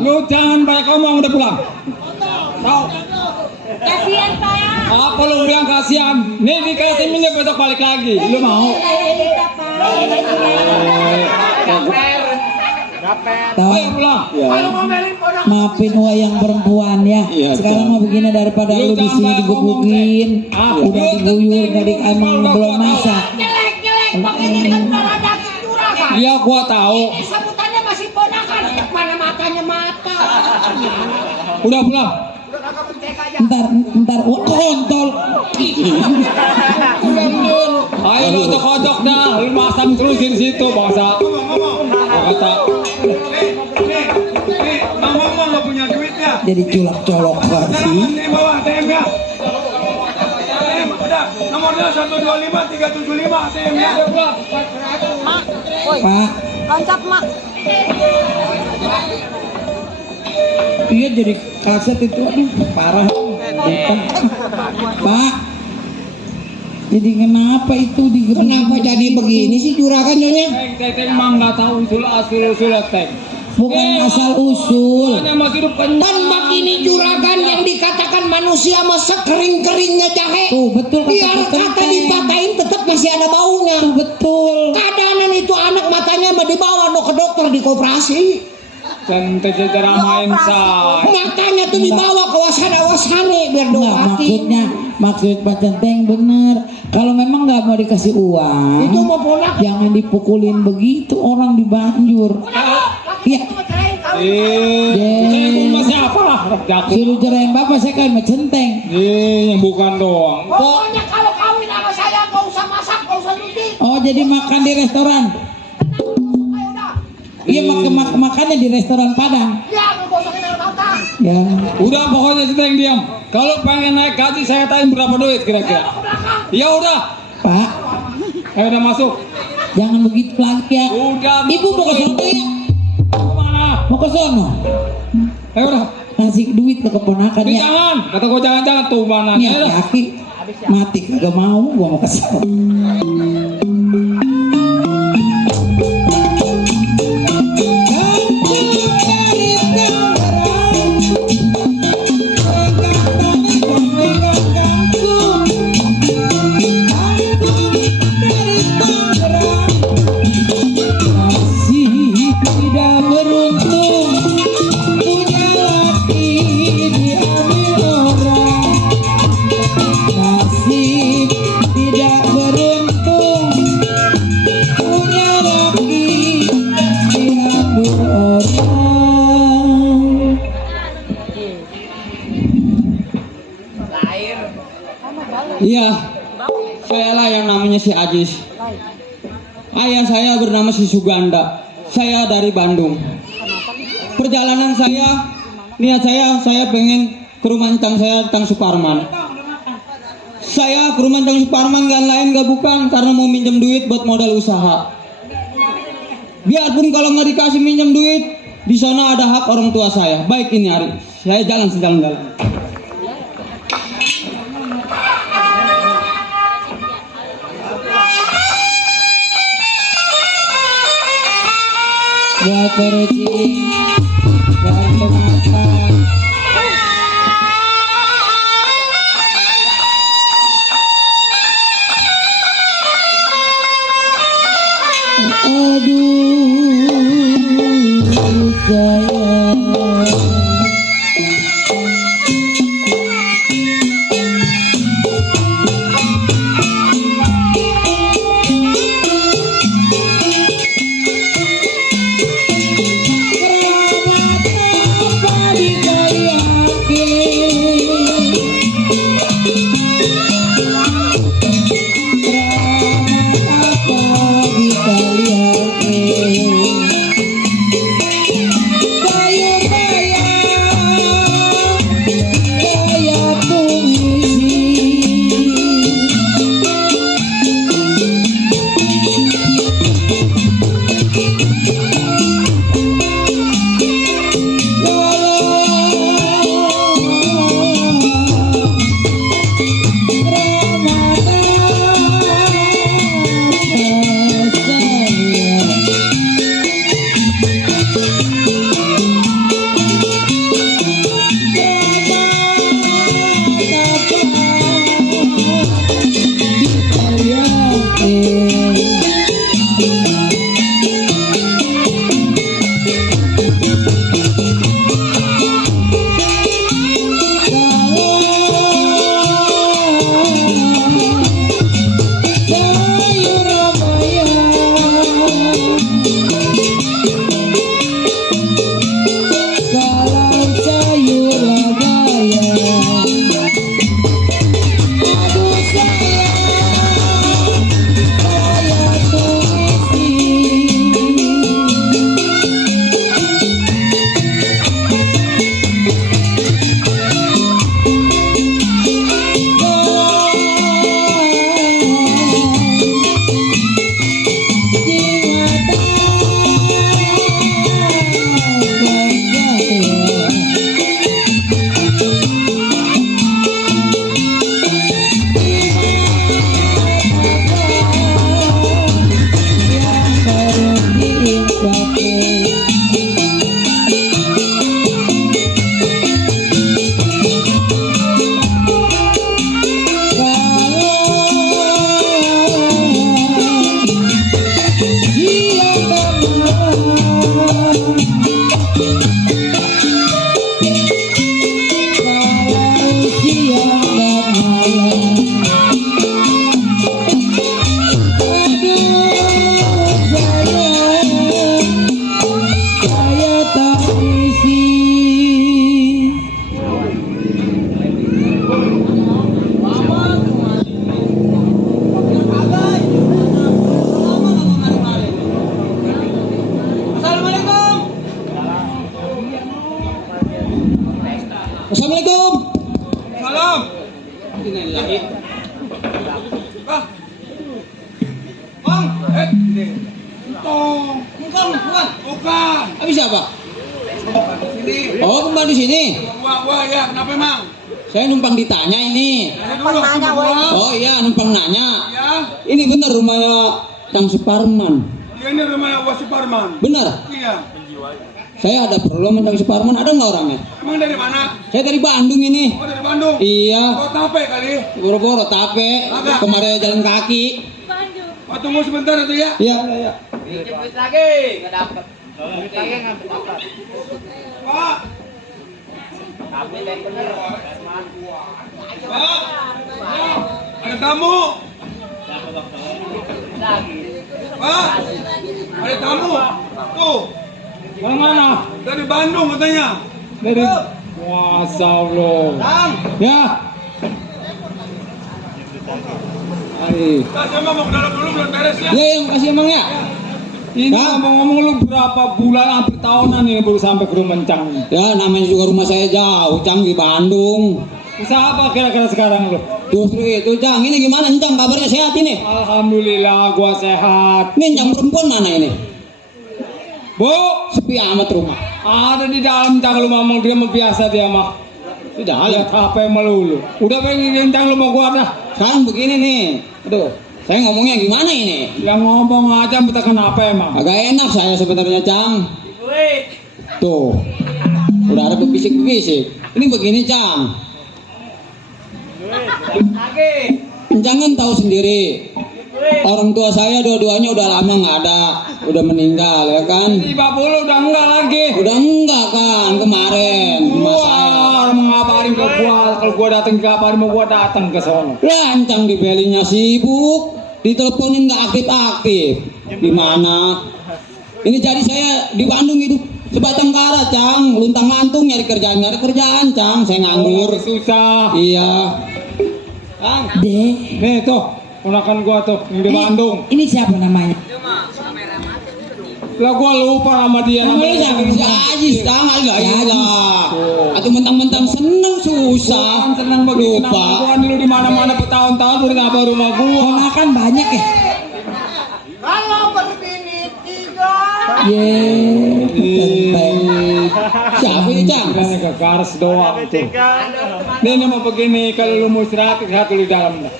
Lu jangan banyak ngomong, udah pulang. Tahu? Kasihan saya. Apa lu bilang kasihan? Nih dikasih minyak besok balik lagi. Lu mau? Tahu? Pulang. Maafin wayang perempuan ya. Sekarang mah begini daripada lu di sini digebukin, udah diguyur dari emang belum masak. Iya gua tahu. Sebutannya masih ponakan, mana matanya mata. Udah pulang. Ntar kontol. Ayo lu kocok dah, lu masam terusin situ bangsa. Kata. Mama nggak punya duit ya. Jadi culak colok lagi. Bawa TMK. Nomornya 125 375 ATM ya. Pak. Loncat mak. Iya jadi kaset itu aduh parah. Pak. Jadi kenapa itu Kenapa jadi begini sih juragan nyonya? Teng mah nggak tahu usul teng. Bukan asal usul. Hanya masih hidup kenyang. Kan begini juragan yang dikatakan manusia mah sekering-keringnya jahe. Tuh betul Biar kata dipatahin tetap masih ada baunya. Tuh betul. Keadaan itu anak matanya mah dibawa no ke dokter di koperasi. Dan cara main sah. Matanya tuh dibawa ke wasana-wasane biar Nah, diobatin. maksud Pak Centeng bener. Kalau memang nggak mau dikasih uang, Itu mau ponak. jangan dipukulin begitu orang dibanjur. Iya. Masih apa lah? Suruh cerain bapak saya kan Pak Centeng. Yang bukan doang. Pokoknya kalau kawin sama saya nggak usah masak, nggak usah nyuci. Oh jadi makan di restoran? Ayo dah. Iya makannya di restoran Padang. Ya, nggak usah kenal mata. Ya. Udah pokoknya Centeng diam. Kalau pengen naik gaji saya tanya berapa duit kira-kira. Ya udah. Pak, Ayo udah masuk. jangan begitu lagi ya. Udah. Ibu mau ke sono ya? Kemana? Mau ke sono? Ayo udah. Kasih duit ke keponakan ya. Jangan. Kata gua jangan tuh mana. Nih Ayo dah. kaki mati kagak mau gua mau ke sono. Iya, saya lah yang namanya si Ajis. Ayah saya bernama si Suganda. Saya dari Bandung. Perjalanan saya, niat saya pengen ke rumah Tang Suparman. Saya ke rumah Tang Suparman gak lain gak bukan karena mau minjem duit buat modal usaha. Biarpun kalau nggak dikasih minjem duit, di sana ada hak orang tua saya. Baik ini Ari, saya jalan. Buat pergi dan makan. Aduh sayang. Kerabat apa di Bang, bukan. Habis siapa? Sini. Oh, numpang di sini. Gua ya, kenapa emang? Saya numpang ditanya ini. Oh iya, numpang nanya. Ya, Ini benar rumahnya Kang Suparman. ini rumahnya Wasi Parman. Benar. Iya. Saya ada perlu sama Kang Suparman. Ada nggak orangnya? Emang dari mana? Saya dari Bandung ini. Oh, dari Bandung. Iya. Kau tape kali. Boro-boro tape. Kemarin jalan kaki. Oh, tunggu sebentar itu ya. Iya, iya. Duit lagi, nggak dapet. Duit lagi nggak dapet. Pak. Tapi yang bener. Pak. Ada tamu. Pak. Ada tamu. Tuh. Mana? Dari Bandung katanya. Dari Masya Allah. Ya. Hai. Saya mau ke dalam dulu belum beres ya. Ya, yang kasih emang ya. Ini Hah? ngomong-ngomong lu berapa bulan hampir tahunan ini baru sampai ke rumah Encang. Ya, namanya juga rumah saya jauh, Cang, di Bandung. Usaha apa kira-kira sekarang lu? Justru itu, Cang. Ini gimana, Cang? Kabarnya sehat ini? Alhamdulillah gua sehat. Ini Cang perempuan mana ini? Bu, Sepi amat rumah. ada di dalam Cang, lu ngomong dia mah biasa dia mah. Tidak Ya ada. HP melulu. Udah pengen Cang lu mau gua dah. Sekarang begini nih. Aduh, saya ngomongnya gimana ini? Yang ngomong aja minta kenapa emang? Agak enak saya sebenarnya, Cang. Tuh, udah ada bisik-bisik. Ini begini, Cang. Cang kan tahu sendiri. Orang tua saya dua-duanya udah lama nggak ada, udah meninggal ya kan? 50 udah enggak lagi. Udah enggak kan kemarin. Mas saya. Wah, orang ngabarin ke gua, kalau gua datang kabarin mau gua datang ke sono. Lancang di belinya sibuk, diteleponin nggak aktif-aktif. Gimana? Ini jadi saya di Bandung hidup sebatang kara, Cang. Luntang lantung nyari kerjaan, Cang. Saya nganggur. Susah. Iya. Cang. Deh. Nih tuh, ponakan gua tuh yang di Bandung. Ini siapa namanya? Lah gua lupa nama dia Namanya namanya. si Ajis, Cang. Agak ilah. Atau mentang-mentang seneng susah. Bukan senang begitu nama Lupa. gua dulu di mana-mana bertahun-tahun udah ngapa rumah gua. Ponakan banyak ya? Kalau berbini tiga. Siapa ini, Cang? Bukannya ke garis doang tuh. Nih nama begini, kalau lu mau istirahat dulu di dalam dah.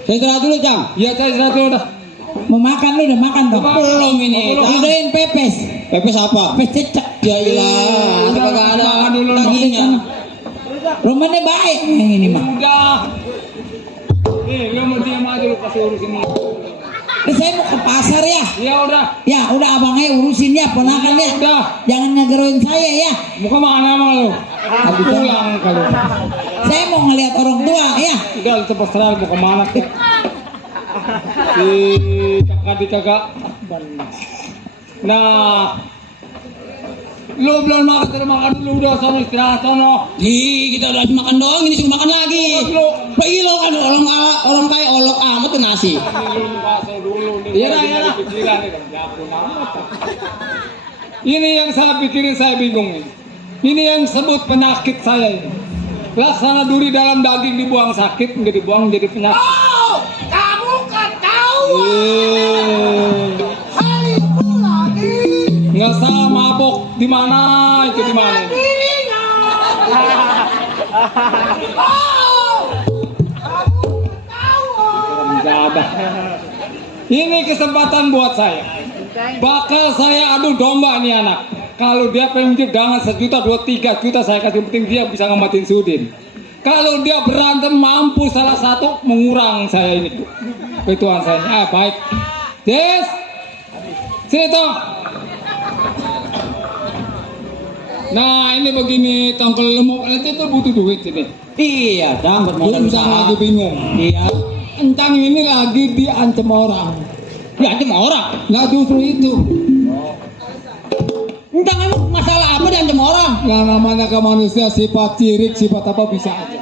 Saya istirahat dulu, Cang. Iya, saya istirahat dulu dah. Mau makan lu udah makan dong? Belum ini. Cang. Adain pepes. Pepes apa? Pepes cecek. Ya ilah, ada kagak ada Makan dulu, dagingnya. Rumahnya baik yang ini mah. Udah. Nih, lu mau diam aja lu kasih urusin ini. Saya mau ke pasar ya. Ya udah. Ya udah abangnya urusin ya ponakannya. Udah. Jangan ngegeroin saya ya. Mau kemana sama lu? Habis pulang kalau. Saya mau ngeliat orang tua ya. Udah lu terserah mau kemana tuh. Di kakak. Nah. Lu belum makan dulu udah sono istirahat sono. Ih, kita udah makan doang, ini suruh makan lagi. Bagi lo kan orang kaya olok amat tuh nasi. Iya lah. Ini yang saya pikirin, saya bingung ini. Ini yang sebut penyakit saya ini. Laksana duri dalam daging dibuang sakit, nggak dibuang jadi penyakit. Oh, kamu kan tahu. Hal itu lagi. Nggak salah mabok di mana itu di mana? Dirinya. Oh, kamu tahu. Jadah. Ini kesempatan buat saya. Bakal saya adu domba nih anak. Kalau dia pengen dengan 1 juta, 2, 3 juta saya kasih, penting dia bisa ngamatin Sudin. Kalau dia berantem mampu salah satu mengurang saya ini. Ketuaan saya. Baik. Yes. Sini toh. Nah ini begini, Tong, kalau lu mau nanti itu butuh duit ini. Iya, Cang, bermodal Encang usaha. lagi bingung. Iya. Encang ini lagi diancam orang. Diancam orang. Nggak justru itu. Encang emang masalah apa diancam orang? Yang namanya ke manusia sifat cirik, sifat apa bisa aja.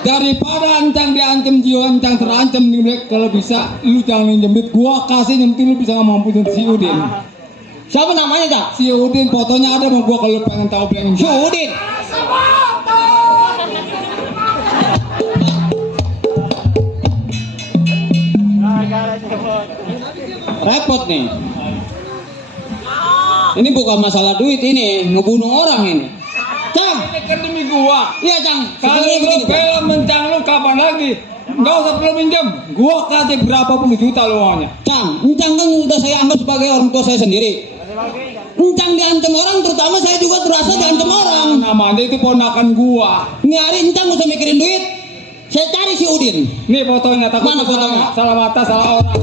Daripada Encang diancam, jiwa Encang terancam nih, kalau bisa lu jangan nyembit, gua kasih nyembit lu bisa ngampunin si Udin. Siapa namanya, Cang? Si Udin fotonya ada sama gua kalau pengen tahu pengen. Si Udin. repot nih. Ini bukan masalah duit, ini ngebunuh orang ini. Cang, Ini kan demi gua. iya Cang. Kalau Sebenarnya lu begini, Cang. bela mencang lu kapan lagi? Nggak usah perlu minjem. Gua kasih berapa puluh juta lu uangnya. Cang, Encang kan udah saya anggap sebagai orang tua saya sendiri. Encang diancam orang, terutama saya juga terasa diancam orang. Namanya itu ponakan gua. Ini hari Encang gak usah mikirin duit. Saya cari si Udin. Nih fotonya, takut Mana lu fotonya? salah mata, salah orang.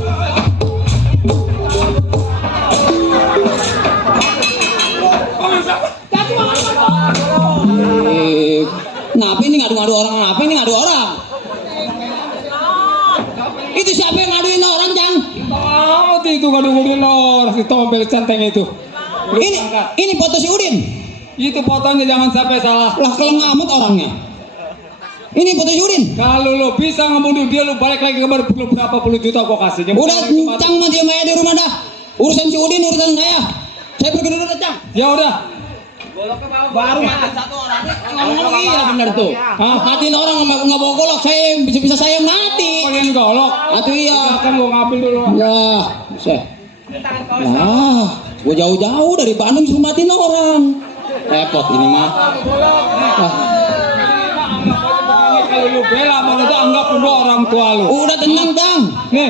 Kenapa ini ngadu-ngadu orang? Kenapa ini ngadu orang? Itu siapa yang ngaduin orang, Cang? Oh, itu ngadu-ngadu orang si tombel centeng itu. Lu angkat. Ini foto si Udin. Itu fotonya jangan sampai salah. Lah keleng amat orangnya. Ini foto si Udin. Kalau lu bisa ngebunuh dia, lu balik lagi ke berapa puluh juta gua kasih. Jangan Udah sampai kemana. Cang mah dia maya di rumah dah. Urusan si Udin, urusan saya. Saya pergi dulu dah, Cang. Ya udah. Baru mati satu orang. Ngomong iya benar tuh. Hah? Matiin orang nggak bawa golok, saya bisa saya mati. Pengen golok. Atuh iya. Silakan gua ngambil dulu. Lah, bisa. Lah, gua jauh-jauh dari Bandung suruh matiin orang. Repot ini mah. Ah, Kalau lu bela mana tuh anggap lu orang tua lu. udah tenang, Cang. Nih,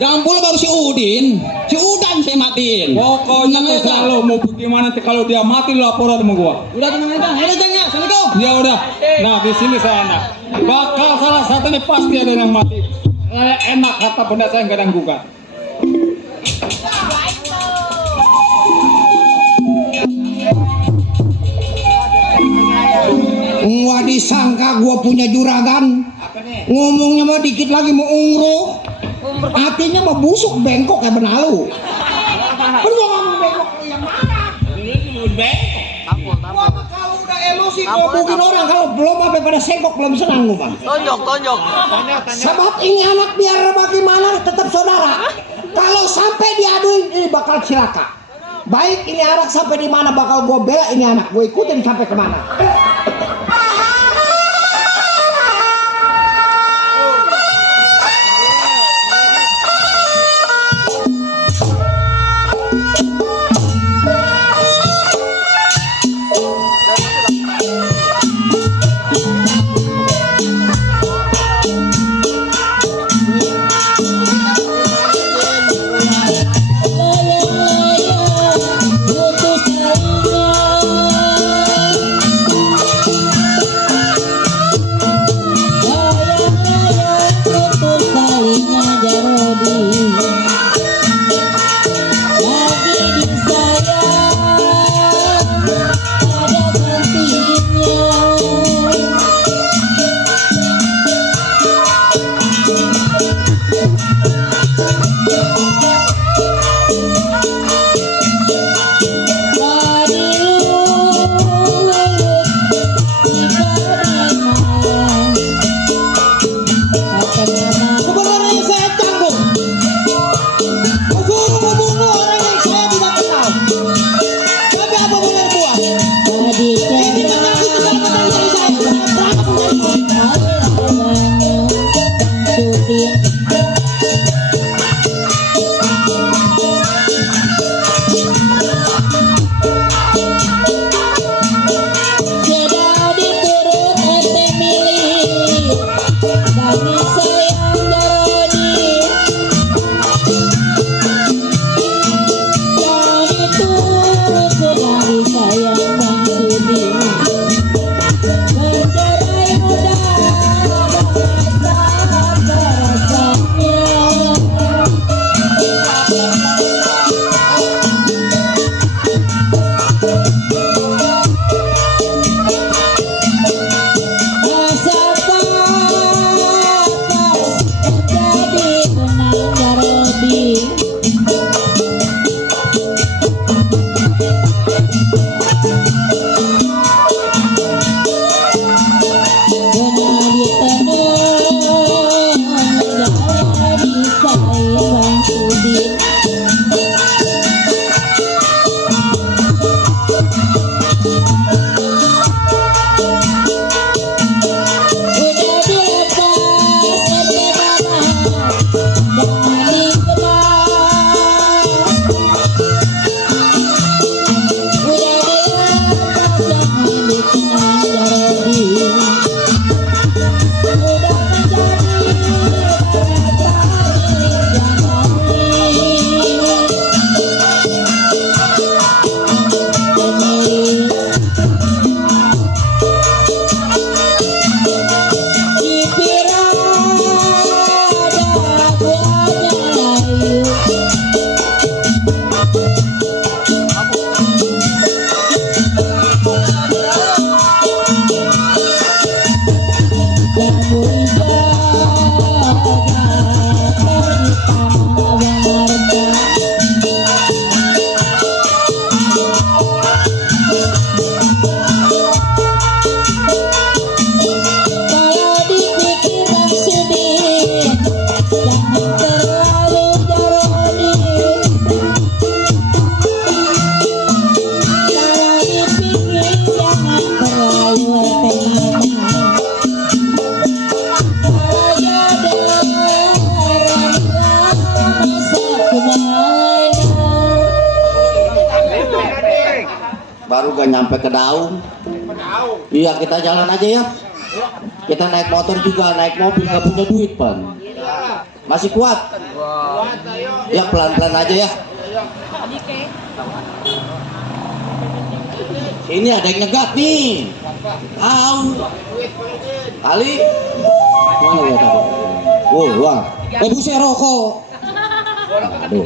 Jangan pula baru si Udin. Si Udan saya matiin. pokoknya Tenang aja, terserah Cang. lu mau gimana nanti kalau dia mati lu laporan sama gua. Udah tenang aja, Cang. Udah, Cang ya. Assalamualaikum. Ya udah. Nah di sini saya anak. Bakal salah satu nih pasti ada yang mati. Saya enak kata benda saya nggak ada yang gugat. Wah disangka gua punya juragan. Ngomongnya mah dikit lagi mau umroh. Hatinya mah busuk bengkok kayak benalu. Kan gua ngomong bengkok yang mana? Gua mah kalau udah emosi ngebukin orang, kalau belum sampai pada sengkok belum senang gua bang. Tonjok. Sebab ini anak biar bagaimana tetap saudara. Kalau sampai diaduin ini bakal celaka. Baik ini anak sampai di mana bakal gua bela ini anak, gua ikutin sampai kemana. Putus baru gak nyampe ke daun. Iya, kita jalan aja ya. Kita naik motor juga, naik mobil gak punya duit, Pan. Masih kuat? Ya, pelan-pelan aja ya. Ini ada yang nyegat nih. Au. Kali. Mana ya tadi? Oh, wah. Busnya rokok. Aduh,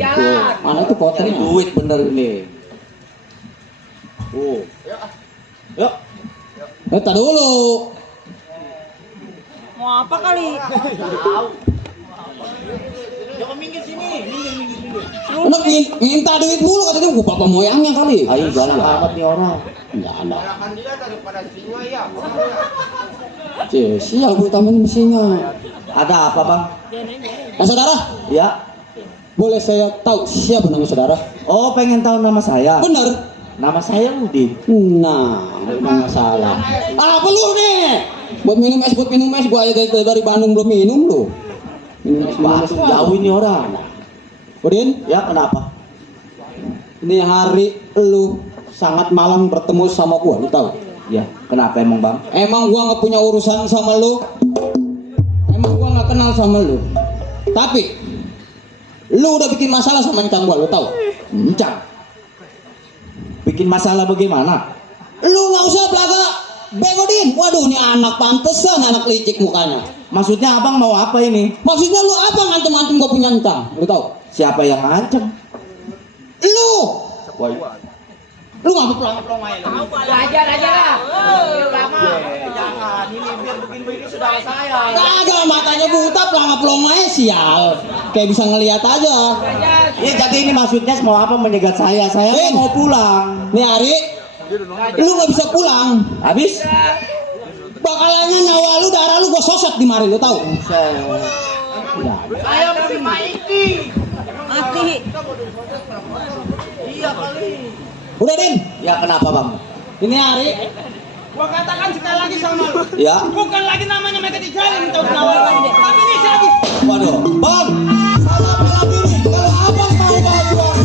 mana itu kotornya? Duit bener ini. Oh. Yuk. Bentar dulu. Mau apa kali? Jangan minggir sini, minggir. Anak minta duit mulu katanya gua papa moyangnya kali. Ayo jalan amat nih orang. Enggak ada. Akan dia daripada singa ya. Sial gue tambahin mesinnya. Ada apa, Bang? Saudara, Ya. boleh saya tahu siapa nama saudara? Oh, pengen tahu nama saya? Bener. Nama saya Udin. Nah, nggak masalah. Apa lu nih? Buat minum es gua aja dari Bandung belum minum lu. Minum es Batu jauh ini orang. Udin, Ya, kenapa? ini hari lu sangat malam bertemu sama gua, lu tahu? Ya, kenapa emang, Bang? Emang gua nggak punya urusan sama lu. Emang gua nggak kenal sama lu. Tapi lu udah bikin masalah sama encang gua, lu tahu? Encang. Bikin masalah bagaimana? Lu nggak usah belaga begodin. Waduh, ini anak pantesan anak licik mukanya. Maksudnya Abang mau apa ini? Maksudnya lu apa ngancem-ngancem gua punya encang? Lu tahu? Siapa yang ngancem? Lu Wah, lu nggak pelong-pelong aja. Belajar aja lah. Lama. Jangan, ini biar begini saudara saya. Kagak, matanya buta pelong-pelong aja sial. Kayak bisa ngelihat aja. ya jadi ini maksudnya mau apa menyegat saya? Saya Din. mau pulang. Nih Ari, lu nggak bisa pulang. Habis? Bakalannya nyawa lu, darah lu gua sosot di mari, lu tahu? Saya mau dimaiki. Mati. Iya kali. Udah Din, Ya kenapa, Bang? ini Ari. Gua katakan sekali lagi sama lu. Ya. Bukan lagi namanya mereka dijalin atau penawaran. Tapi ini saya lagi. Waduh, Bang. Saya bilang ini kalau Abang mau bantuan.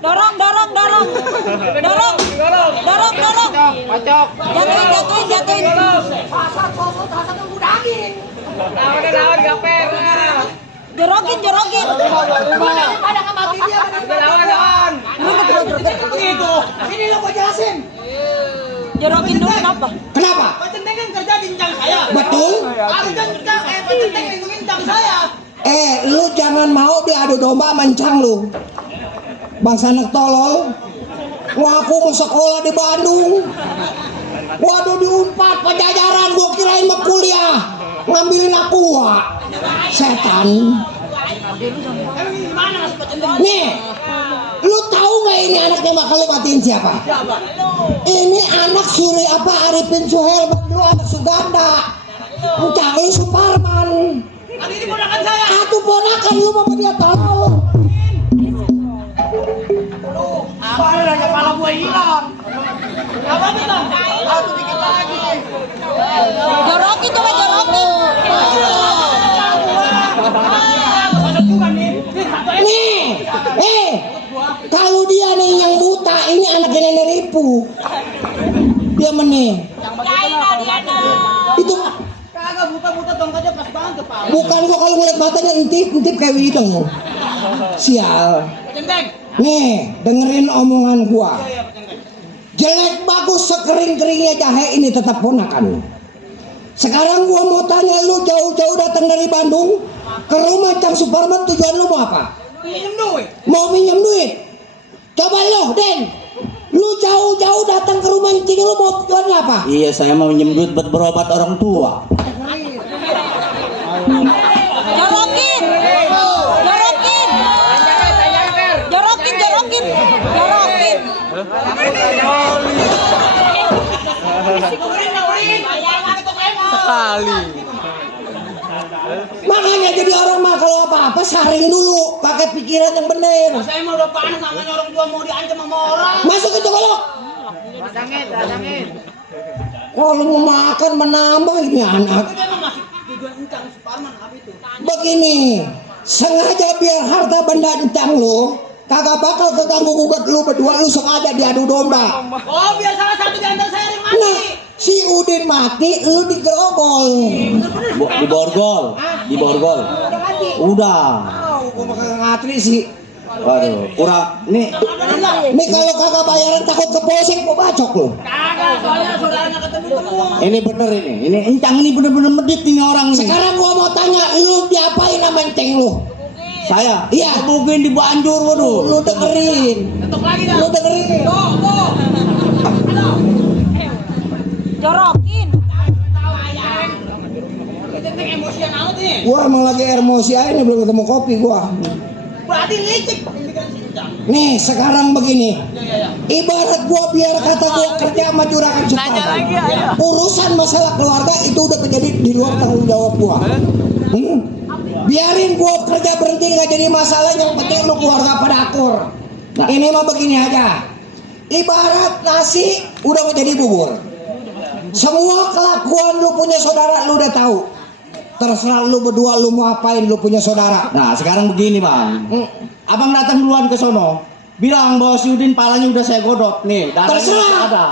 Dorong. Jatuhin. Lawan gaper. Jorogin. Ada kemati dia. Lawan. Begitu. Ini lo gua jelasin. Jorogin dulu kenapa? Kenapa? Pacenteng kan kerja di incang saya. Betul? Pacenteng lindungi incang saya. Lu jangan mau diadu domba mencang lu. Bangsa anak tolol. Ngaku mau sekolah di Bandung. Waduh, di Unpad Pajajaran, gua kirain mau kuliah. Ngambilin aku, Wak. Setan. Nih, lu tahu nggak ini anaknya bakal lu matiin siapa? Ini anak Suri Arifin Suhel, dulu anak Suganda. Encang lu Suparman. Ini ponakan saya. Aku ponakan lu mau dia tahu. Apa ada kepala gua hilang? apa-apa bang. Satu dikit lagi. Jorokin coba jorokin. Nih, kalau dia nih yang buta, ini anak nenek ripu. Dia meneh. Itu Kagak buta-buta dong aja pas banget kepala. bukan gua kalau ngeliat matanya intip kayak gitu. Sial. Centeng. Nih, dengerin omongan gua. Jelek bagus sekering-keringnya jahe ini tetap ponakan. Sekarang gua mau tanya lu, jauh-jauh datang dari Bandung ke rumah Cang Suparman, tujuan lu mau apa? Pinjem duit. Mau minjem duit? Coba lo, Den. Lu jauh-jauh datang ke rumah Cing, lu mau tujuan apa? Iya, saya mau minjem duit buat berobat orang tua. Jorokin. Jorokin. Jorokin, jorokin. Jorokin. Makanya jadi orang mah kalau apa-apa saring dulu, pakai pikiran yang bener. Saya mau udah panas namanya orang tua mau diancam sama orang. Masuk itu kalau Radangin. kalau mau makan menambah ini anak. Itu emang masih tujuan Encang Suparman apa itu? Begini, sengaja biar harta benda Encang lu kagak bakal keganggu gugat lu berdua, lu sengaja diadu domba. Oh biar salah satu di antara saya yang Nah, mati. si Udin mati, lu digerogol. Di borgol, di borgol. Udah. Gua bakal ngatri sih. Waduh, kurang. Nih, Nih kalau kagak bayaran takut ke polsek gua bacok lu. Kagak, soalnya saudaranya ketemu. ini bener ini. Ini Encang ini bener-bener medit ini orang nih. Sekarang gua mau tanya, lu diapain sama Enceng lu? Saya, Iya. bukin di Banjur, waduh. Lu dengerin. Ketuk lagi dah. Lu dengerin. Tuh. Jorokin. Centeng emosian amat nih. Gua emang lagi emosi aja nih, belum ketemu kopi gua. Berarti licik. Ini kan si Encang. Nih sekarang begini, ibarat gua biar kata gua kerja sama Juragan Suparman, urusan masalah keluarga itu udah terjadi di luar tanggung jawab gua. Biarin gua kerja berhenti nggak jadi masalah, yang penting lu keluarga pada akur. Nah, ini mah begini aja, ibarat nasi udah menjadi bubur. Semua kelakuan lu punya saudara lu udah tahu. Terserah lu berdua lu mau apain, lu punya saudara. Nah, sekarang begini, Bang. Abang datang duluan ke sono. Bilang bahwa si Udin palanya udah saya godok. Nih, darahnya Terserah. masih ada.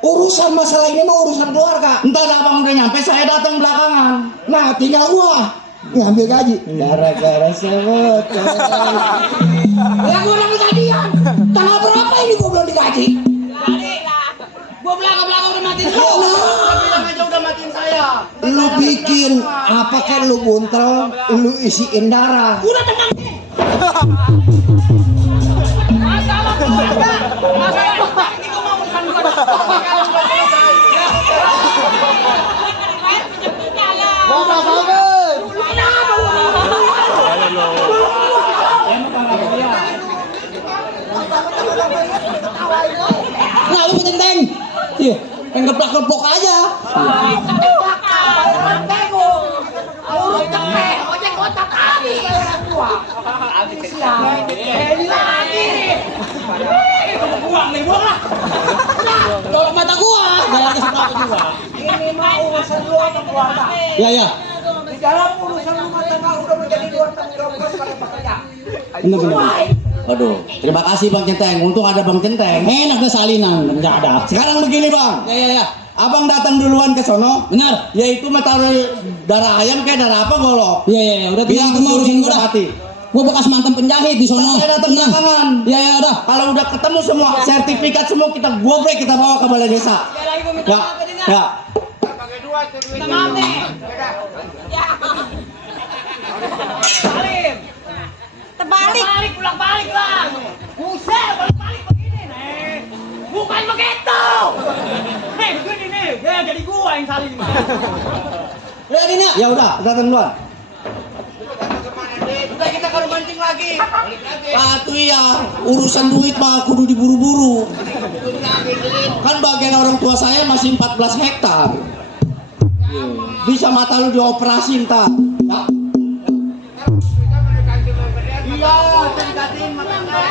Urusan masalah ini mah urusan keluarga. Entar abang udah nyampe, saya datang belakangan. Nah, tinggal gua ngambil gaji. Gara-gara sebut. Ya gua udah gajian. Tanggal berapa ini gua belum digaji? Gua belakang udah matiin lu. Bilang aja udah matiin saya. Lu bikin apa kan lu buntel, lu isiin darah. Udah tenang nih. Masalah keluarga. Masalah keluarga. Ini gua mau urusan gua. Nah, lu Centeng. Iya, yang keplak-keplok aja. Tolong mata gua. Ini mah urusan lu sama keluarga. Ya, ya. Di dalam urusan rumah tangga udah menjadi luar tanggung jawab gua sebagai pekerja. Bener. Waduh, terima kasih Bang Centeng. Untung ada Bang Centeng. Enak dah salinan, enggak ada. Sekarang begini, Bang. Ya. Abang datang duluan ke sono. Benar. Yaitu taruh darah ayam kayak darah apa golok. Ya. Udah Bilang itu mau urusin gua dah. hati. Gua bekas mantan penjahit di sono. Saya datang Tenang. belakangan. Ya, udah. Kalau udah ketemu semua sertifikat semua kita gobrek, kita bawa ke balai desa. Sekali lagi gua minta Ya, maaf ya, Dina. ya. Minta maaf nih. Salim. Terbalik. Pulang-balik lah. Buset, balik begini nih. Bukan begitu. Nih, begini nih. Ya, jadi gua yang saling. Udah, Dina. Ya udah, datang duluan. Udah kita kalau mancing lagi. Satu ya, urusan duit mah kudu diburu-buru. Kan bagian orang tua saya masih 14 hektar. Bisa mata lu dioperasi ntar. Ya. Iya, dikatiin makanya.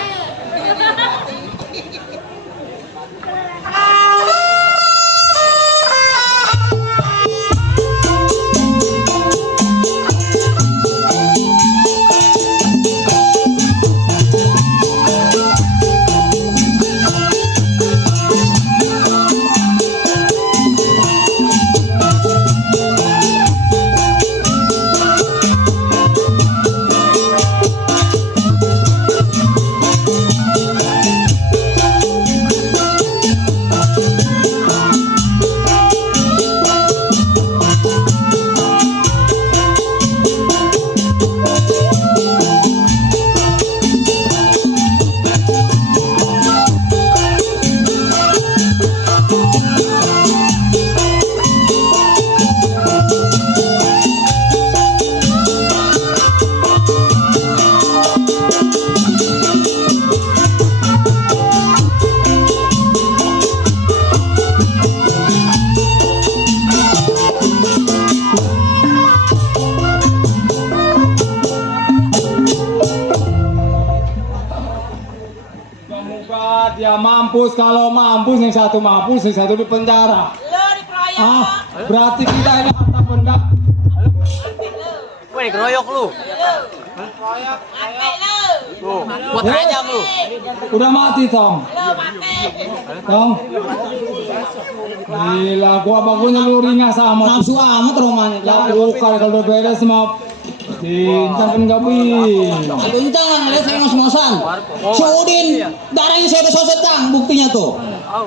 tidak mampus. Kalau mampus yang satu mampus, yang satu di penjara. Lo dikeroyok. Ah, berarti kita ini harta benda. Woi, keroyok lu. Mati lo. Buat aja lu. Udah mati Tong. Lo mati. Tong. Gila, gua bakunya lu ringas sama. Nafsu amat romanya. Ya bukan kalau udah beres mah. Cincang kan gak bisa. Kencang, lihat saya ngos-ngosan. Si Udin, darahnya saya udah soset Cang, buktinya tuh.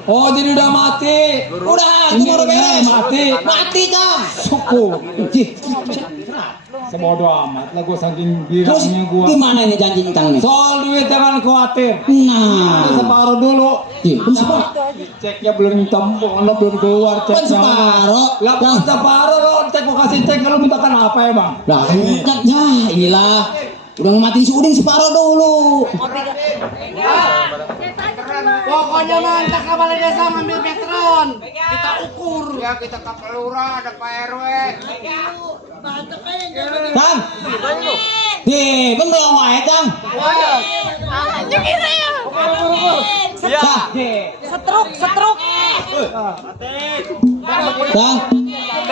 Oh jadi udah mati. Udah, itu mau udah beres. Mati. Mati Cang. Suku. Sebodoh amat lah gua saking Terus bilangnya gua. gimana ini janji Cang nih? Soal duit jangan khawatir. Nah, Separuh dulu. Ceknya belum tembung, lo belum keluar kan ceknya. separuh. Lah pas separuh lo cek gua kasih cek lo mintakan apa emang? Lah, ya iyalah. Udah ngematiin si Udin separuh dulu. Pokoknya mantap ke balai desa ngambil meteran. Kita ukur. Ya kita ke kelurahan ada Pak RW. Cang. Belum wae Cang. Tunjukin saya. Ya. Setruk. Cang.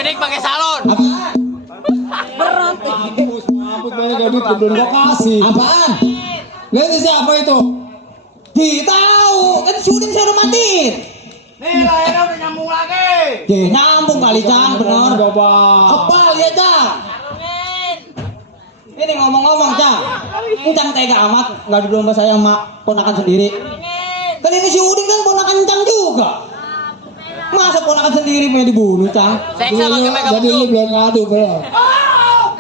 Kedik pakai salon. Apa? Berat. Mampus banyak duit belum gua kasih. Apaan? Lihat siapa itu? Tahu, kan si Udin saya udah matiin. Nih lahirnya udah nyambung lagi. Nyambung kali Cang, bener. Kepal ya Cang. Ini ngomong-ngomong Cang, Cang tega amat nggak adu domba saya sama ponakan sendiri. Kan ini si Udin kan ponakan Cang juga. Masa ponakan sendiri punya dibunuh Cang? Jadi lu belum ngadu belum?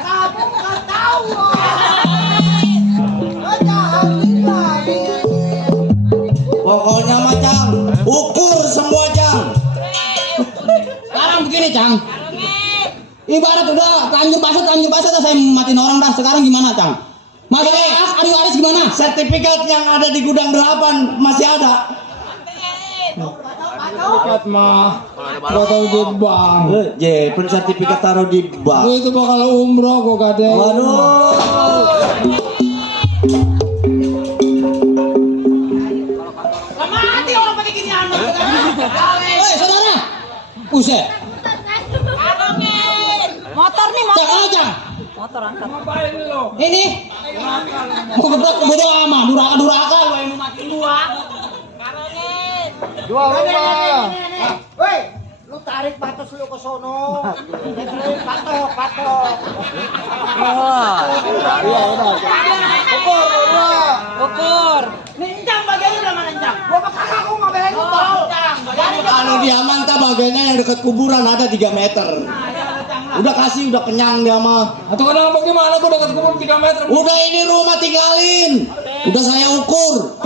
Kamu nggak tahu. Pokoknya mah Cang, ukur semua Cang. Sekarang begini Cang, ibarat udah lanjut basah saya matiin orang dah. Sekarang gimana Cang? Masih Ari Waris gimana? Sertifikat yang ada di gudang 8 masih ada. Sertifikat mah gua tahu di bank. Sertifikat taruh di bank. Gua itu bakal umroh gua gade. Waduh. Mati orang pakai gini anak. Hei saudara, buset. Motor nih motor. Cang, Cang. Motor angkat. Ini mau gebrak bodo amat, duraka lu yang mau matiin gua. Dua rumah. Woi, lu tarik batas lu ke sono. Patok. Iya, udah. Ukur. Nih, Encang bagiannya udah mana, Encang? Gua bakal aku ngobelin lu tahu. Kalau di Amanta bagiannya yang dekat kuburan ada 3 meter. Udah kasih, udah kenyang dia mah. Atau kenapa gimana gua dekat kubur 3 meter? Udah ini rumah tinggalin. Udah saya ukur.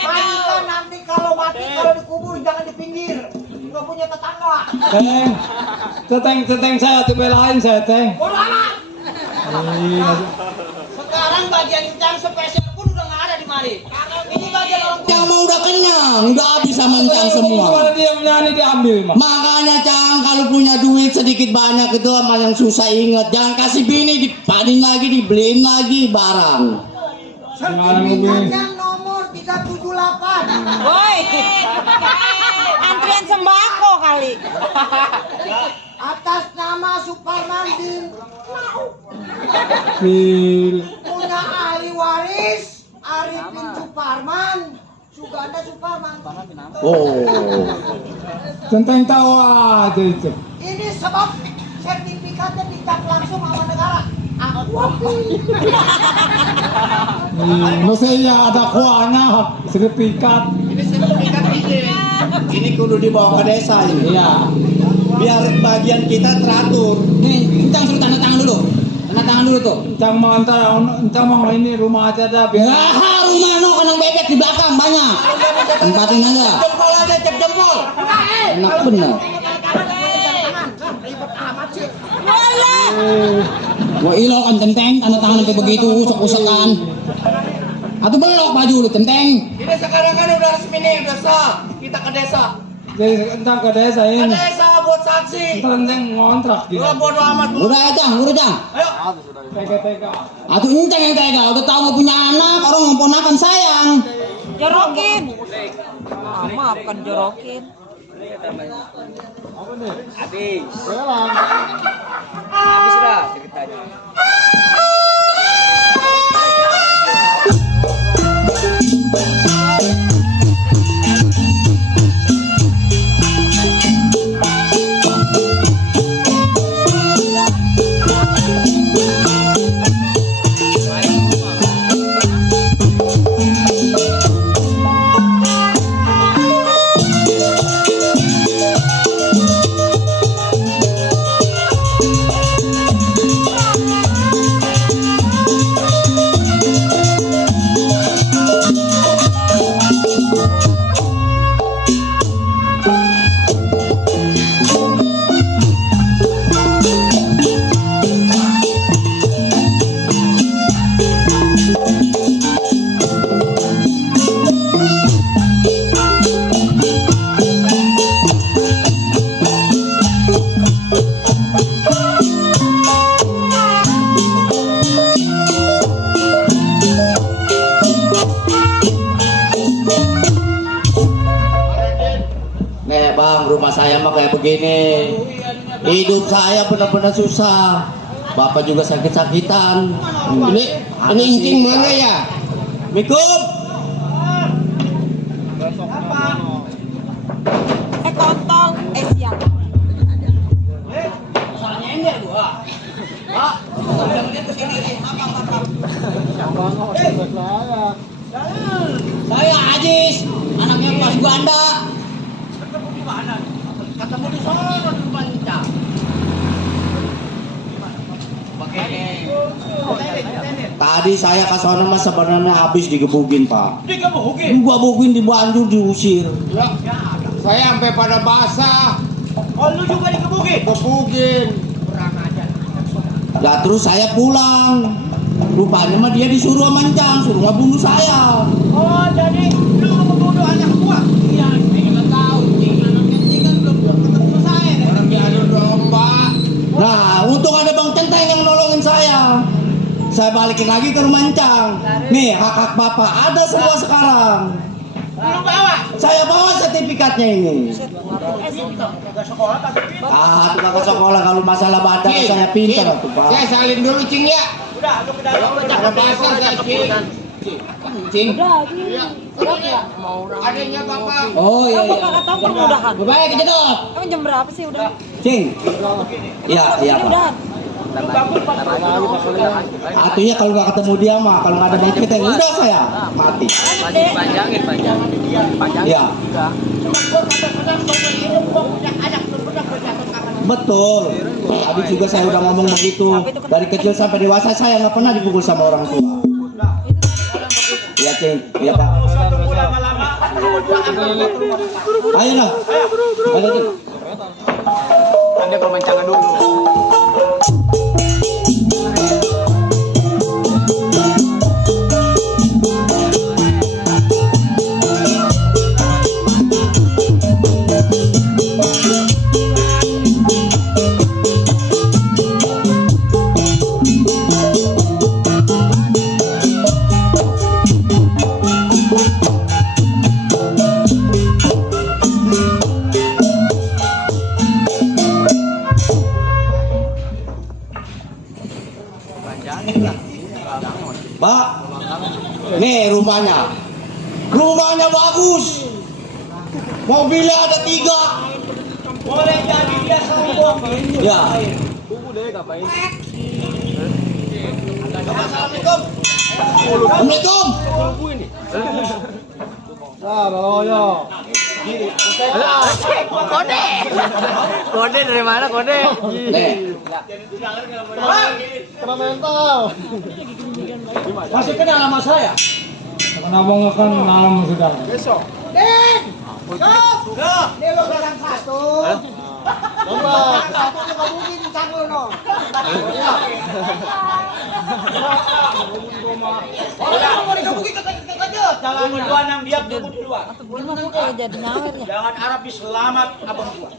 Mainkan nanti kalau mati kalau dikubur jangan di pinggir. Nggak punya tetangga. Teteng saya dibelain saya teng. Bodoh amat. Sekarang bagian Cang spesial pun udah nggak ada di mari. Ini bagian orang tua. Yang mah udah kenyang, udah habis sama Cang semua. Gimana dia menyanyi diambil mah? Makanya Cang kalau punya duit sedikit banyak itu sama yang susah inget. Jangan kasih bini dipadin lagi, dibeliin lagi barang. Sertifikatnya nomor 378. Woi. Antrian sembako kali. Atas nama Suparman bin punya ahli waris Arifin Suparman, Suganda Suparman. Oh. Centeng tahu aja itu. Ini sebab sertifikatnya dicap langsung sama negara. Aku No saya ada kuahnya sertifikat. Ini sertifikat ini kudu dibawa ke desa ini. Iya. Biar bagian kita teratur. Nih, Cang suruh tanda tangan dulu. Tanda tangan dulu tuh. Encang mau ini rumah aja dah biar. Ya, rumah no kandang bebek di belakang banyak. Tempatin aja. Jempol aja, cep jempol. Enak bener. Wah ilo kan tenteng, tanda tangan sampai begitu, usek-usekan. Atau belok baju lu tenteng. Ini sekarang kan udah resmi nih, udah sah. Kita ke desa. Jadi entar ke desa Ke ini. desa buat saksi. Entar encang ngontrak gitu. Gua bodo amat. Udah ya Cang, udah Cang. Ayo. Tega. Atau enceng yang tega, udah tahu nggak punya anak, orang ngomponakan sayang. Jorokin. Maaf bukan jorokin. Habis dah ceritanya. Nih bang, rumah saya mah kayak begini. Hidup saya benar-benar susah. Bapak juga sakit-sakitan. Ini incing mana ya? Mikum. Kontol. Siap. Saya Ajis, anaknya Mas Ganda. Ketemu di sana di Pancang. Tadi saya ke sana mas sebenarnya habis digebukin pak. Digebukin di Bandung diusir. Saya sampai pada basah. Oh lu juga digebukin? Gebukin. Lah terus saya pulang. Rupanya mah dia disuruh mancang, suruh ngebunuh saya. Oh jadi lu membunuh anak gua? Iya, saya nggak tahu. Anaknya kan belum ketemu saya. Orang diadu domba. Nah, untung ada Bang Centeng yang nolongin saya. Saya balikin lagi ke rumah mancang. Nih, hak-hak bapak ada semua sekarang. Lu bawa? Saya bawa sertifikatnya ini. Tukang sekolah kalau masalah badan saya pintar tuh pak. Ya salin dulu cing ya. Udah, lu ke dalam. Ada pasar saya cing. Cing. Adanya bapak. Oh iya. Kata permudahan. Baik kejedot. Emang jam berapa sih udah? Cing. Iya iya pak. Udahan. Artinya kalau nggak ketemu dia mah, kalau nggak ada Bang Centeng udah saya mati. Panjangin. Iya. Betul. Tadi juga saya udah ngomong begitu. Dari kecil sampai dewasa saya nggak pernah dipukul sama orang tua. Iya Cing, iya Pak. Ayo lah. Ayo Cing. Anda pemancangan dulu. Pak, nih rumahnya. Rumahnya bagus. Mobilnya ada 3. Boleh jadi dia sombong. Ya. Assalamualaikum. Assalamualaikum. Kode dari mana kode? Nih. Masih kenal sama saya? Kenapa nggak kenal sudah? Besok. Dia lo barang satu. Satu juga mungkin canggung no. Udah, mau dikebukin kekejut. Jangan duluan yang diam tunggu di luar. Gimana kayak jadi nyawer ya? Jangan Arab selamat abang gua.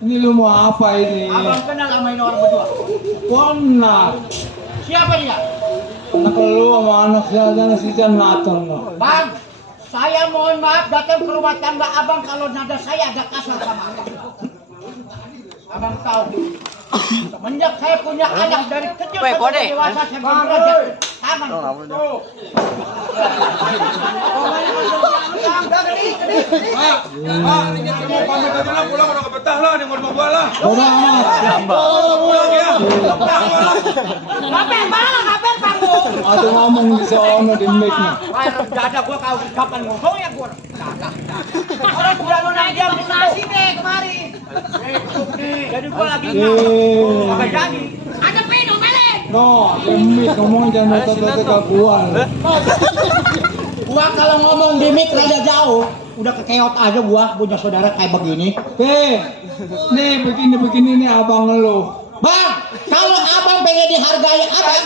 Ini lu mau apa ini? Abang kenal sama ini orang berdua. Kenal. Siapa dia? Anak lu sama anak saya si Jan matang no. Bang, saya mohon maaf datang ke rumah tangga abang kalau nada saya agak kasar sama abang. Abang tahu, semenjak saya punya anak dari kecil sampai dewasa saya belajar tangan. Bodoh amat. Ngapain malah ngapain panggung? Aku ngomong di sono di mic-nya. Dada gua kau kapan ngomong ya gua. Orang udah nonton dia nasi deh kemari. Jadi gua lagi nggak jadi. Ada pino melek. No, di mic ngomong jangan motor-motor kakuan. Gua kalau ngomong di mic rada jauh, udah kekeot aja gua punya saudara kayak begini. Nih begini nih abang lu. Bang, kalau abang pengen dihargai abang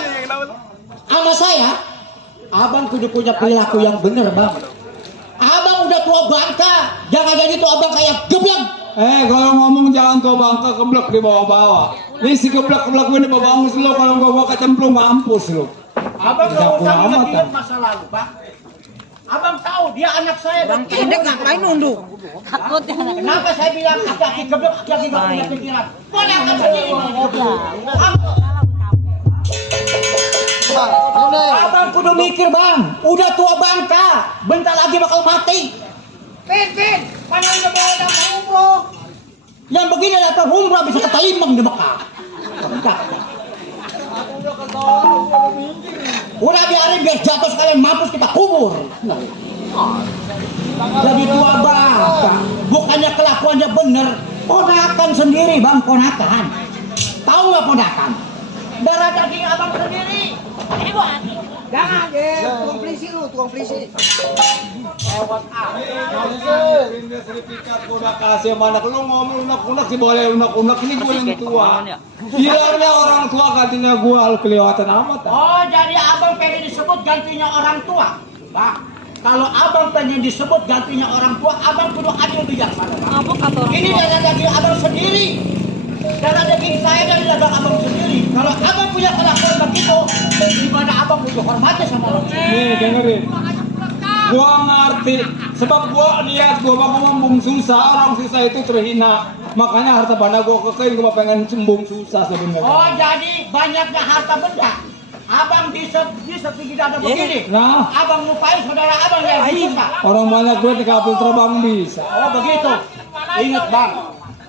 sama saya, abang kudu punya perilaku yang bener bang. Abang udah tua bangka, jangan jadi tua abang kayak geblek. Kalau ngomong jangan tua bangka keblek di bawah-bawah. Ini si keblek ini bawa lu kalau gua kecemplung mampus lu. Abang gak usah ingat masa lalu bang. Abang tahu dia anak saya dan Pendek ngapain nunduk? kenapa saya bilang aki-aki geblek, aki-aki gak punya pikiran. Ponakan sendiri abang kudu mikir bang, udah tua bangka, bentar lagi bakal mati. Pin, mana udah bawa datang umroh? Yang begini datang umroh bisa ketalimang di Mekah. Udah biarin biar jatuh sekalian mampus kita kubur. Jadi tua bangka, bukannya kelakuannya bener, ponakan sendiri bang, ponakan. Tahu nggak ponakan? Darah daging abang sendiri. Jangan deh, tukang polisi lu, tukang polisi. Lewat Ini sertifikat gua udah kasih sama anak lu ngomong unek-unek sih boleh unek-unek ini gua yang tua. Bilangnya orang tua gantinya gua lu kelewatan amat. Oh, jadi abang pengen disebut gantinya orang tua, bang. Kalau abang pengen disebut gantinya orang tua, abang kudu adil bijaksana. Ini darah daging abang sendiri. Darah daging saya dari daging abang sendiri. Kalau abang punya kelakuan begitu, gimana abang butuh hormatnya sama orang? Nih dengerin. Gua ngerti sebab gua niat gua mau ngomong susah, orang susah itu terhina. Makanya harta benda gua kekain gua pengen sembung susah sebenarnya. Oh, jadi banyaknya harta benda. Abang di setinggi dada begini. Nah, Abang lupain saudara abang yang susah. orang banyak duit di kapal terbang bisa. Oh begitu. Ingat bang,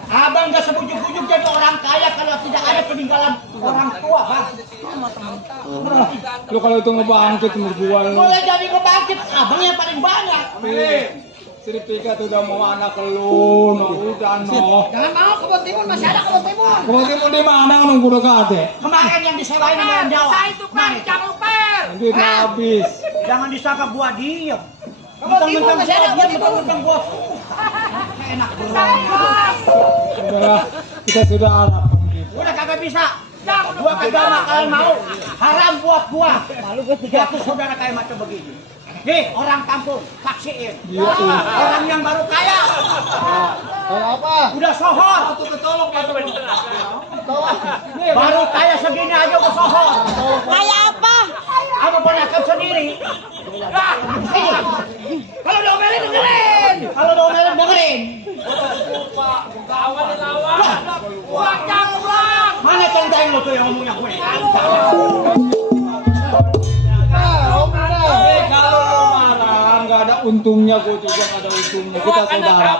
abang gak sebujuk-bujuk jadi orang kaya kalau tidak ada peninggalan orang tua bang. Lu kalau itu ngebangkit menurut gua lu. Boleh jadi ngebangkit, abang yang paling banyak. Sertifikat udah mau anak lu, udah no. Jangan mau kebun timun, masih ada kebun timun. Kebun timun di mana nunggu dekat deh? Kemarin yang disewain sama orang Jawa. Saya itu kan, jangan lupa. Nanti habis. Jangan disangka gua diem. Mentang-mentang gua diem, mentang-mentang gua enak Udah, kita sudah harap. udah kagak bisa. Gua kagak bakalan mau. Haram buat gua. Jatuh saudara kayak macam begini. Nih orang kampung saksiin. Orang yang baru kaya. Apa? Udah sohor. Baru kaya segini aja udah sohor. Kayak apa? Apa ponakan sendiri? Kalau diomelin dengerin. Kalau diomelin dengerin. Mana centeng lo tuh yang ngomongnya gue? Kalau lo marah nggak ada untungnya, gue juga nggak ada untungnya. Kita saudara.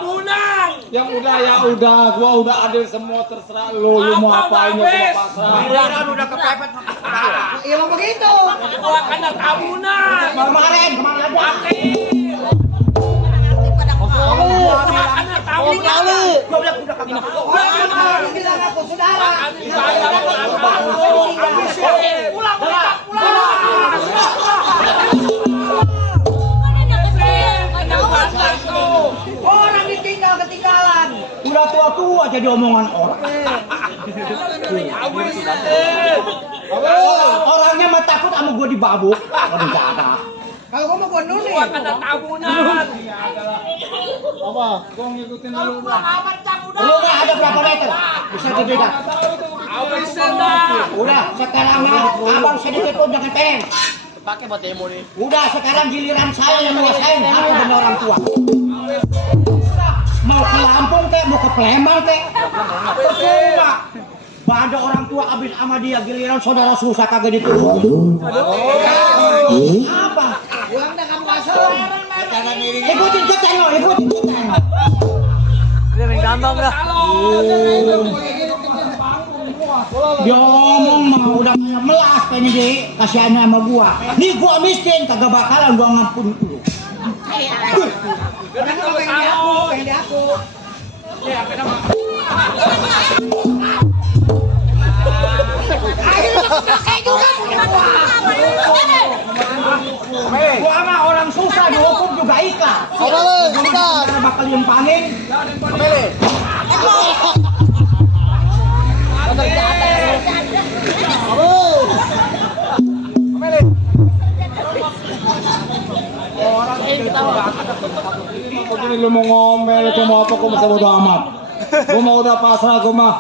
Yang udah ya udah, gua udah adil semua, terserah lo. Lu mau apain ya gua pasrah. Saudara udah kepepet. Iya mau begitu. Gua kena tabunan. Kemarin aja. Gua bilang udah kagak. Gua bilang aku saudara. Pulang. Orang ditinggal ketinggalan. Udah tua-tua jadi omongan orang. Orangnya mah takut sama gua dibabuk. Aduh ada. Kalau gua mau gua dulu nih. Gua kena tabunan. Apa? Gua ngikutin lu. Lu nggak ada berapa meter? Bisa dibedakan. Udah, sekarang abang sedikit pun jangan pengen. Pakai buat demo nih. Udah, sekarang giliran saya yang nguasain hati benda orang tua. Mau ke Lampung teh, mau ke Palembang teh. Percuma. Ada orang tua abis sama dia, giliran saudara susah kagak ditunggu. Apa? Pulang dah kamu asal. Ikutin kita lo, ikutin kita. Dia main gampang dah. Dia ngomong mah udah kayak melas kayaknya deh, kasihannya sama gua. Nih gua miskin, kagak bakalan gua ngampun dulu. Pengen di aku. Gua sama orang susah dihukum juga ikhlas. Kita bakal nyempangin. Begini lu mau ngomel, itu mau apa, gua masih bodo amat. Gua mau udah pasrah, gua mah.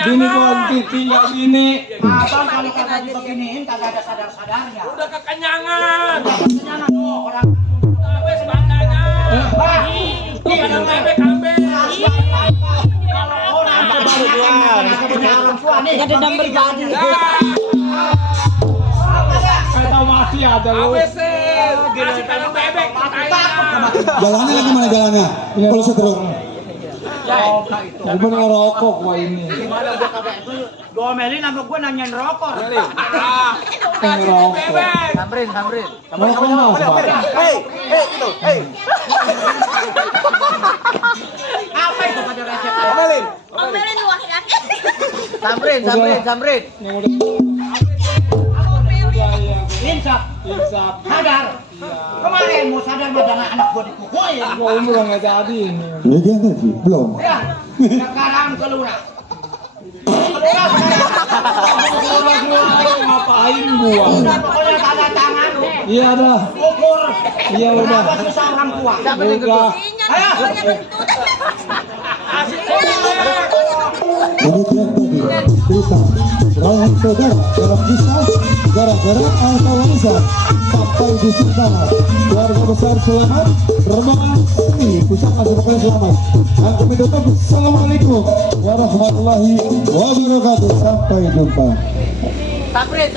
Gini gua titiknya gini. Abang kalau kagak dibeginiin kagak ada sadar-sadarnya. Udah kekenyangan. Kekenyangan tuh orang. Habis bandanya. Bah, Kadang bebek ambil. kalau orang kebanyakan punya orang tua nih. Gak ada number bagi. Kata masih ada lu. ABC. Kasih kadang bebek. Jalannya lagi mana jalannya? Kalau seteruk. Gua ngerokok gua ini. Gimana gua kagak itu domelin sama gua nanyain rokok. Ngerokok. Samrin. Rokok mau apa? Apa itu pada resep? Omelin lu laki-laki. Samrin. Insap. Sadar. Kemarin mau sadar badan anak gua dipukulin. Gua umur nggak jadi ini. Belum. Ya, sekarang keluar. Ngapain gua? Udah pokoknya tanda tangan. Iya dah. Ukur. Iya udah. Berapa susah orang tua. Udah. Ayo. Demikian tadi cerita perawan saudara dalam kisah gara-gara atau wanita sampai di sana. Keluarga besar selamat, rombongan ini pusaka semuanya selamat. Dan kami tutup. Assalamualaikum warahmatullahi wabarakatuh. Sampai jumpa. Samrin.